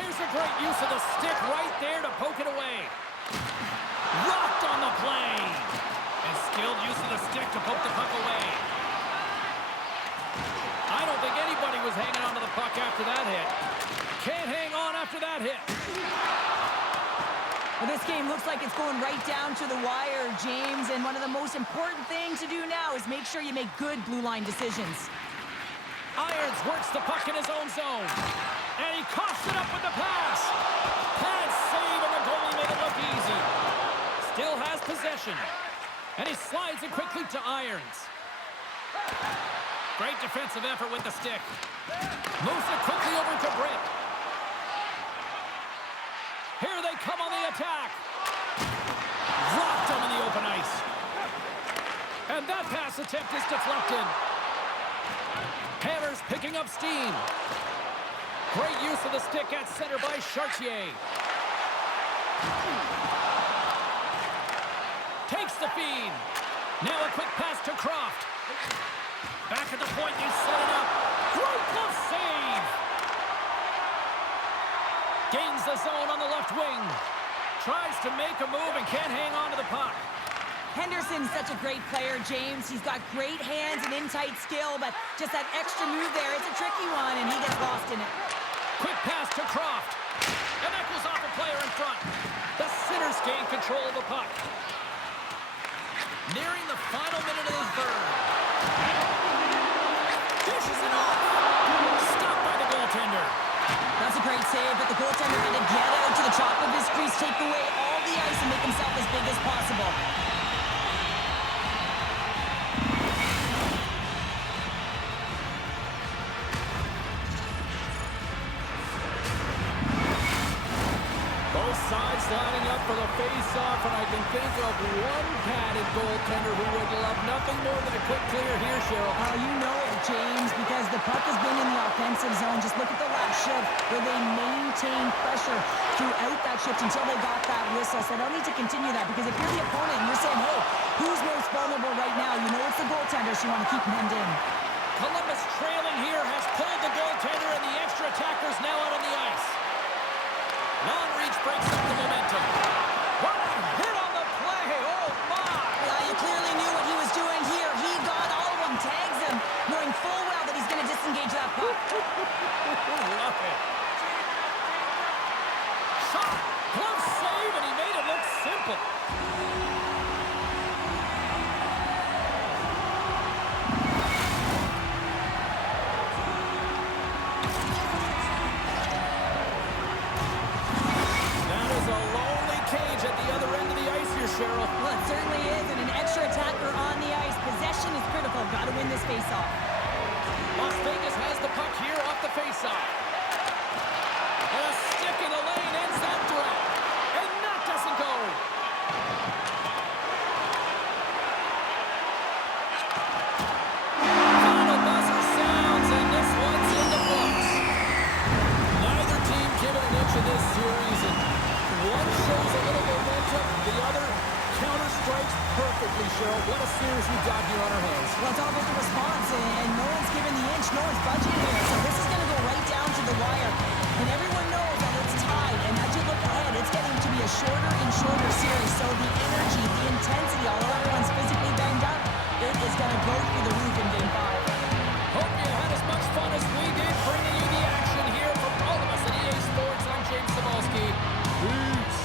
Here's a great use of the stick right there to poke it away. Rocked on the play. And skilled use of the stick to poke the puck away. I don't think anybody was hanging on to the puck after that hit. Can't hang on after that hit. Well, this game looks like it's going right down to the wire, James, and one of the most important things to do now is make sure you make good blue line decisions. Irons works the puck in his own zone. And he coughs it up with the pass. Pad save, and the goalie made it look easy. Still has possession. And he slides it quickly to Irons. Great defensive effort with the stick. Moves it quickly over to Britt. Here they come on the attack. Dropped him in the open ice. And that pass attempt is deflected. Hammer's picking up steam. Great use of the stick at center by Chartier. Takes the feed. Now a quick pass to Croft. Back at the point, you set it up. Great glove save. Gains the zone on the left wing. Tries to make a move and can't hang on to the puck. Henderson's such a great player, James. He's got great hands and in-tight skill, but just that extra move there, it's a tricky one, and he gets lost in it. Quick pass to Croft. And that goes off a player in front. The Sinners gain control of the puck. Nearing the final minute of the third. Dishes it off. Stopped by the goaltender. That's a great save, but the goaltender had to get out to the top of his crease, take away all the ice, and make himself as big as possible. Both sides lining up for the face-off, and I can think of one padded goaltender who would love nothing more than a quick clear here, Cheryl. Oh, you know it, James, because the puck has been in the offensive zone. Just look at the last shift where they maintained pressure throughout that shift until they got that whistle. So they'll need to continue that, because if you're the opponent and you're saying, hey, who's most vulnerable right now? You know it's the goaltender, so you want to keep him hemmed in. Columbus trailing here has pulled the goaltender, and the extra attackers now out on the ice. Long reach breaks up the momentum. What a hit on the play! Oh, my! Yeah, you clearly knew what he was doing here. He got all of them, tags him, knowing full well that he's going to disengage that puck. Love it. Shot, glove save, and he made it look simple. Cheryl. Well, it certainly is, and an extra attacker on the ice. Possession is critical. Got to win this faceoff. Las Vegas has the puck here off the faceoff. And a stick in the lane ends that threat. And that doesn't go. Final buzzer sounds, and this one's in the books. Neither team given an inch of this series, and one shows a little momentum, the other counter strikes perfectly, Cheryl. What a series we've got here on our hands. Well, it's all about the response, and no one's given the inch, no one's budging here. So this is going to go right down to the wire. And everyone knows that it's tied, and as you look ahead, it's getting to be a shorter and shorter series. So the energy, the intensity, although everyone's physically banged up, it is going to go through the roof in Game 5. Hope you had as much fun as we did bringing you the action here from all of us at EA Sports. I'm James Cybulski. Peace.